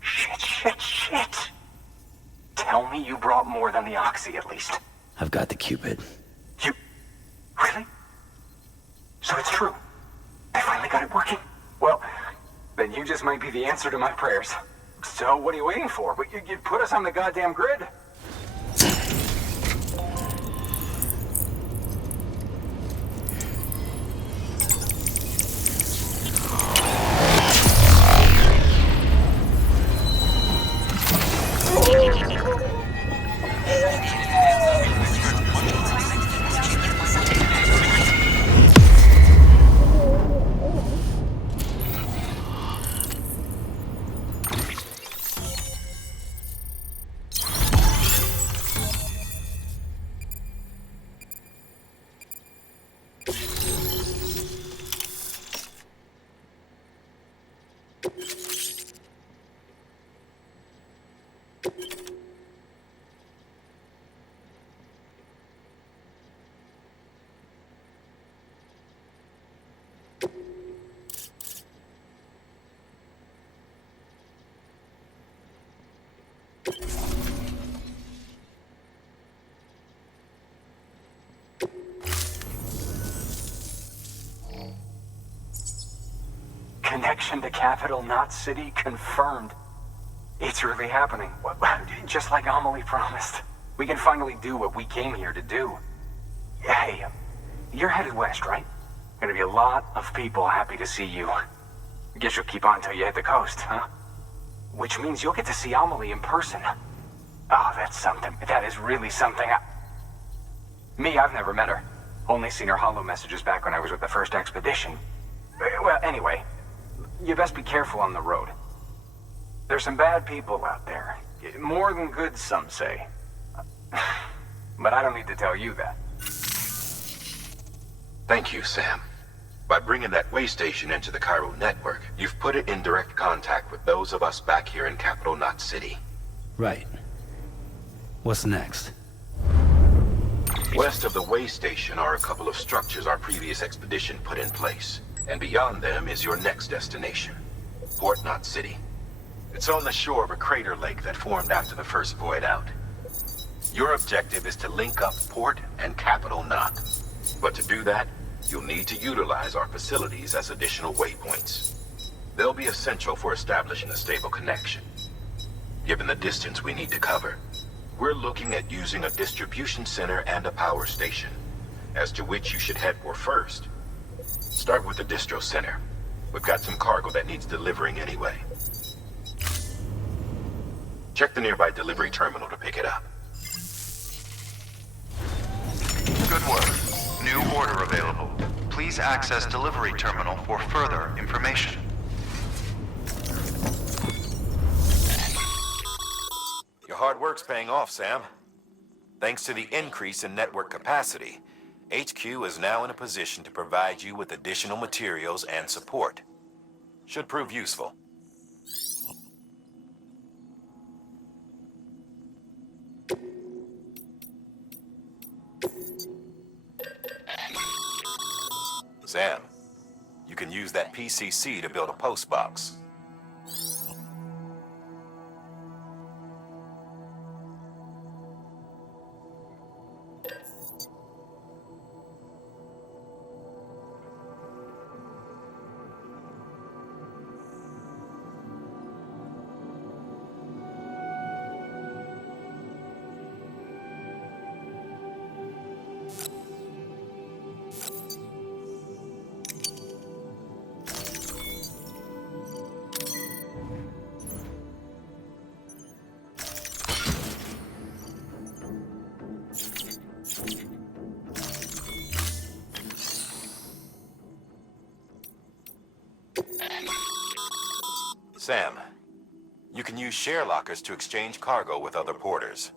Shit. Tell me you brought more than the Oxy, at least. I've got the Cupid. You... Really? So it's true. I finally got it working. Well, then you just might be the answer to my prayers. So what are you waiting for? You put us on the goddamn grid. Connection to Capital Knot City confirmed. It's really happening. Just like Amelie promised. We can finally do what we came here to do. Hey, you're headed west, right? Gonna be a lot of people happy to see you. Guess you'll keep on until you hit the coast, huh? Which means you'll get to see Amelie in person. Oh, that's something. That is really something. Me, I've never met her. Only seen her holo messages back when I was with the first expedition. Well, anyway, you best be careful on the road. There's some bad people out there. More than good, some say. But I don't need to tell you that. Thank you, Sam. By bringing that way station into the Cairo network, you've put it in direct contact with those of us back here in Capital Knot City. Right. What's next? West of the way station are a couple of structures our previous expedition put in place. And beyond them is your next destination, Port Knot City. It's on the shore of a crater lake that formed after the first void out. Your objective is to link up Port and Capital Knot. But to do that, you'll need to utilize our facilities as additional waypoints. They'll be essential for establishing a stable connection. Given the distance we need to cover, we're looking at using a distribution center and a power station, as to which you should head for first. Start with the distro center. We've got some cargo that needs delivering anyway. Check the nearby delivery terminal to pick it up. Good work. New order available. Please access delivery terminal for further information. Your hard work's paying off, Sam. Thanks to the increase in network capacity, HQ is now in a position to provide you with additional materials and support. Should prove useful. Sam, you can use that PCC to build a post box. Sam, You can use share lockers to exchange cargo with other porters.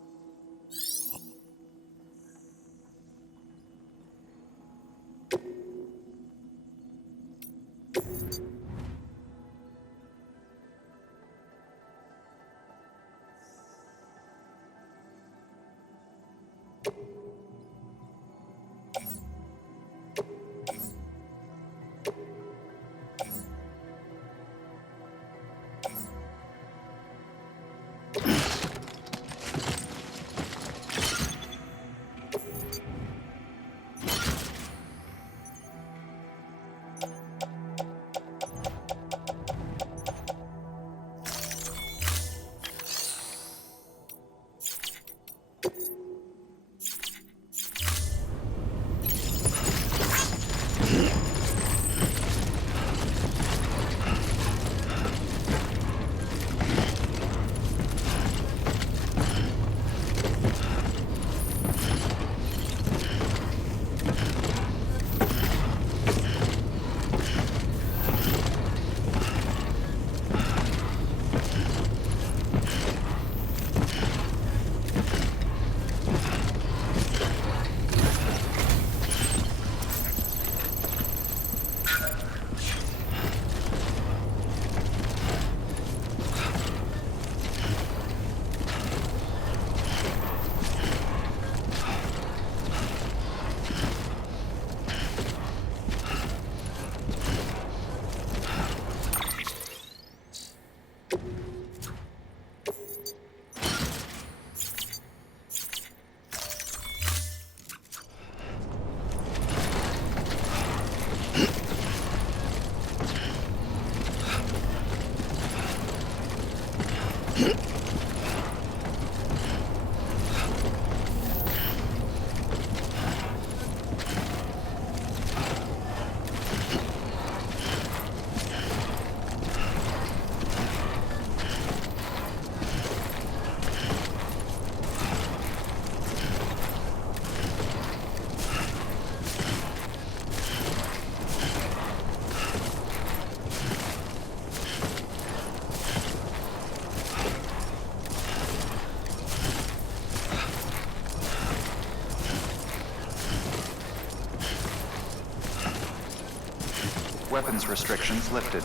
Weapons restrictions lifted.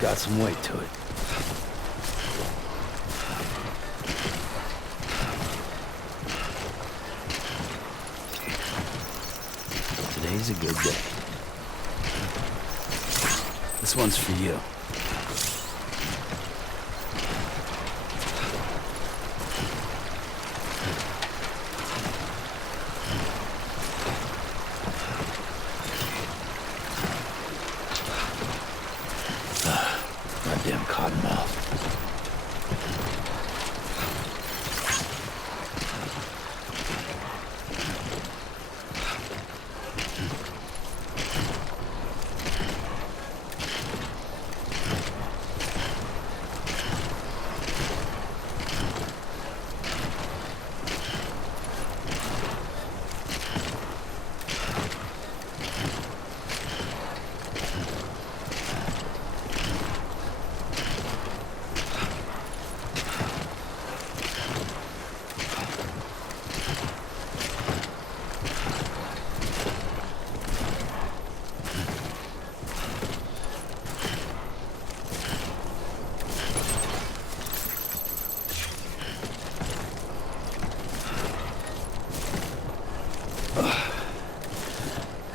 got some weight to it. Today's a good day. This one's for you. Goddamn cottonmouth.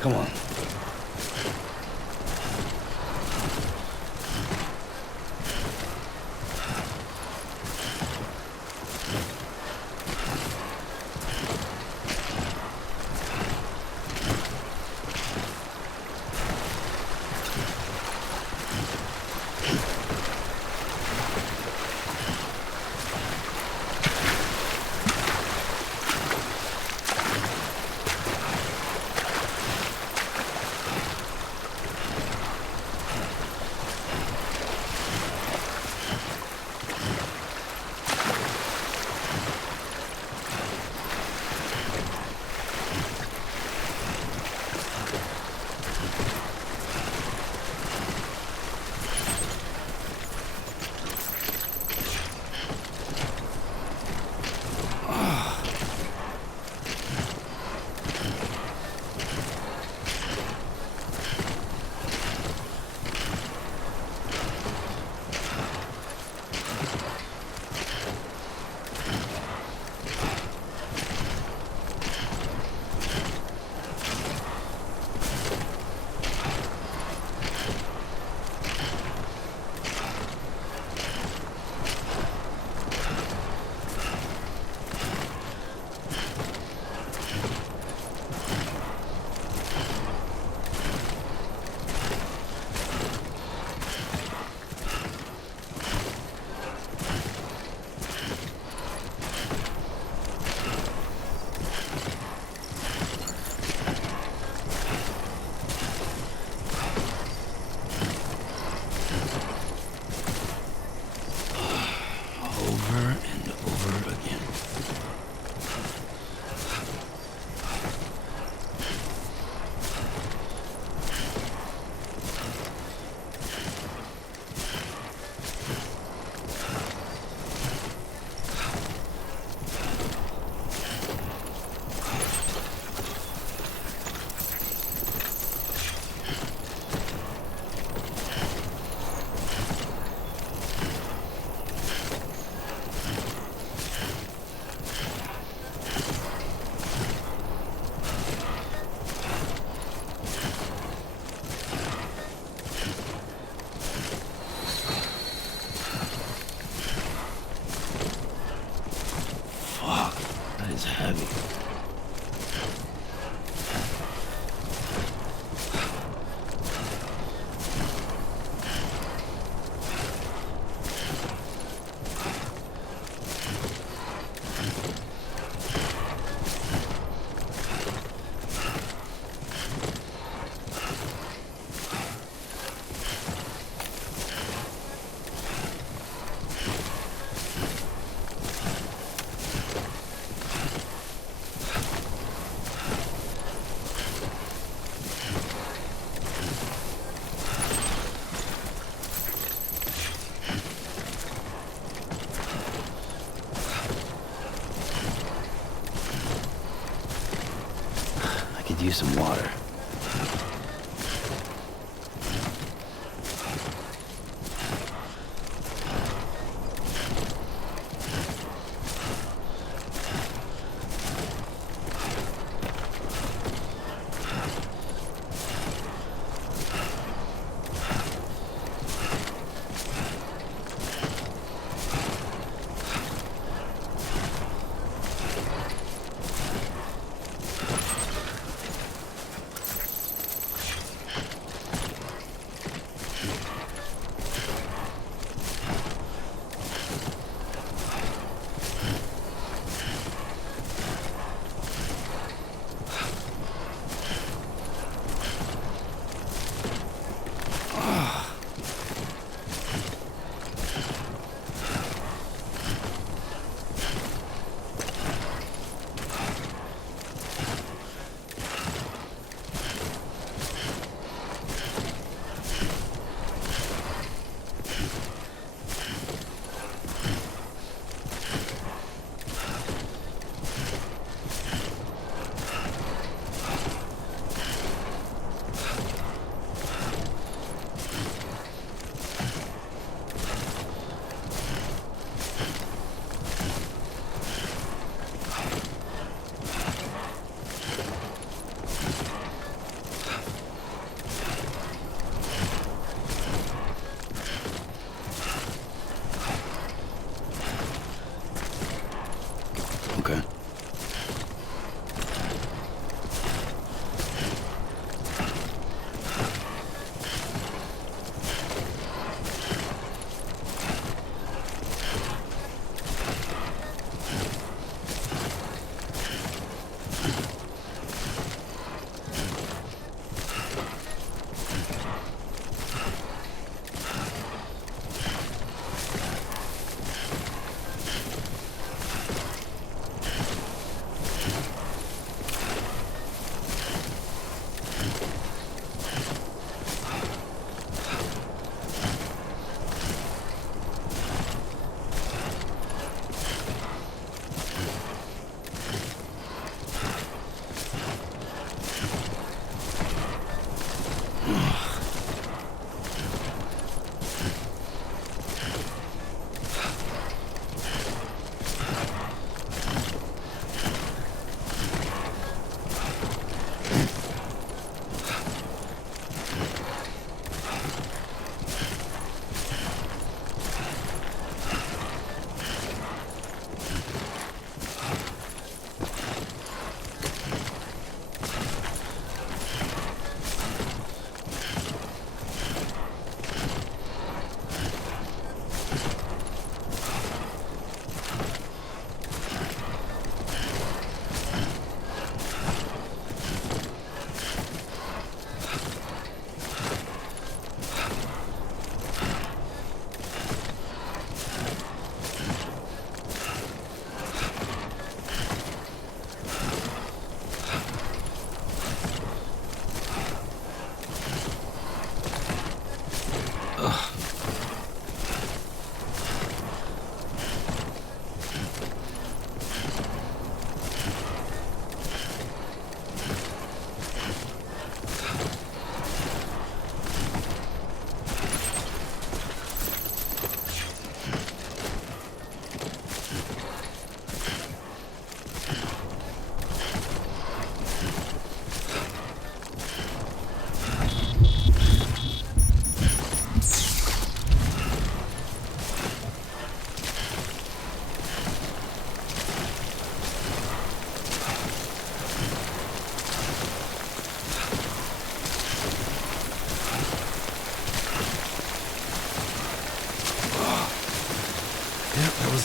Come on. Is heavy. Use some water.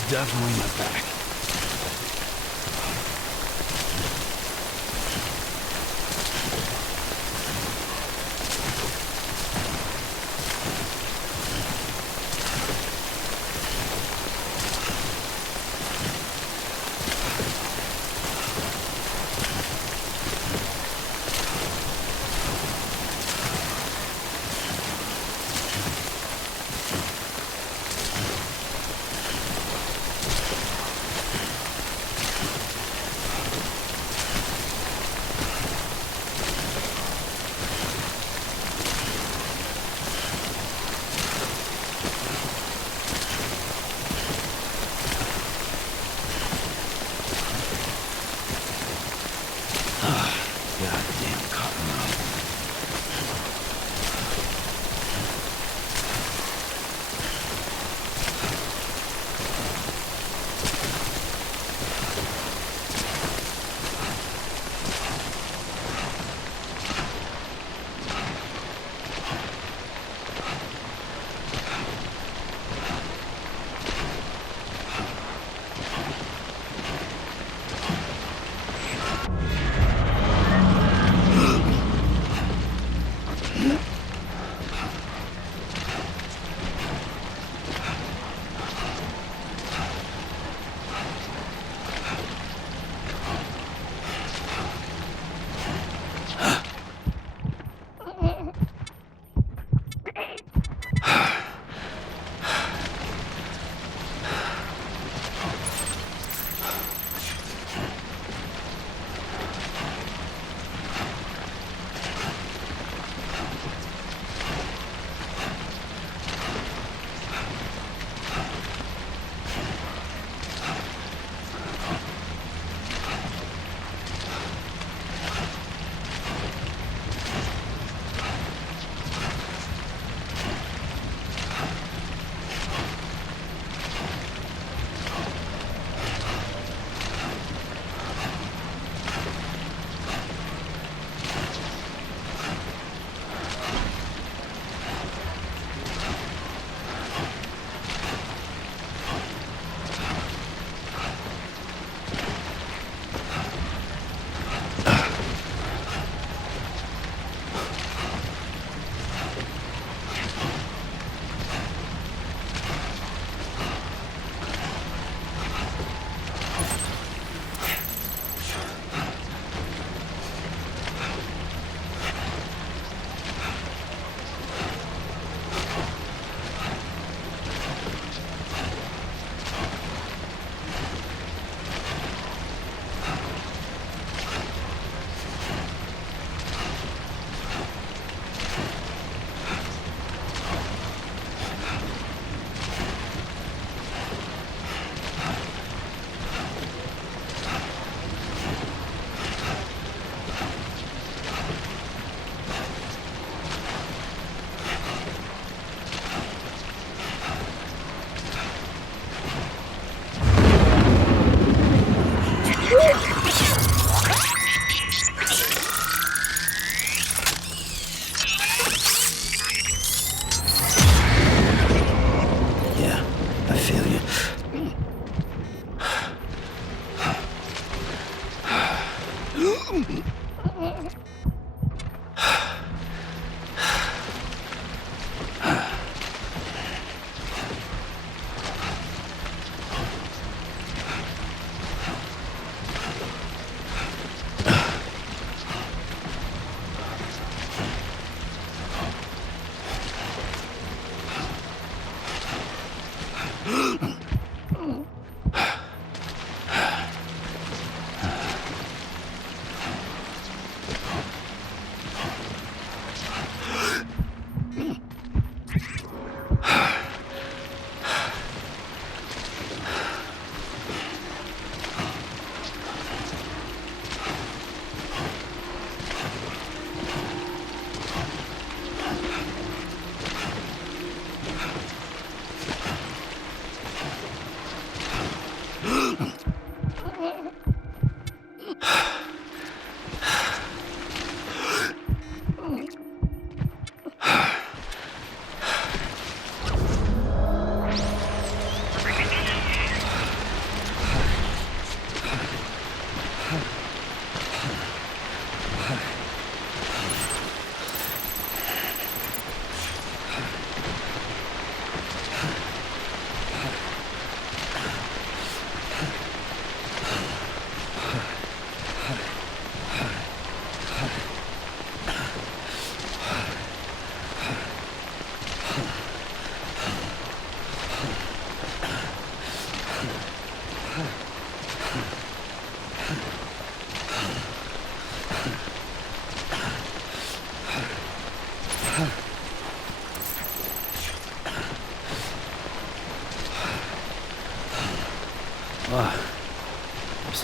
definitely my back.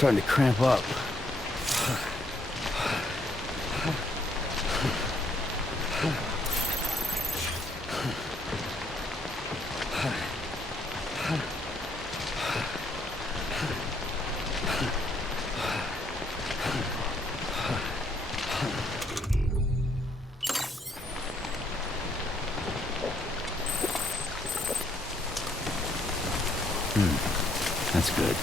starting to cramp up. That's good.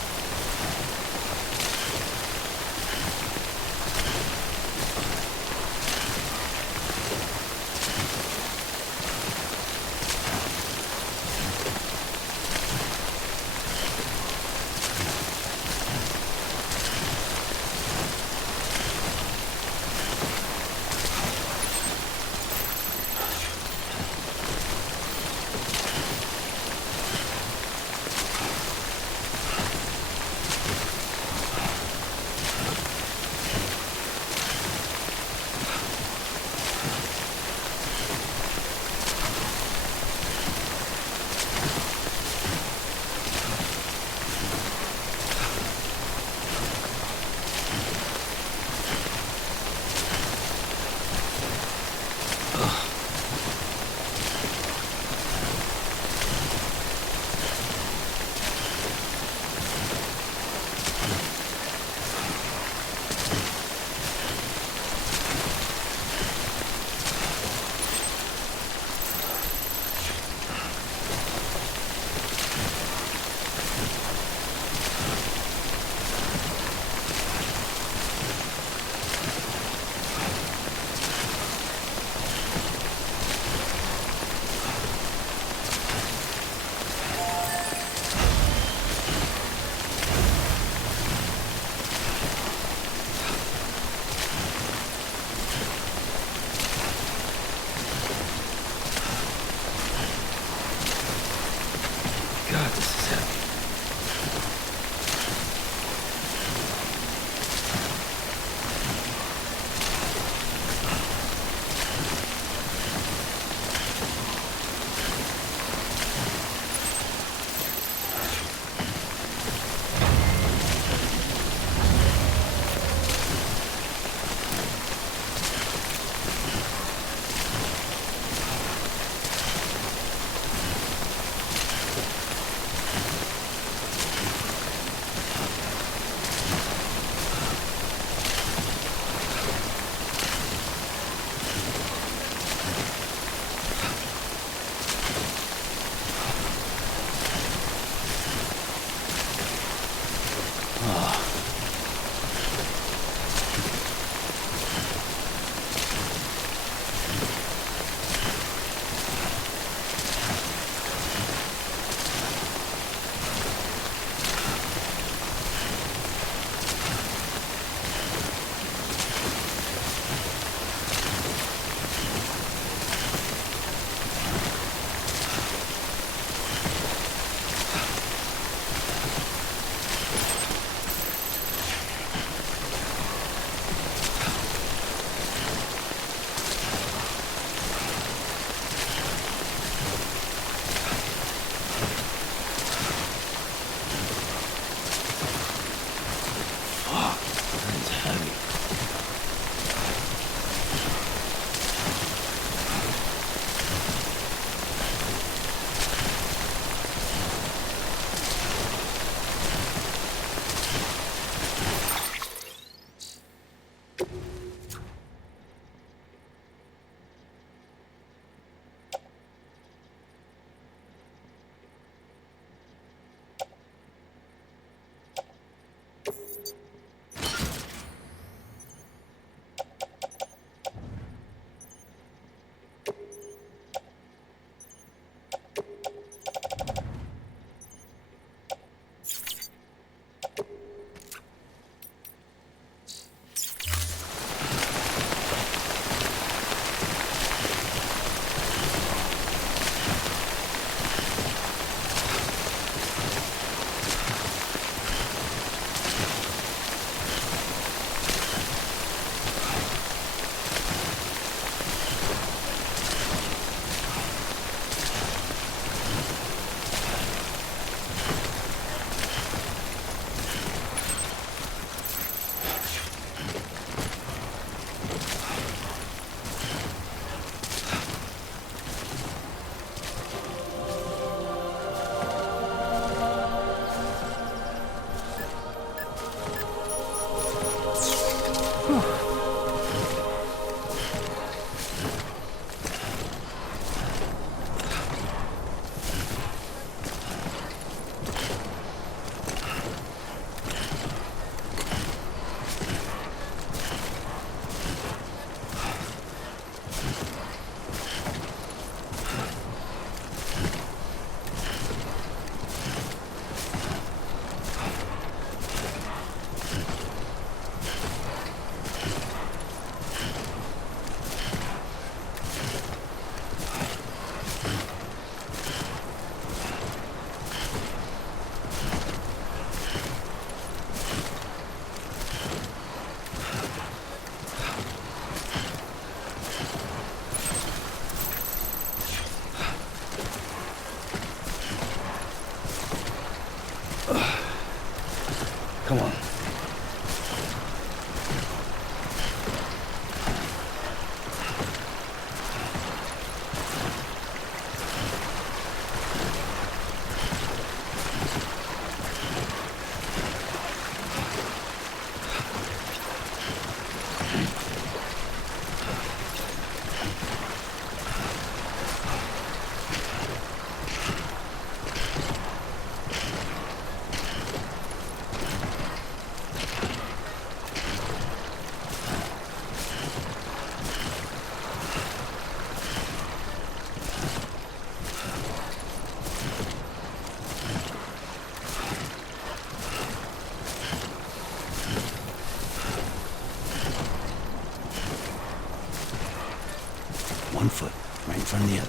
one foot right in front of the other.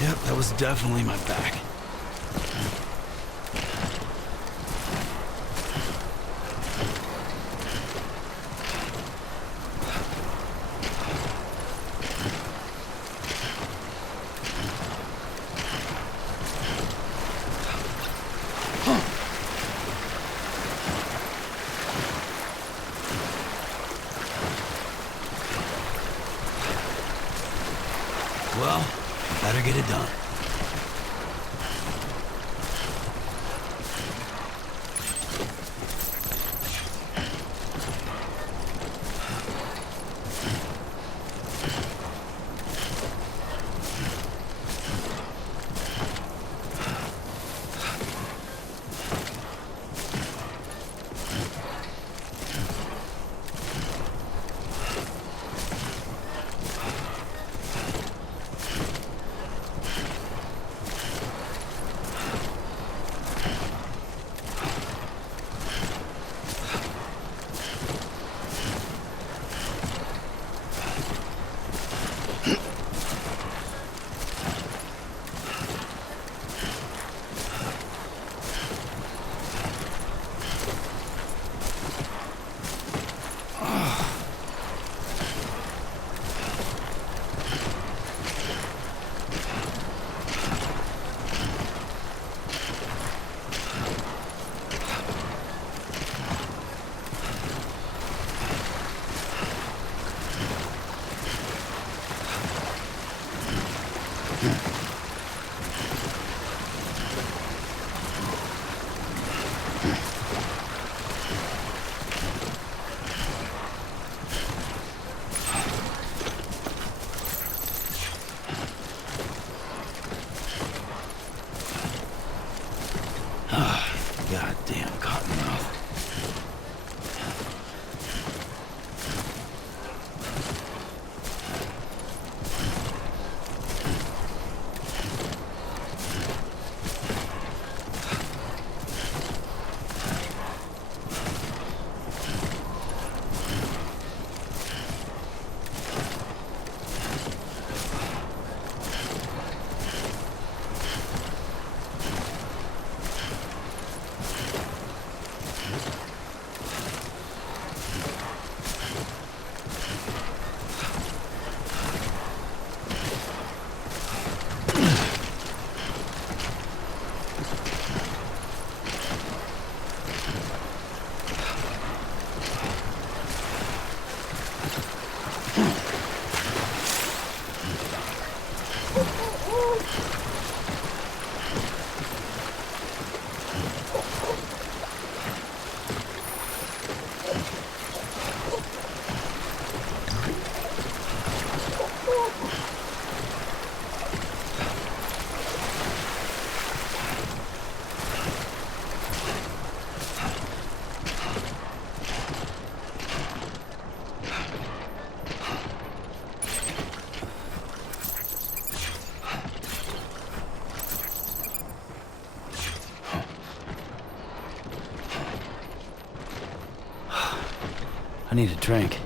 Yep, that was definitely my back. Well, better get it done. Goddamn cottonmouth. I need a drink.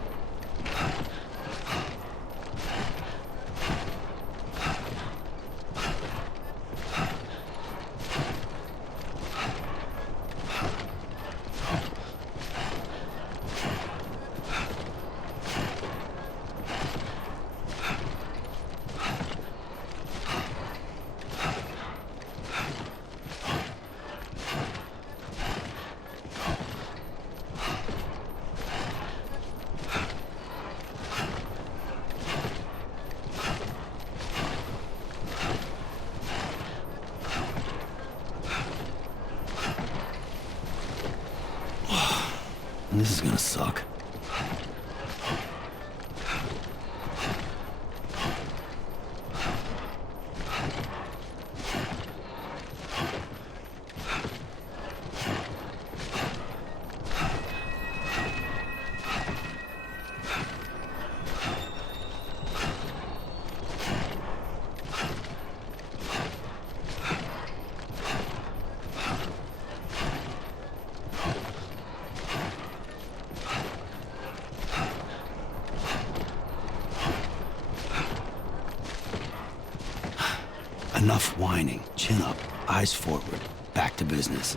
This is gonna suck. Enough whining. Chin up, eyes forward. Back to business.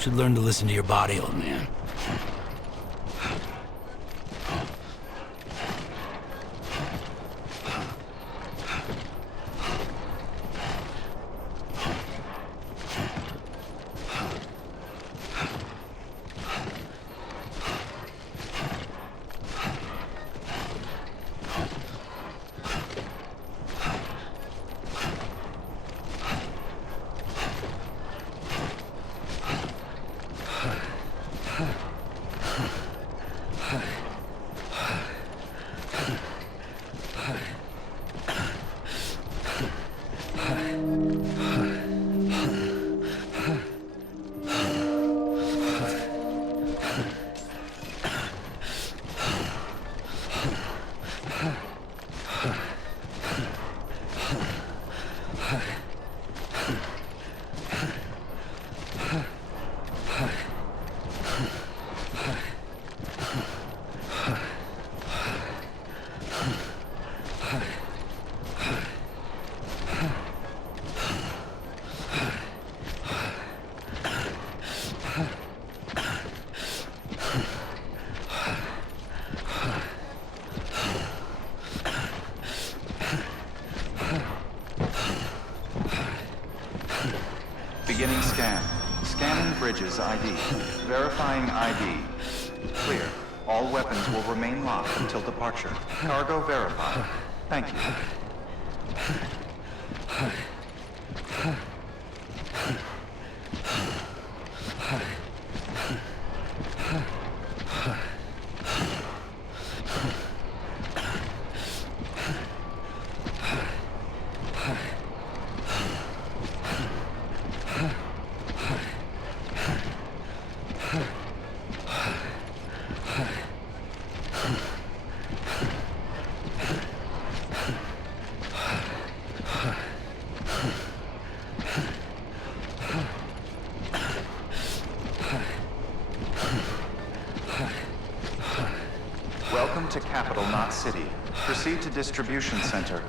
Should learn to listen to your body, old man. Beginning scan. Scanning bridges ID. Verifying ID. Clear. All weapons will remain locked until departure. Cargo verified. Thank you. Welcome to Capital Knot City. Proceed to distribution center.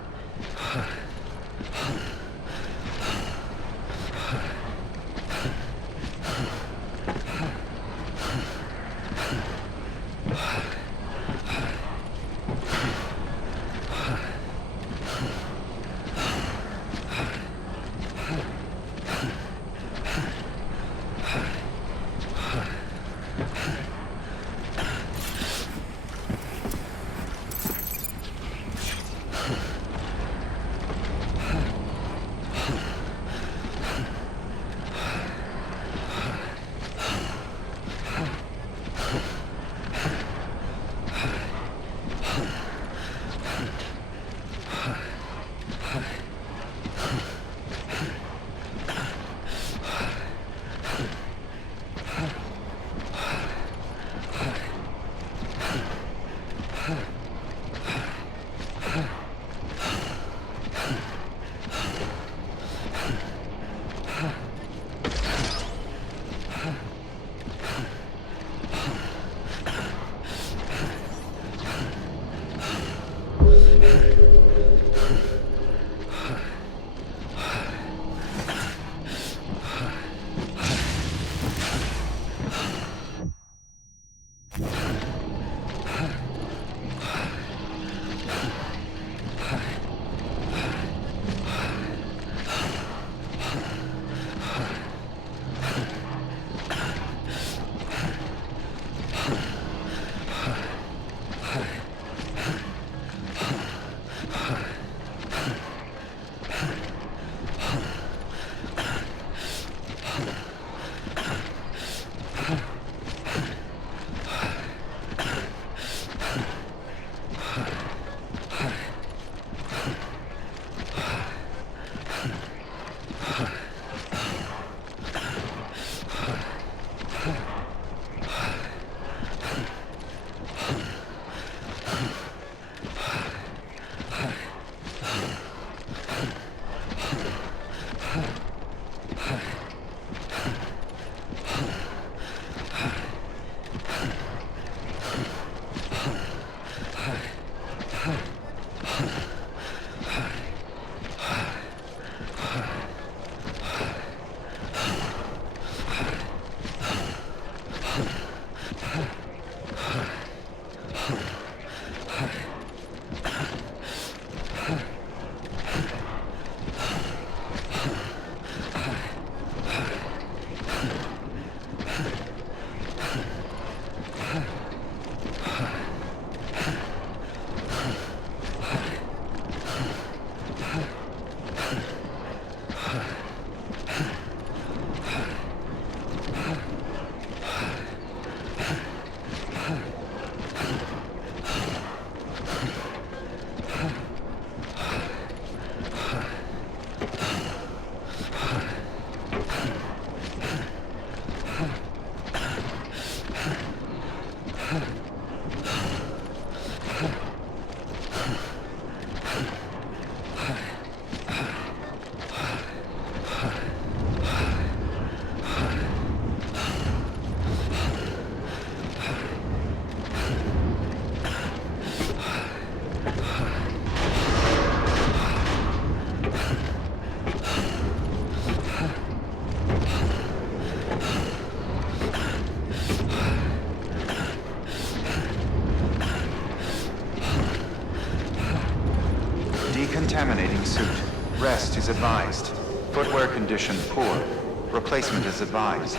Rest is advised. Footwear condition poor. Replacement is advised.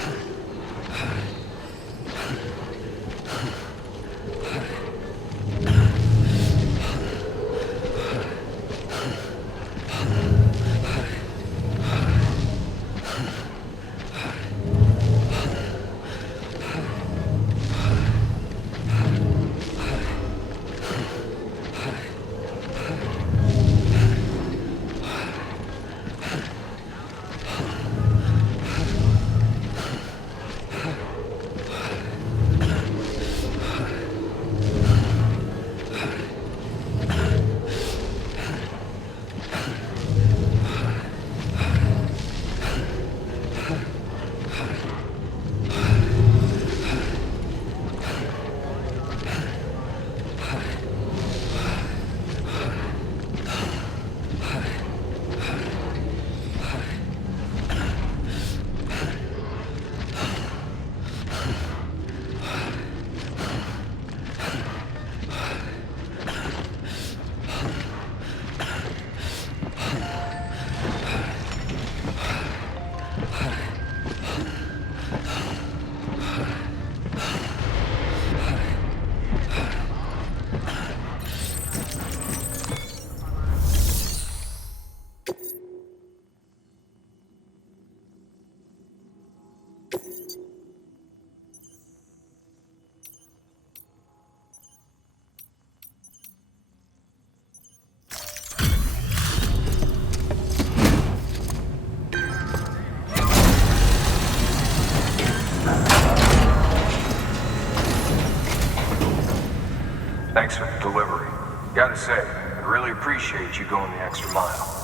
Thanks for the delivery. Gotta say, I really appreciate you going the extra mile.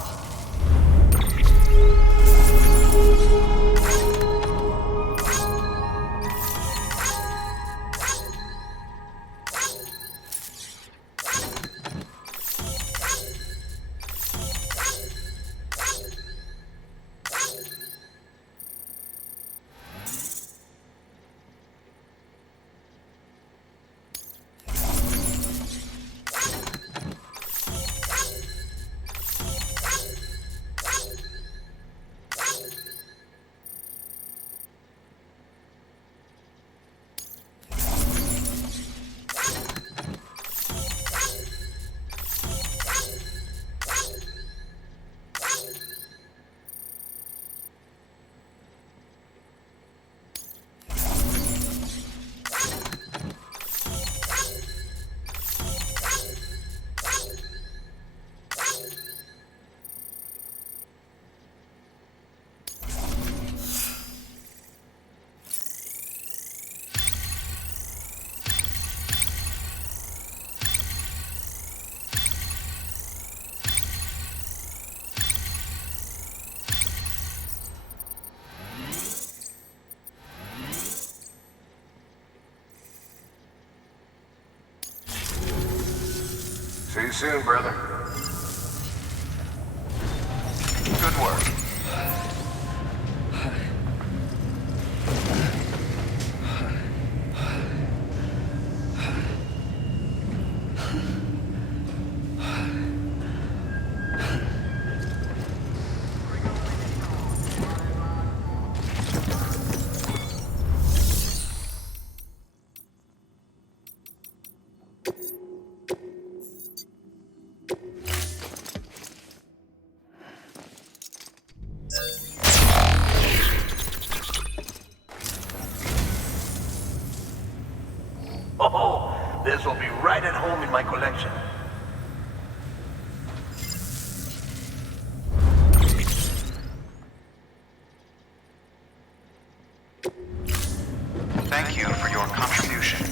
See you soon, brother. Good work. Oh, this will be right at home in my collection. Thank you for your contribution.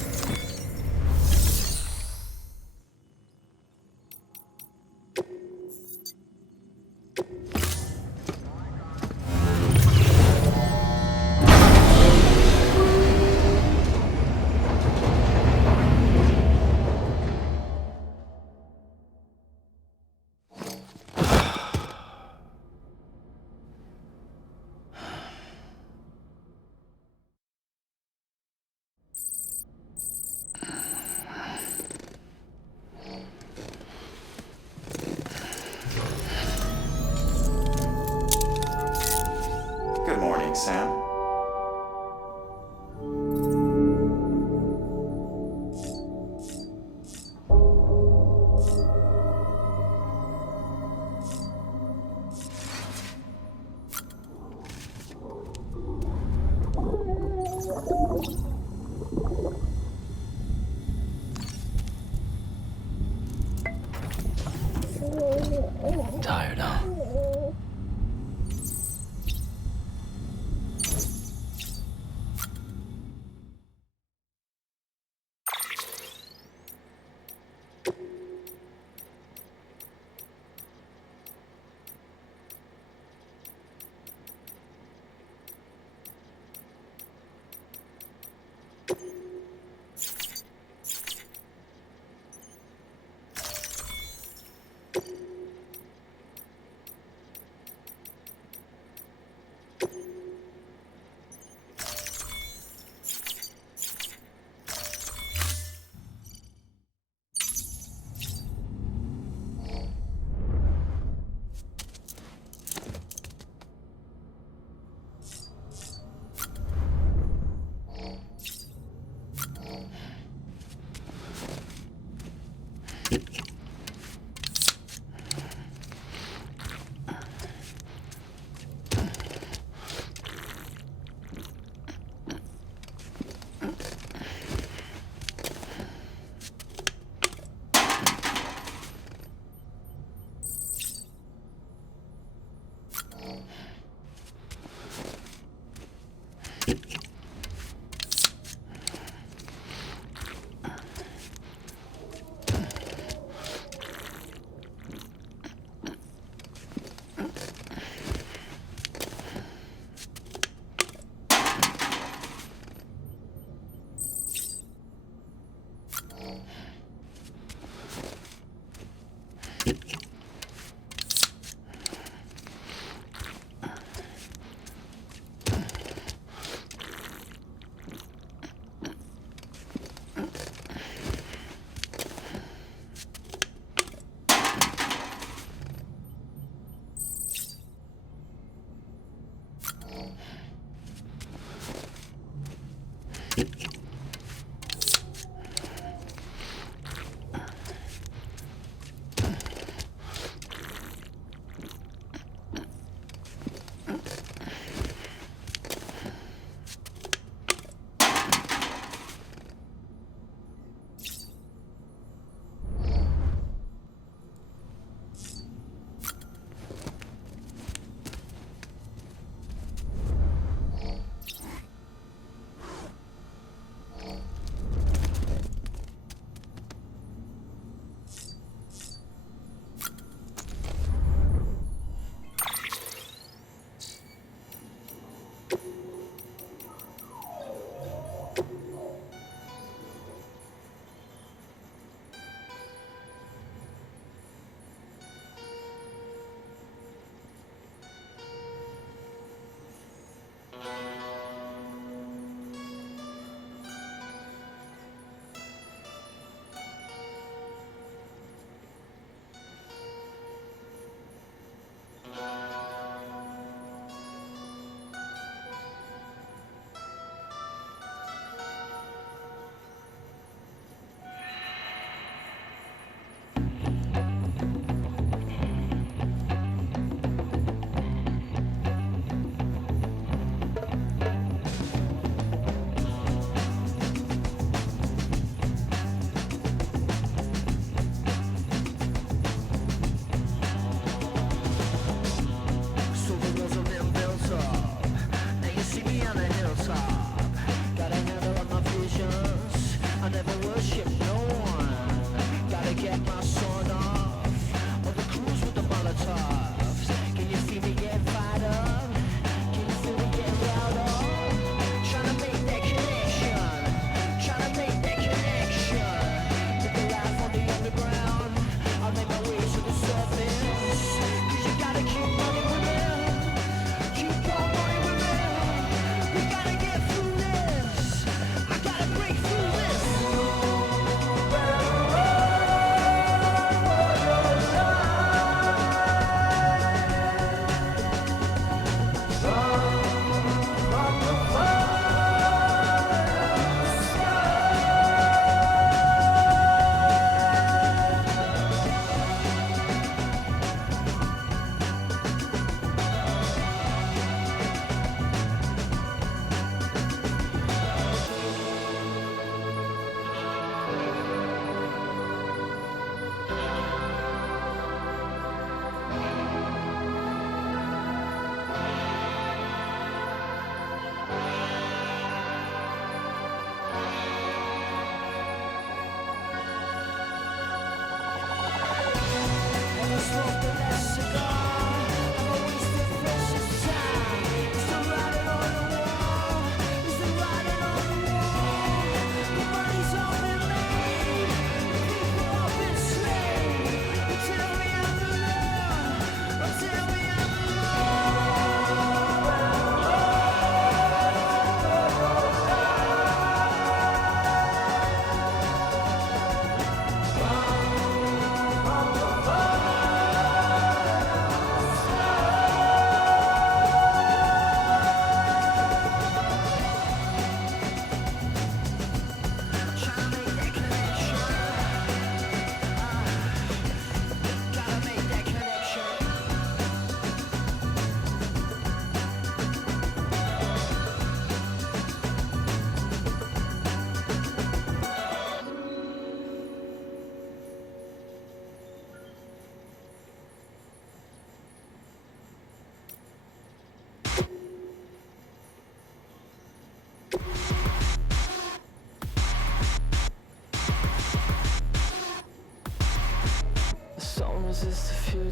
Thanks, Sam. Tired, huh?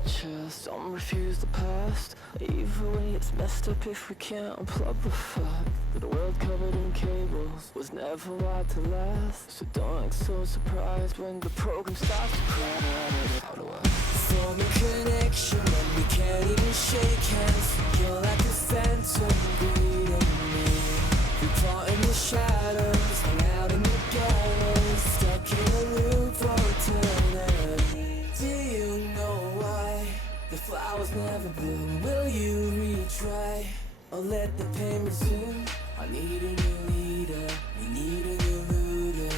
chest. Don't refuse the past. Either way, it's messed up if we can't unplug the fact that a world covered in cables was never wired to last. So don't act so surprised when the program starts to crash. How do I form a connection when we can't even shake hands? You're like a phantom greeting me. We plot in the shadows, hang out in the gallows, stuck in a loop for eternity. Do you know why the flowers never bloom? Will you retry or let the pain resume? I need a new leader, we need a new looter.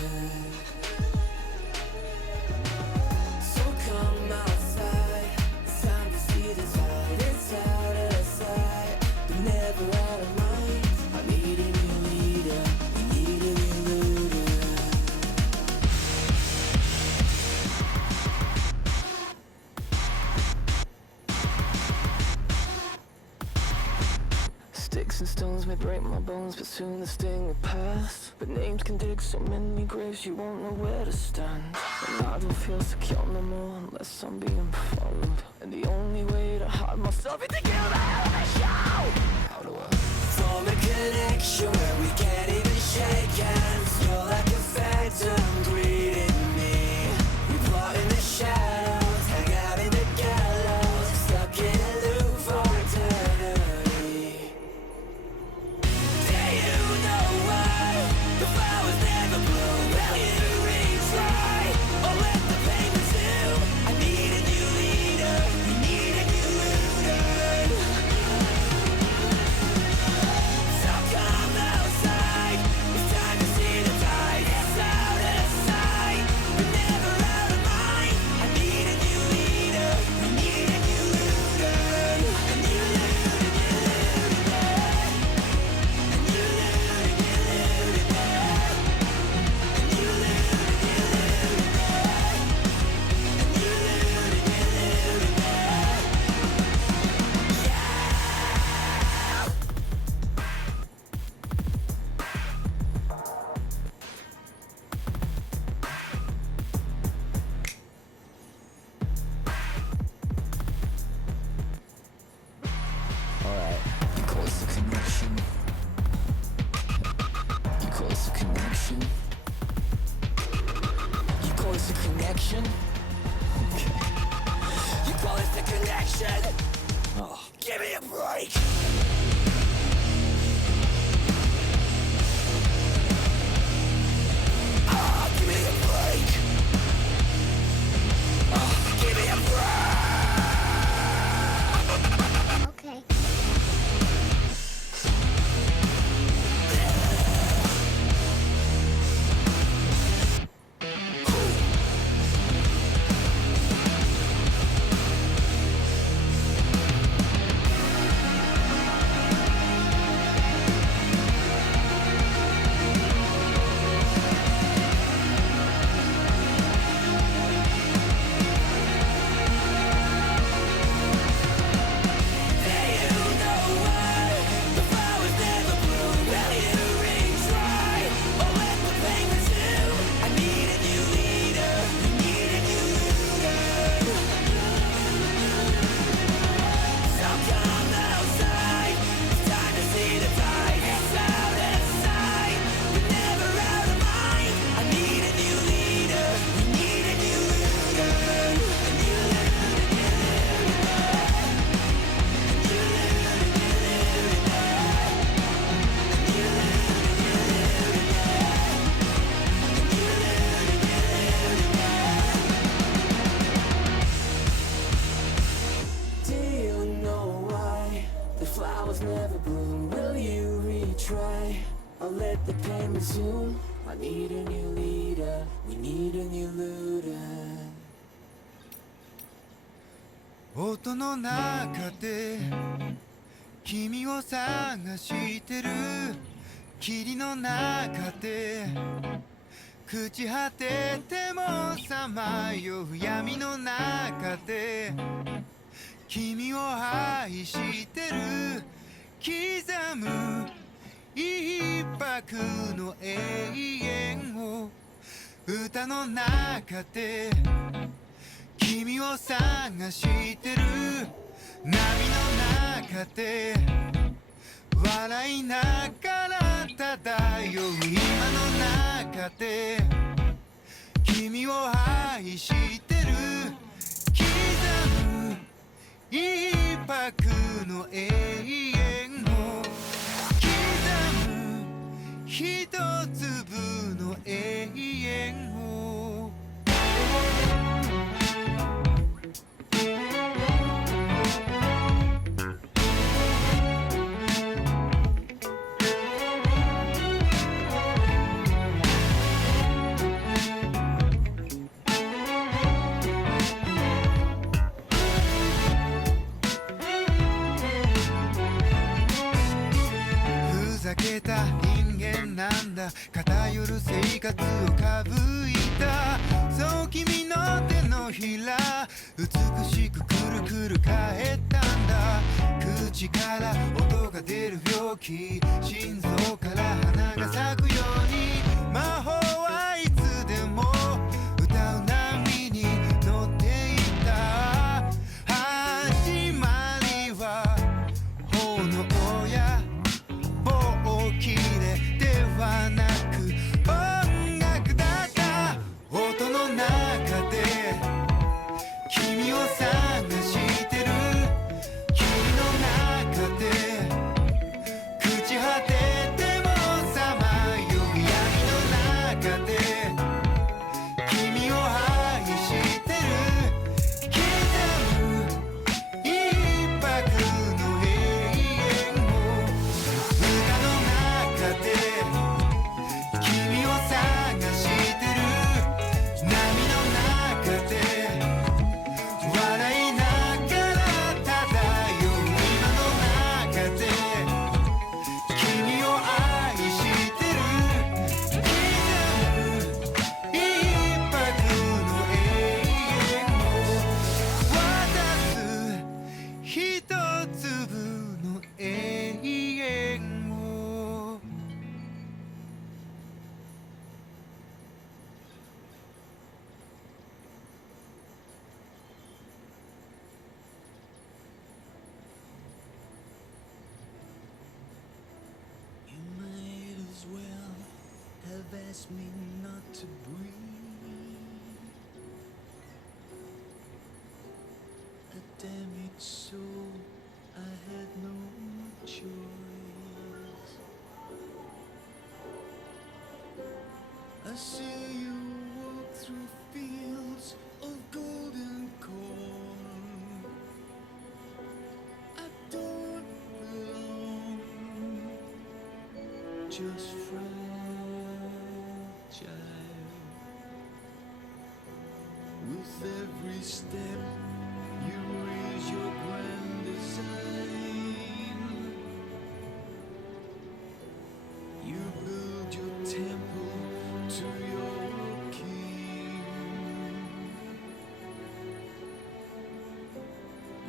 So come outside, it's time to see the tide. It's out of sight, but never out of mind. I need a new leader, we need a new looter. Sticks and stones may break my bones, but soon the sting will pass. But names can dig so many graves, you won't know where to stand. And I don't feel secure no more unless I'm being followed. And the only way to hide myself is to give the hell of a show. How do I form a connection where we can't even shake hands? You're like a phantom greeting me. We plot in the shadows, hang out in the gallows, stuck in a loop for eternity. Do you know why the flowers never bloom? Will you retry or let the pain resume? I need a new leader, we need a new looter. So come outside, it's time to see the tide. It's out of sight, but never out of mind. I need a new leader, we need a new looter. A new looter, new Alright, you call this a connection. You call this a connection. You call this a connection? Okay. You call this a connection? Oh, give me a break! Oh, give me a break! Oh, give me a break! Okay. Do you know why the flowers never bloom? Will you retry or let the pain resume? I need a new leader, we need a new looter. 音の中で君を探してる霧の中で朽ち果ててもさまよう闇の中で君を愛してる刻む一泊の永遠を歌の中で刻君を探してる波の中で笑いながら漂う今の中で君を愛してる刻む一泊の永遠を刻む一粒の永遠をふざけた人間なんだ偏る生活をかぶいたそう君の手のひら美しくくるくる返ったんだ口から音が出る病気心臓から花が咲くように魔法はいつでも歌う波に乗っていた始まりは炎や棒切れではなく音楽だった音の中で君を探してる君の中で朽ち果ててもさまよう闇の中で君を愛してる刻む一泊の永遠を歌の中で君を探してる波の中で笑いながら漂う今の中で君を愛してる刻む一泊の永遠を渡す一粒の永遠をYou might as well have asked me not to breathe. A damaged soul, I had no choice. I see you walk through fields of golden corn. I don't belong, just fragile. With every step, you raise your grand design. You build your temple to your king.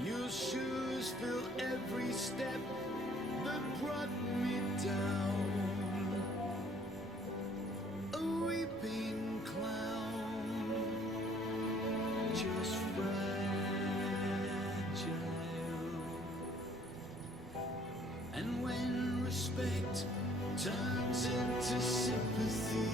Your shoes fill every step that brought me down. A weeping clown, just fragile. And when respect turns into sympathy,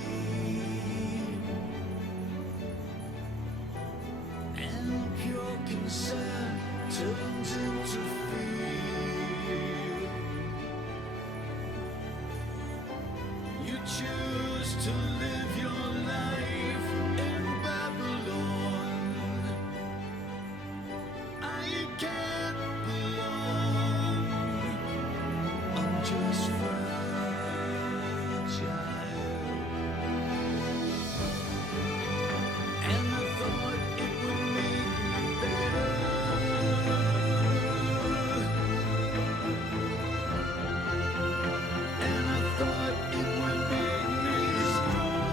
and pure concern turns into fear, you choose to live your life in Babylon. I can't belong, I'm just fragile. And I thought it would make me better. And I thought it would make me strong.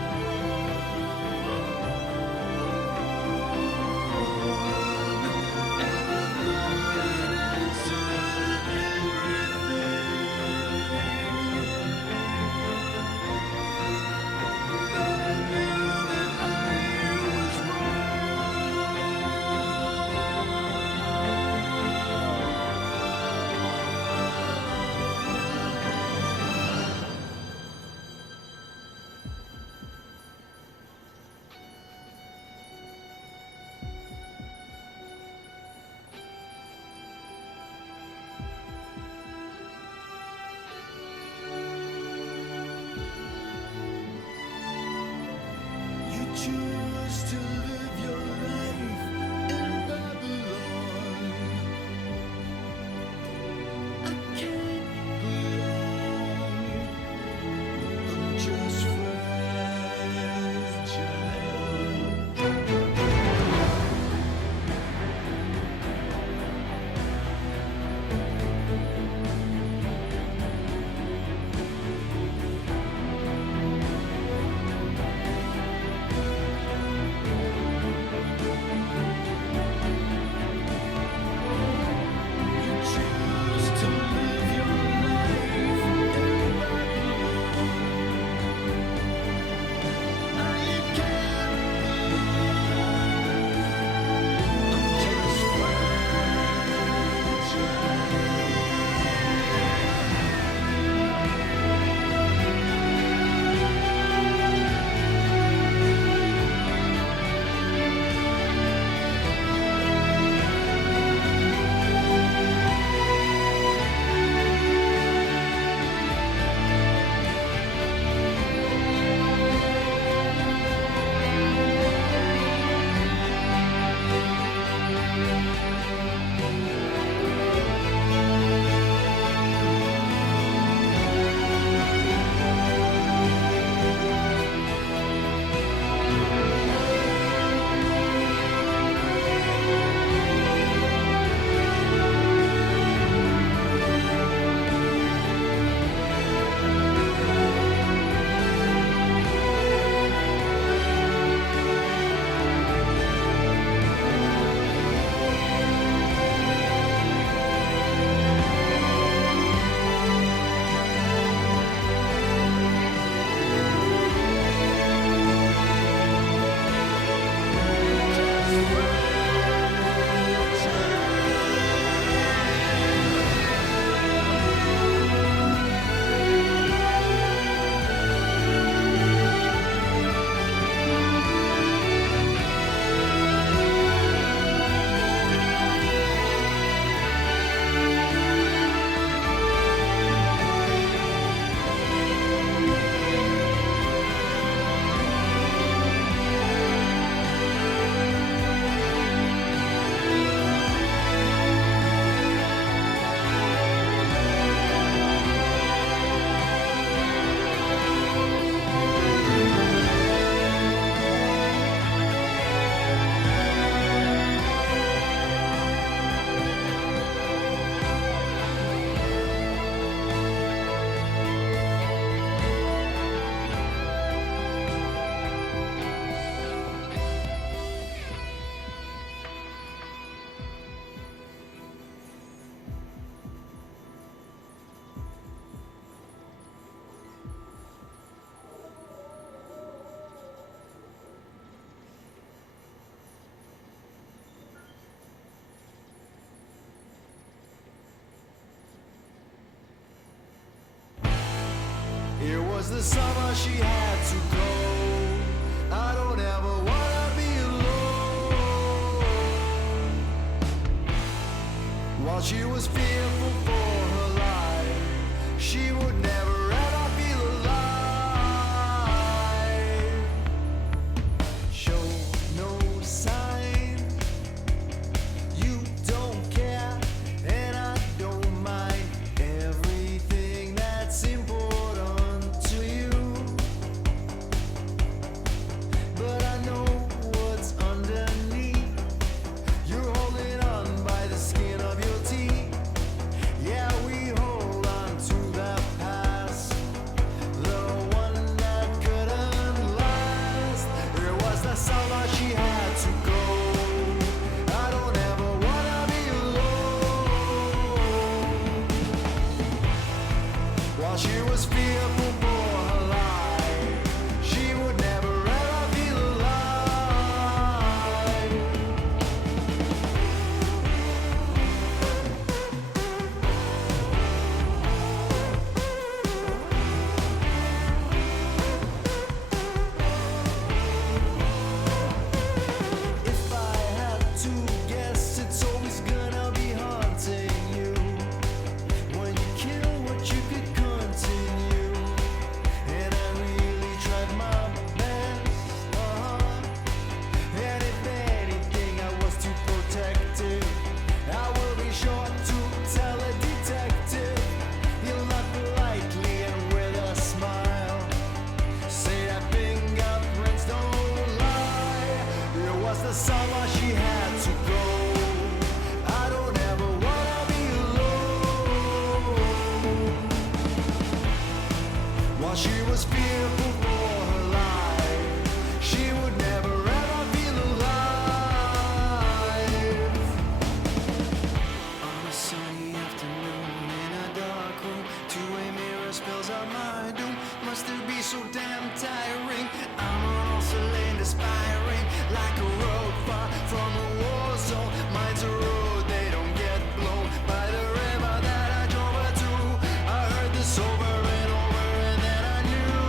And I thought it answered everything. was the summer she had to go. I don't ever wanna be alone. While she was fearful for her life, she would never ever feel alive. Show no sign, you don't care, and I don't mind everything that's important to you. But I know what's underneath. You're holding on by the skin of your teeth. Yeah, we hold on to the past, the one that couldn't last. It was the summer she had to go. I don't ever wanna be alone. While she was fearful for her life, she would never ever feel alive. If I had to guess, it's always gonna be haunting you. When you kill what you could continue. And I really tried my best, and if anything I was too protective, I will be sure to tell a detective. He'll laugh politely and with a smile, say that fingerprints don't lie. It was the summer she had to go. I don't ever wanna be alone. While she was fearful for her life, she would never ever feel alive. On a sunny afternoon in a dark room, two-way mirror spells out my doom. Must it be so damn tiring? I'm an all-lane aspiring, like a road far from a war zone. Mine's a road, they don't get blown by the river that I drove her to. I heard this over and over, and then I knew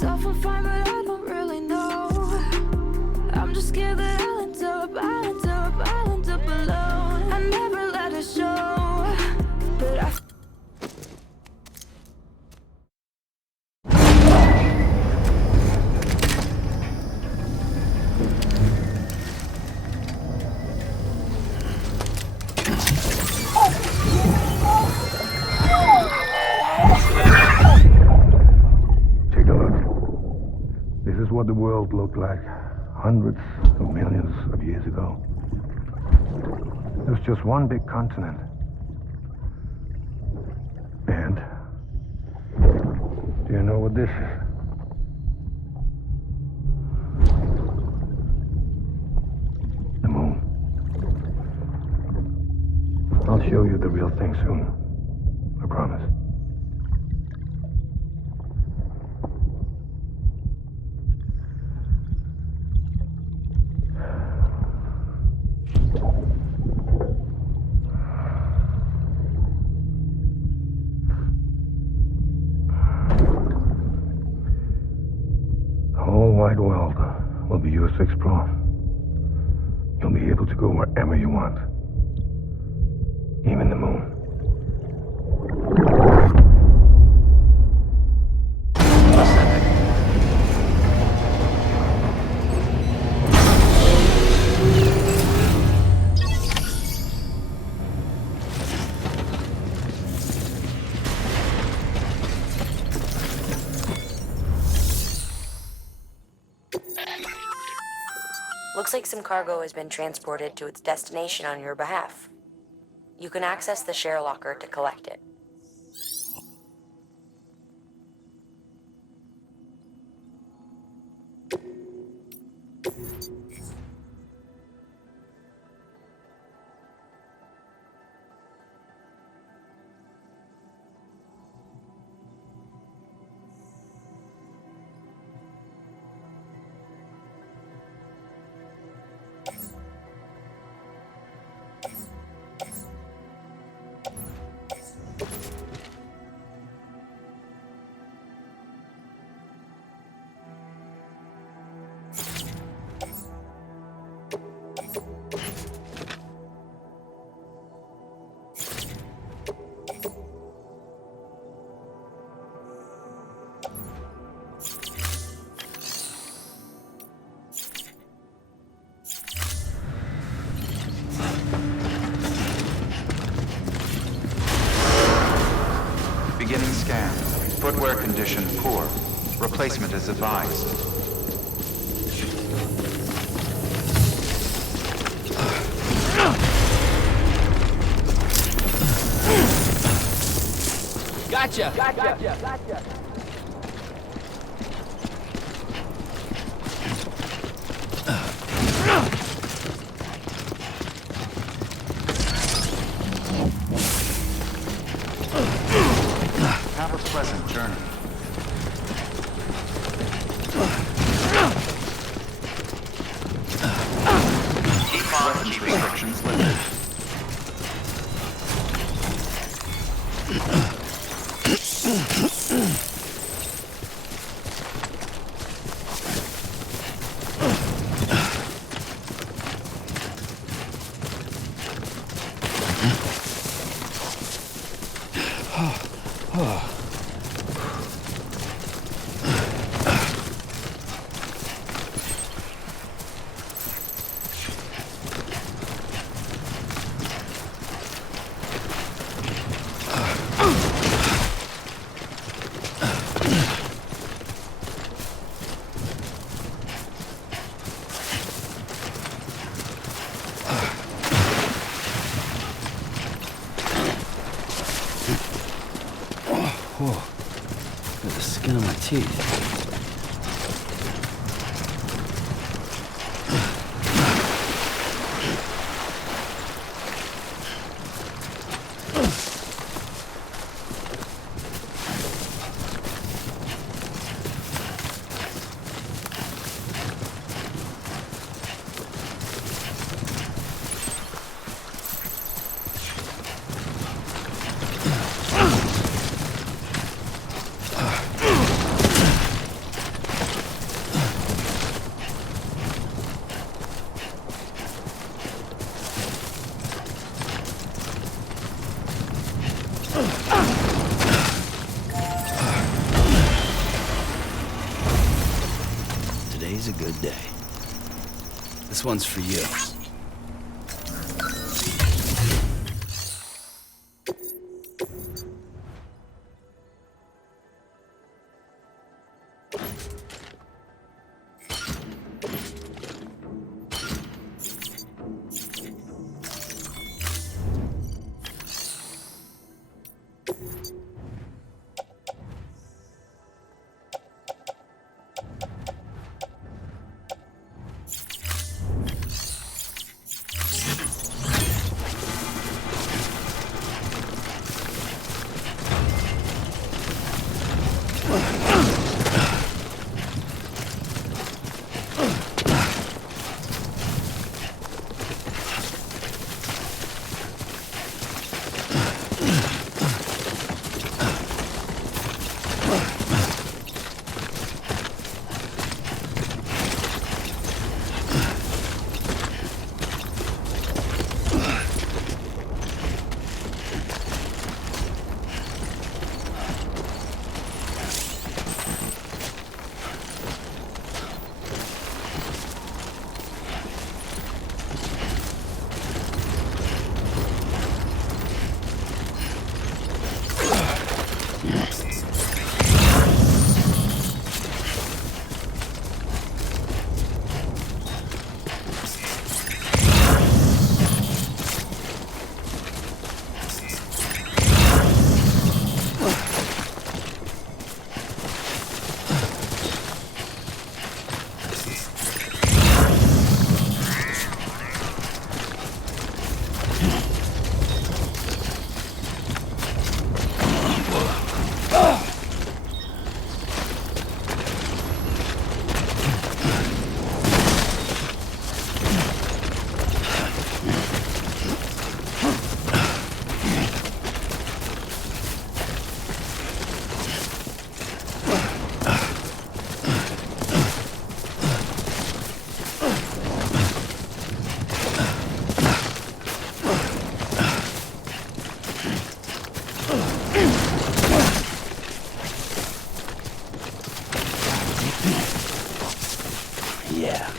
myself I'm fine, but I don't really know. I'm just scared that I'll end up alone. I never let it show, but I Take a look. This is what the world looked like hundreds of millions of years ago. It was just one big continent. And do you know what this is? The moon. I'll show you the real thing soon. I promise. The whole wide world will be yours to explore. You'll be able to go wherever you want. Even the moon. Looks like some cargo has been transported to its destination on your behalf. You can access the share locker to collect it. Beginning scan. Footwear condition poor. Replacement is advised. Gotcha! Have a pleasant journey. Keep on keeping restrictions lifted. Whoa. Got the skin on my teeth. Today's a good day. This one's for you. Yeah.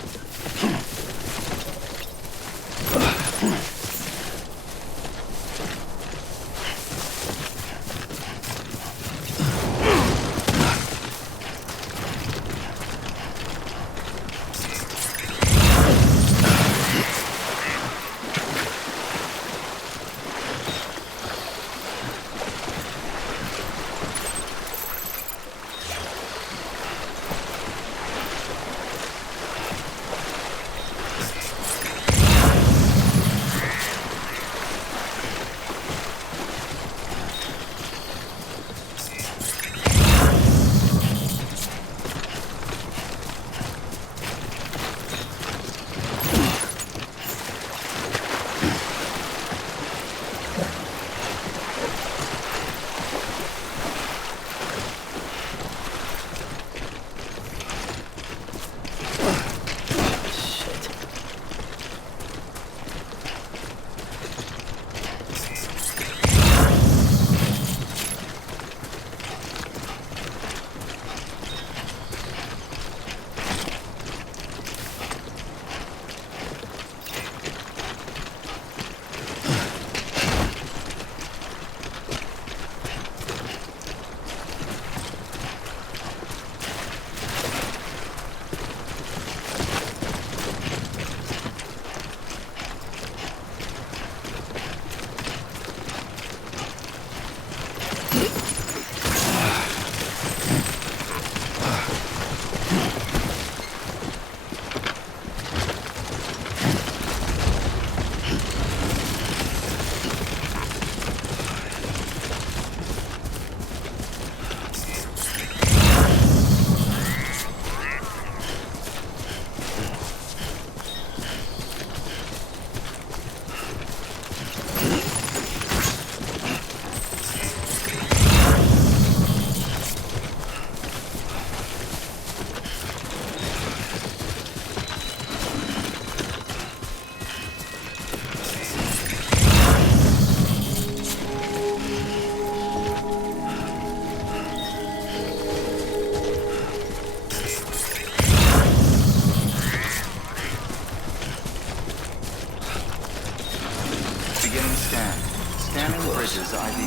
Beginning scan. Scanning bridges ID.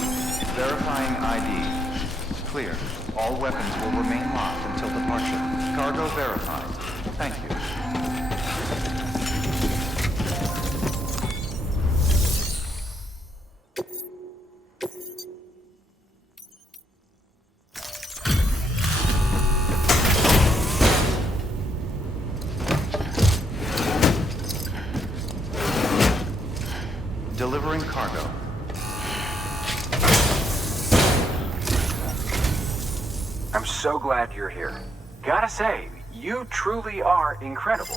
Verifying ID. Clear. All weapons will remain locked until departure. Cargo verified. Thank you. Delivering cargo. I'm so glad you're here. Gotta say, you truly are incredible.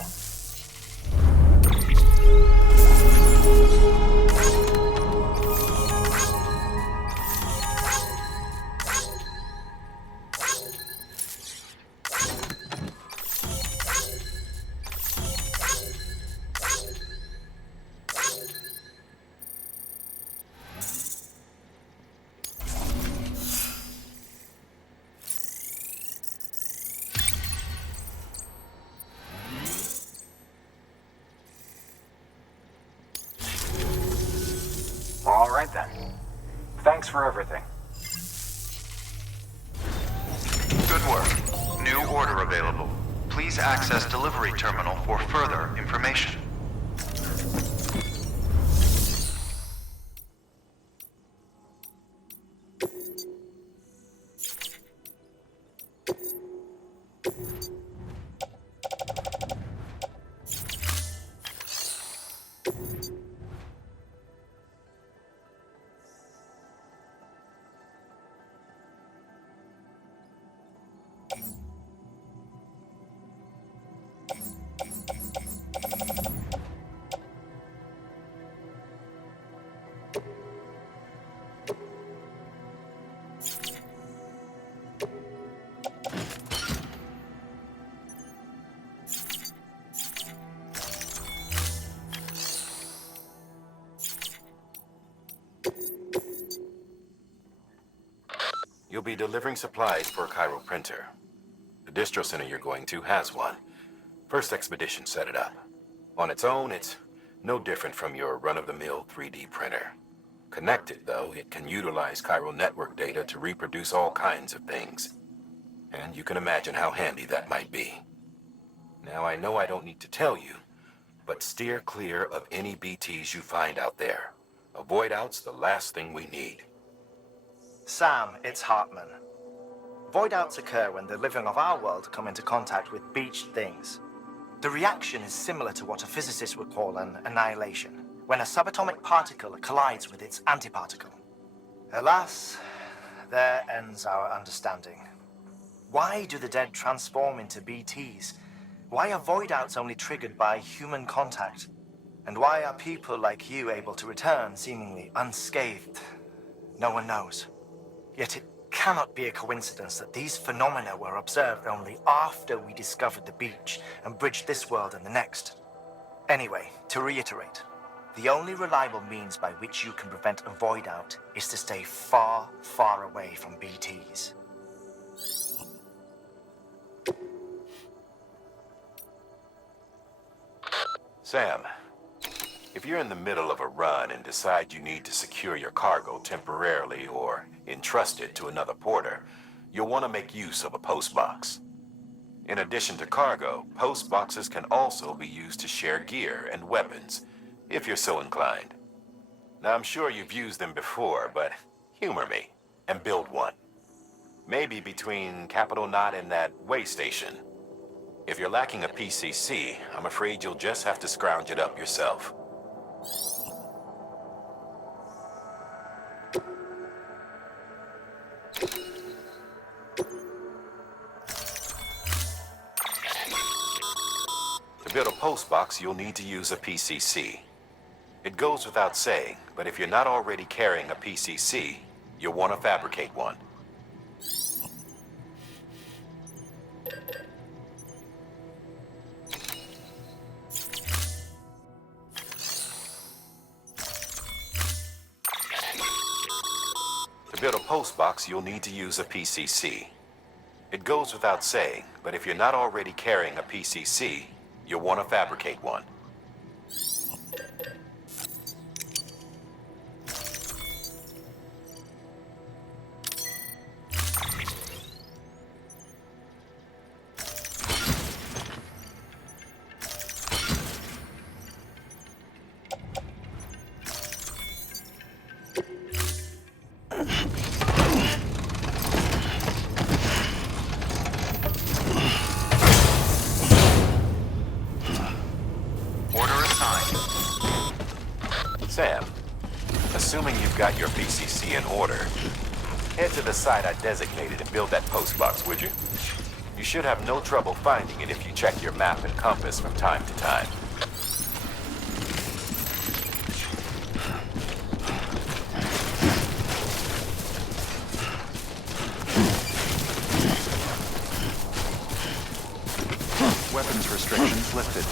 All right then. Thanks for everything. Good work. New order available. Please access delivery terminal for further information. You'll be delivering supplies for a Cairo printer. The distro center you're going to has one. First expedition set it up. On its own, it's no different from your run-of-the-mill 3D printer. Connected, though, it can utilize Cairo network data to reproduce all kinds of things. And you can imagine how handy that might be. Now, I know I don't need to tell you, but steer clear of any BTs you find out there. Avoid out's the last thing we need. Sam, it's Hartman. Void outs occur when the living of our world come into contact with beached things. The reaction is similar to what a physicist would call an annihilation, when a subatomic particle collides with its antiparticle. Alas, there ends our understanding. Why do the dead transform into BTs? Why are void outs only triggered by human contact? And why are people like you able to return seemingly unscathed? No one knows. Yet it cannot be a coincidence that these phenomena were observed only after we discovered the beach and bridged this world and the next. Anyway, to reiterate, the only reliable means by which you can prevent a void out is to stay far, far away from BTs. Sam, if you're in the middle of a run and decide you need to secure your cargo temporarily or entrust it to another porter, you'll want to make use of a postbox. In addition to cargo, postboxes can also be used to share gear and weapons, if you're so inclined. Now, I'm sure you've used them before, but humor me and build one. Maybe between Capital Knot and that way station. If you're lacking a PCC, I'm afraid you'll just have to scrounge it up yourself. To build a postbox, you'll need to use a PCC. It goes without saying, but if you're not already carrying a PCC, you'll want to fabricate one. To build a postbox, you'll need to use a PCC. It goes without saying, but if you're not already carrying a PCC, you'll want to fabricate one. Assuming you've got your PCC in order, head to the site I designated and build that post box, would you? You should have no trouble finding it if you check your map and compass from time to time. Weapons restrictions lifted.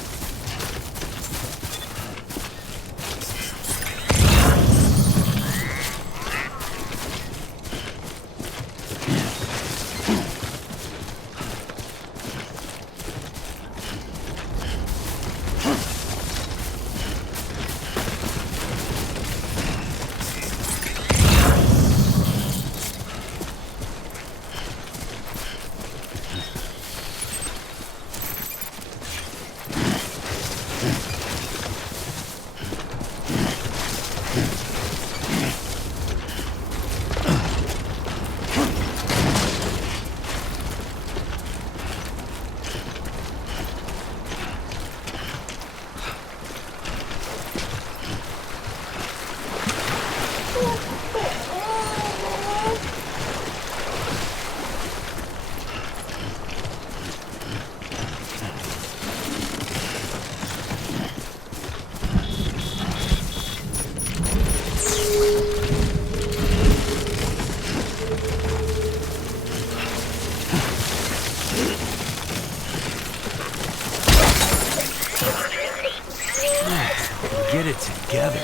Get it together.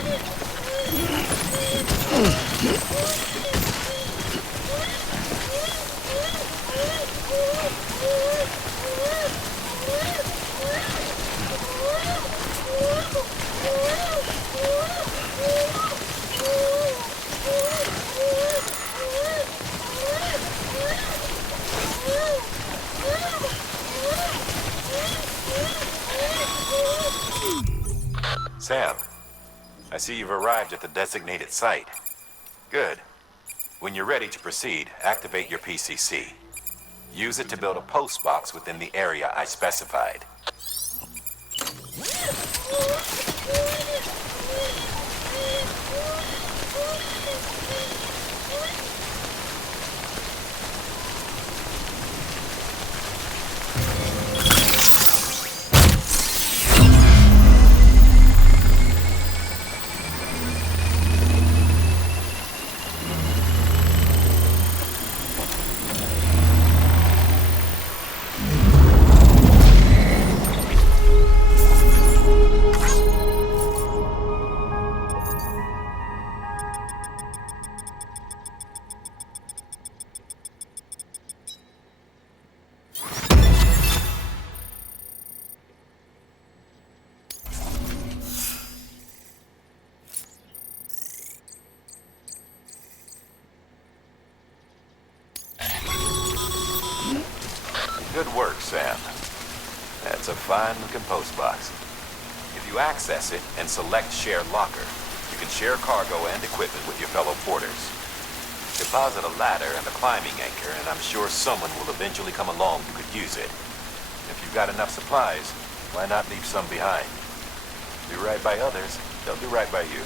Sam, I see you've arrived at the designated site. Good. When you're ready to proceed, activate your PCC. Use it to build a post box within the area I specified. Good work, Sam. That's a fine-looking post box. If you access it and select Share Locker, you can share cargo and equipment with your fellow porters. Deposit a ladder and a climbing anchor, and I'm sure someone will eventually come along who could use it. If you've got enough supplies, why not leave some behind? Do right by others, they'll do right by you.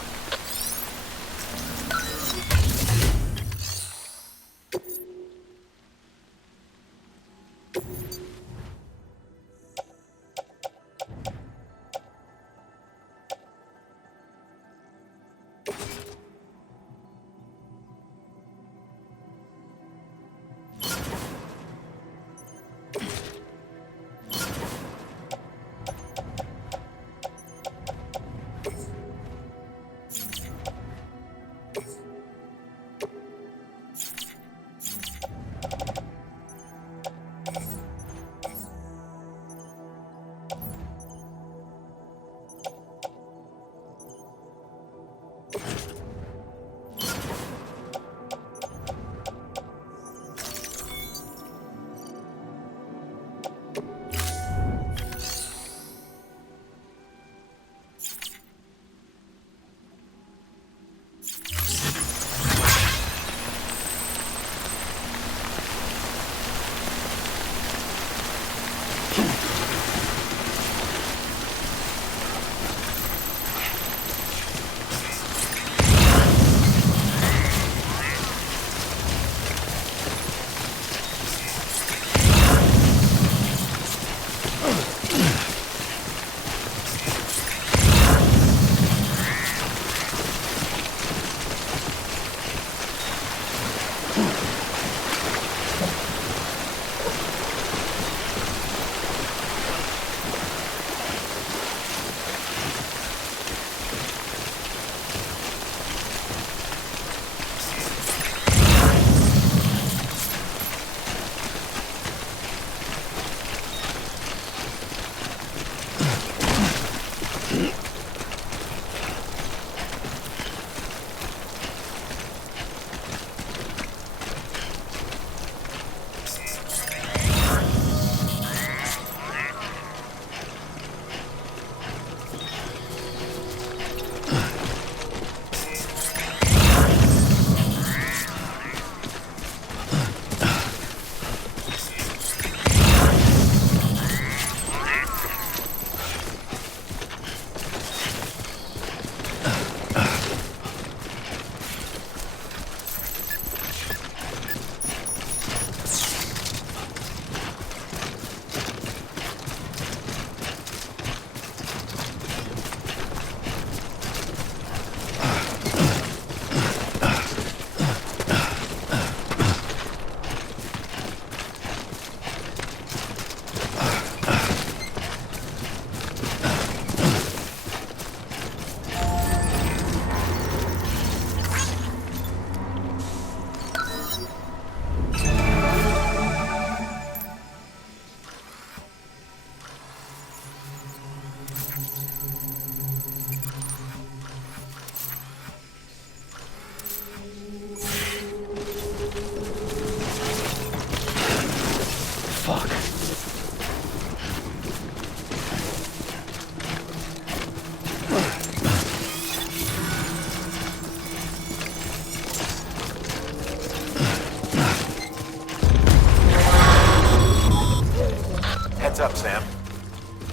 up, Sam?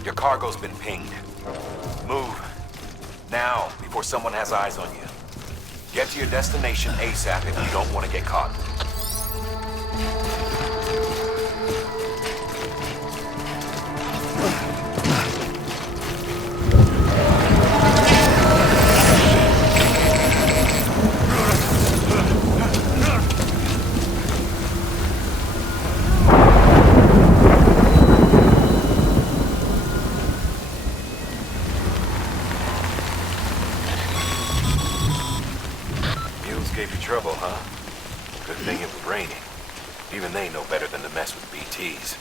Your cargo's been pinged. Move. Now, before someone has eyes on you. Get to your destination ASAP if you don't want to get caught. Gave you trouble, huh? Good thing it was raining. Even they know better than to mess with BTs.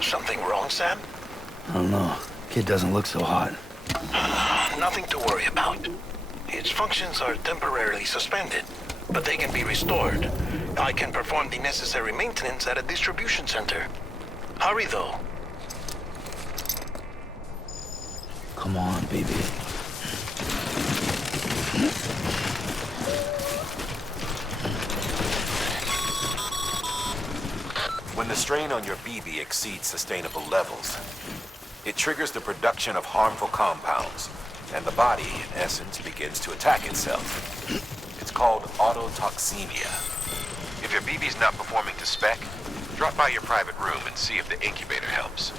Something wrong, Sam? I don't know. Kid doesn't look so hot. Nothing to worry about. Its functions are temporarily suspended, but they can be restored. I can perform the necessary maintenance at a distribution center. Hurry, though. Come on, baby. When the strain on your BB exceeds sustainable levels, it triggers the production of harmful compounds, and the body, in essence, begins to attack itself. It's called autotoxemia. If your BB's not performing to spec, drop by your private room and see if the incubator helps.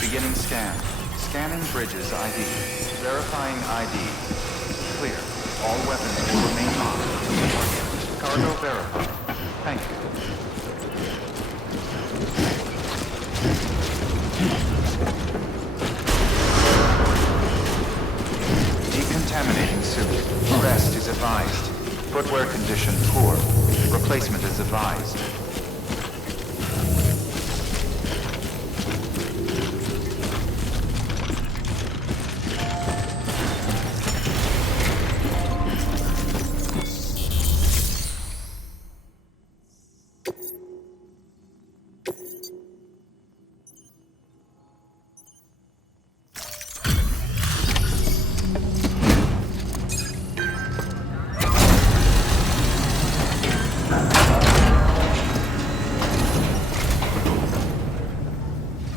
Beginning scan. Scanning bridges ID. Verifying ID. Clear. All weapons will remain locked. Cargo verified. Thank you. Decontaminating suit. Rest is advised. Footwear condition poor. Replacement is advised.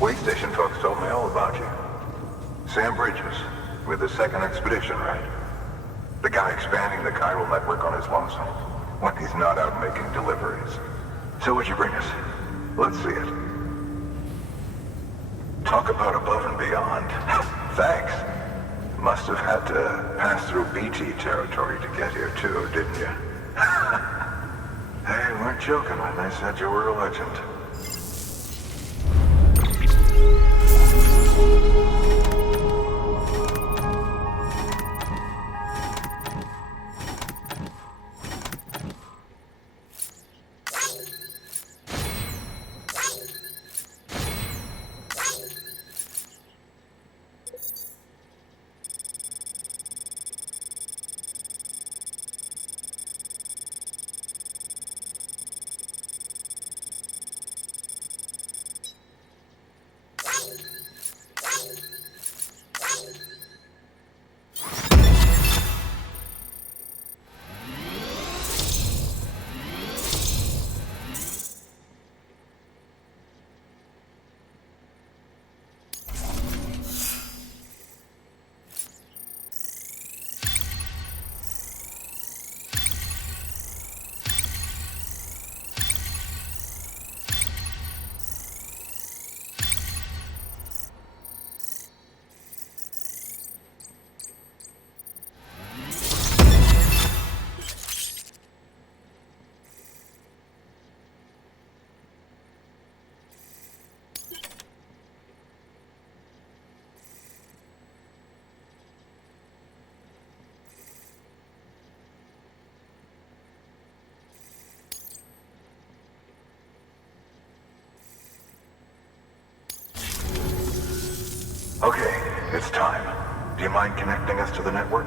Way station folks told me all about you. Sam Bridges, with the second expedition, right? The guy expanding the chiral network on his lonesome, when he's not out making deliveries. So what'd you bring us? Let's see it. Talk about above and beyond. Thanks. Must have had to pass through BT territory to get here too, didn't you? Hey, weren't joking when they said you were a legend. Okay, it's time. Do you mind connecting us to the network?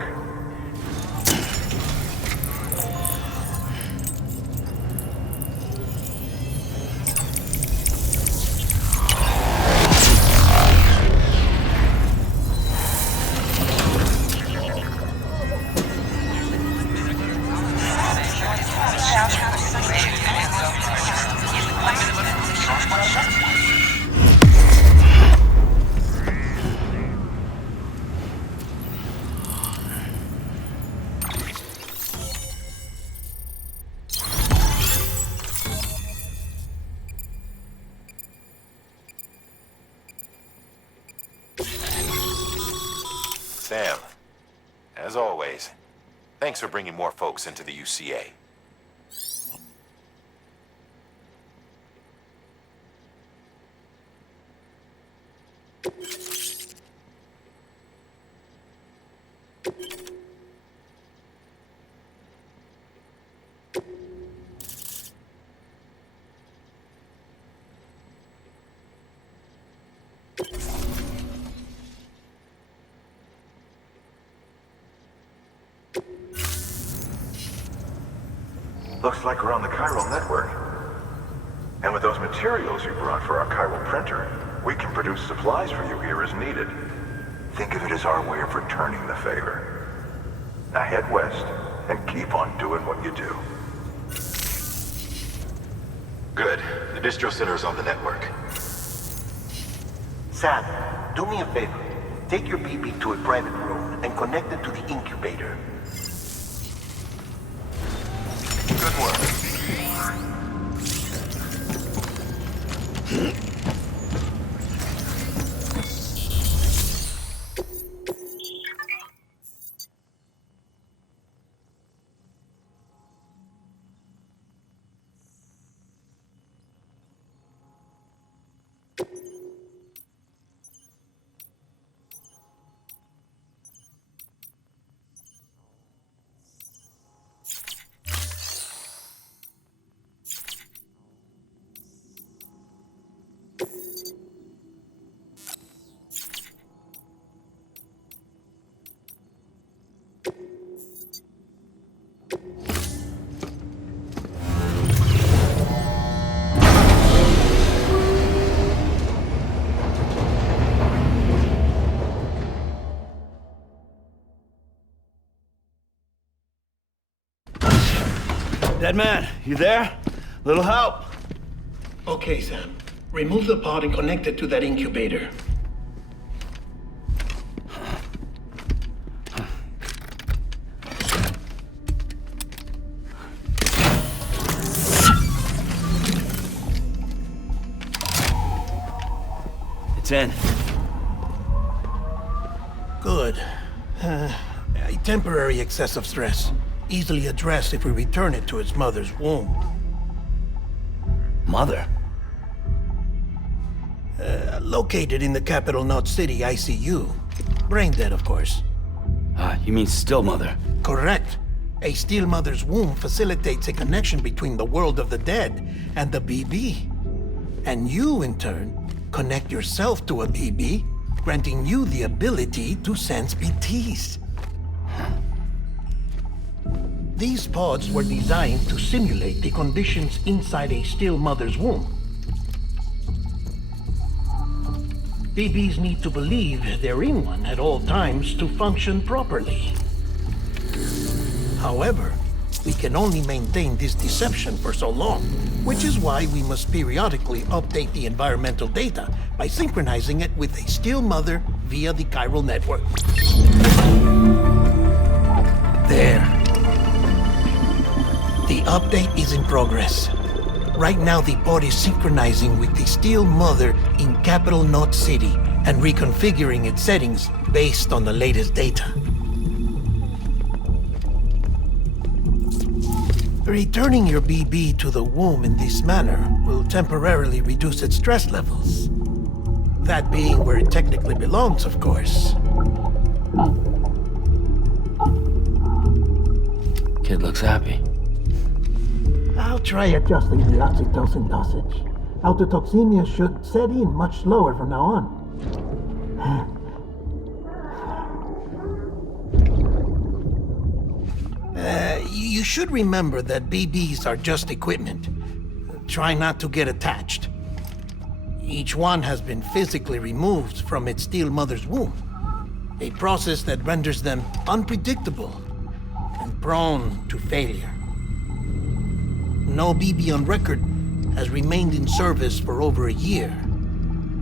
Sam, as always, thanks for bringing more folks into the UCA. Looks like we're on the chiral network. And with those materials you brought for our chiral printer, we can produce supplies for you here as needed. Think of it as our way of returning the favor. Now head west and keep on doing what you do. Good. The distro center is on the network. Sam, do me a favor. Take your BB to a private room and connect it to the incubator. Good work. Dead man, you there? Little help? Okay, Sam. Remove the pod and connect it to that incubator. It's in. Good. A temporary excessive stress. Easily addressed if we return it to its mother's womb. Mother? Located in the capital Knot City ICU. Brain dead, of course. You mean still mother? Correct. A still mother's womb facilitates a connection between the world of the dead and the BB. And you, in turn, connect yourself to a BB, granting you the ability to sense BTs. These pods were designed to simulate the conditions inside a still mother's womb. BBs need to believe they're in one at all times to function properly. However, we can only maintain this deception for so long, which is why we must periodically update the environmental data by synchronizing it with a still mother via the chiral network. There. The update is in progress. Right now, the pod is synchronizing with the still mother in capital Knot City and reconfiguring its settings based on the latest data. Returning your BB to the womb in this manner will temporarily reduce its stress levels. That being where it technically belongs, of course. Kid looks happy. I'll try adjusting the oxytocin dosage. Autotoxemia should set in much slower from now on. You should remember that BBs are just equipment. Try not to get attached. Each one has been physically removed from its steel mother's womb. A process that renders them unpredictable and prone to failure. No BB on record has remained in service for over a year.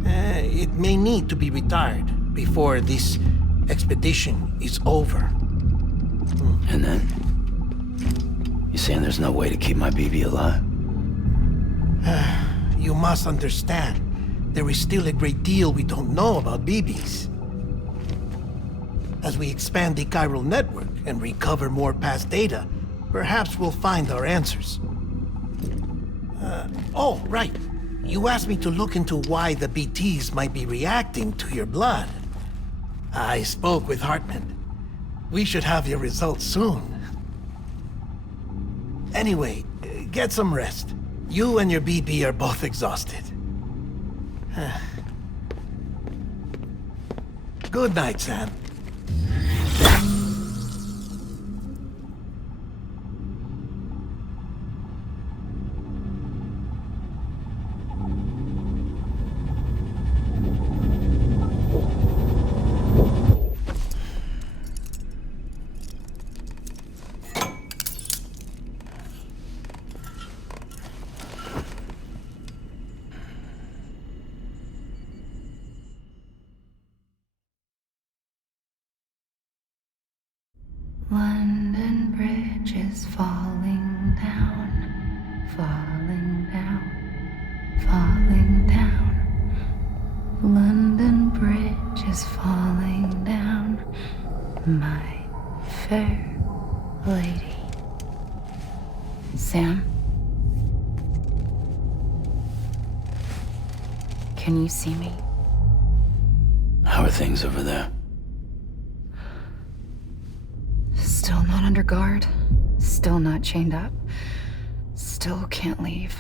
It may need to be retired before this expedition is over. And then? You saying there's no way to keep my BB alive? You must understand, there is still a great deal we don't know about BBs. As we expand the chiral network and recover more past data, perhaps we'll find our answers. Oh, right. You asked me to look into why the BTs might be reacting to your blood. I spoke with Hartman. We should have your results soon. Anyway, get some rest. You and your BB are both exhausted. Good night, Sam. London Bridge is falling down, falling down, falling down. London Bridge is falling down, my fair lady. Sam? Can you see me? How are things over there? Still not under guard, still not chained up, still can't leave.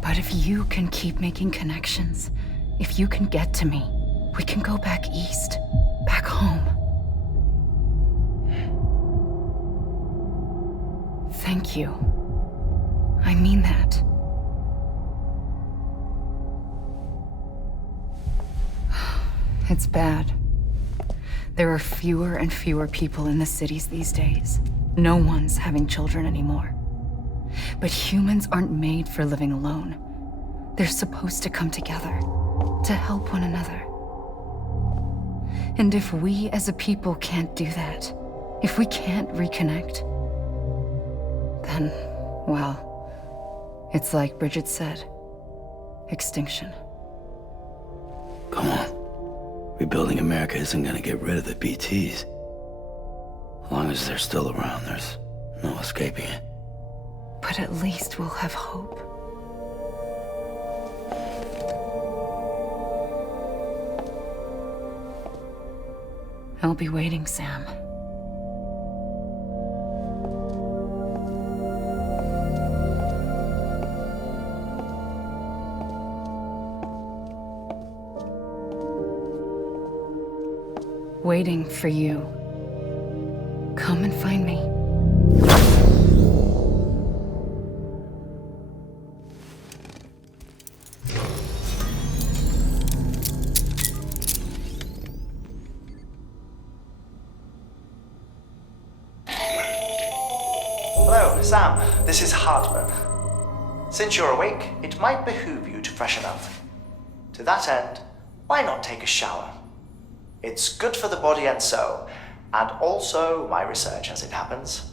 But if you can keep making connections, if you can get to me, we can go back east, back home. Thank you. I mean that. It's bad. There are fewer and fewer people in the cities these days. No one's having children anymore. But humans aren't made for living alone. They're supposed to come together, to help one another. And if we as a people can't do that, if we can't reconnect, then, well, it's like Bridget said, extinction. Come on. Rebuilding America isn't gonna get rid of the BTs. As long as they're still around, there's no escaping it. But at least we'll have hope. I'll be waiting, Sam. Waiting for you. Come and find me. Hello, Sam. This is Hartman. Since you're awake, it might behoove you to freshen up. To that end, why not take a shower? It's good for the body and soul, and also my research as it happens.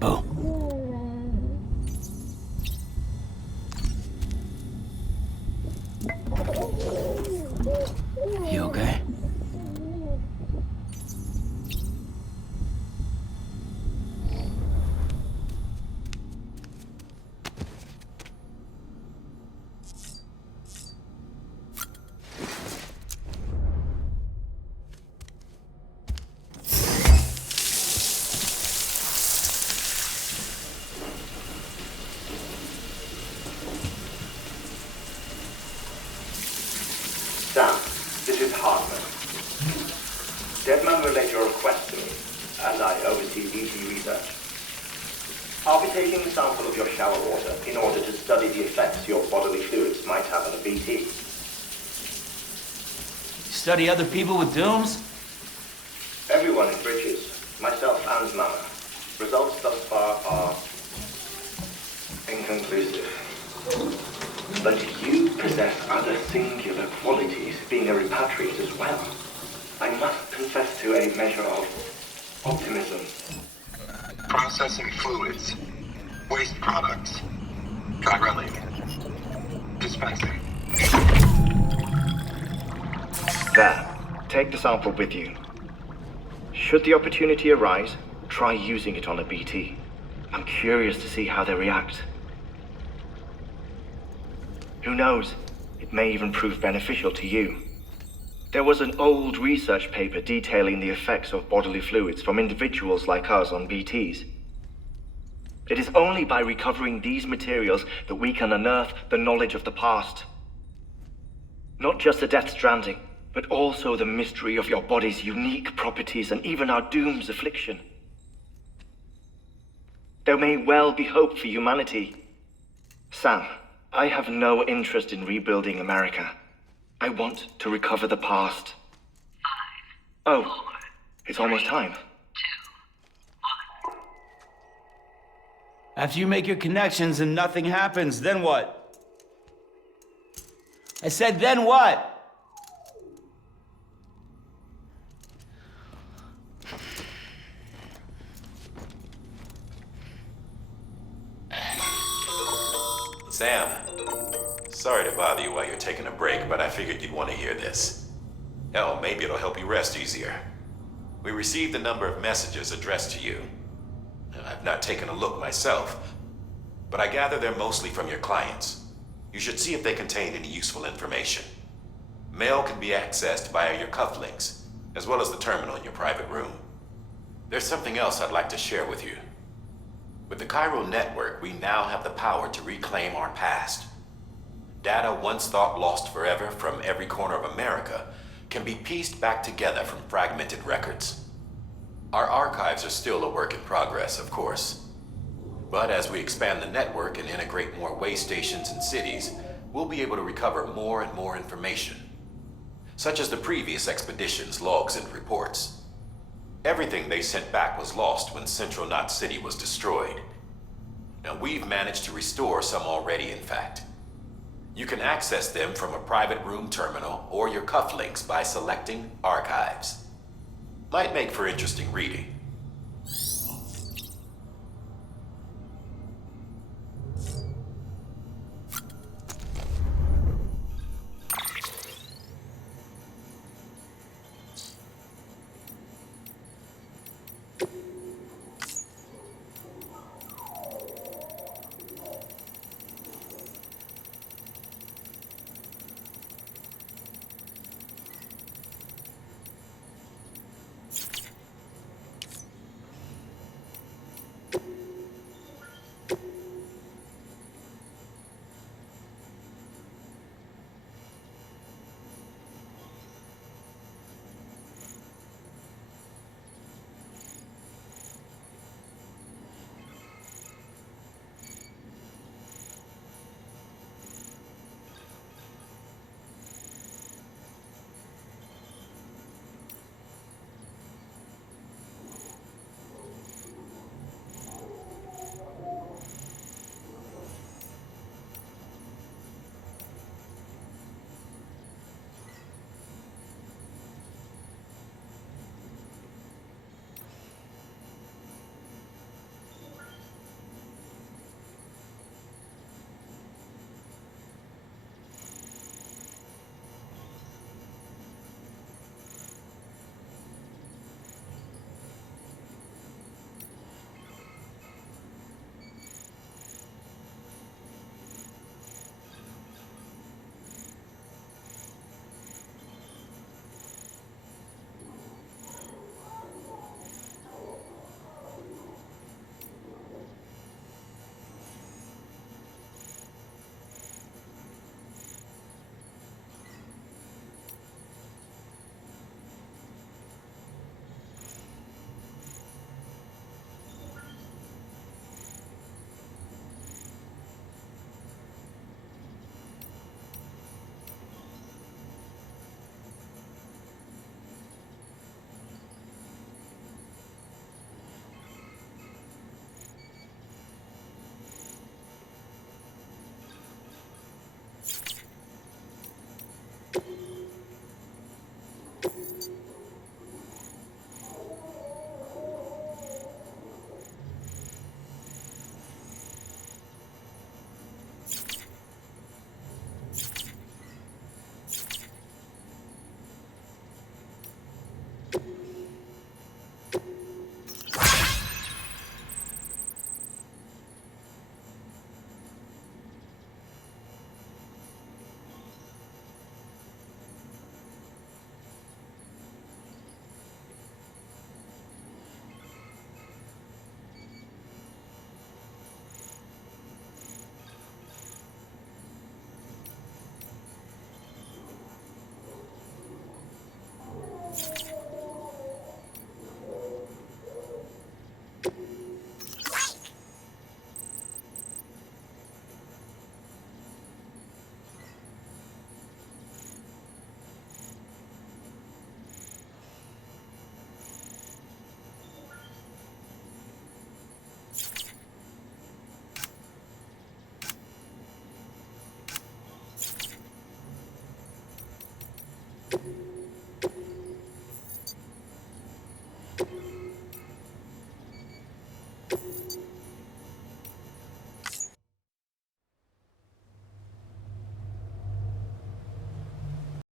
Bo. You okay? Sam, this is Hartman. Deadman relayed your request to me, as I oversee BT research. I'll be taking a sample of your shower water in order to study the effects your bodily fluids might have on a BT. Study other people with dooms? Everyone in Bridges, myself and Mama. Results thus far are inconclusive. But you possess other singular qualities, being a repatriate as well. I must confess to a measure of optimism. Processing fluids. Waste products. Drilling. Dispensing. There. Take the sample with you. Should the opportunity arise, try using it on a BT. I'm curious to see how they react. Who knows? It may even prove beneficial to you. There was an old research paper detailing the effects of bodily fluids from individuals like us on BTs. It is only by recovering these materials that we can unearth the knowledge of the past. Not just the Death Stranding, but also the mystery of your body's unique properties and even our doom's affliction. There may well be hope for humanity. Sam, I have no interest in rebuilding America. I want to recover the past. 5, 4, oh, it's almost time. After you make your connections and nothing happens, then what? I said, then what? Sam. Sorry to bother you while you're taking a break, but I figured you'd want to hear this. Hell, maybe it'll help you rest easier. We received a number of messages addressed to you. I've not taken a look myself, but I gather they're mostly from your clients. You should see if they contain any useful information. Mail can be accessed via your cufflinks, as well as the terminal in your private room. There's something else I'd like to share with you. With the Chiral Network, we now have the power to reclaim our past. Data once thought lost forever from every corner of America can be pieced back together from fragmented records. Our archives are still a work in progress, of course. But as we expand the network and integrate more way stations and cities, we'll be able to recover more and more information, such as the previous expedition's logs and reports. Everything they sent back was lost when Central Knot City was destroyed. Now we've managed to restore some already, in fact. You can access them from a private room terminal or your cufflinks by selecting Archives. Might make for interesting reading.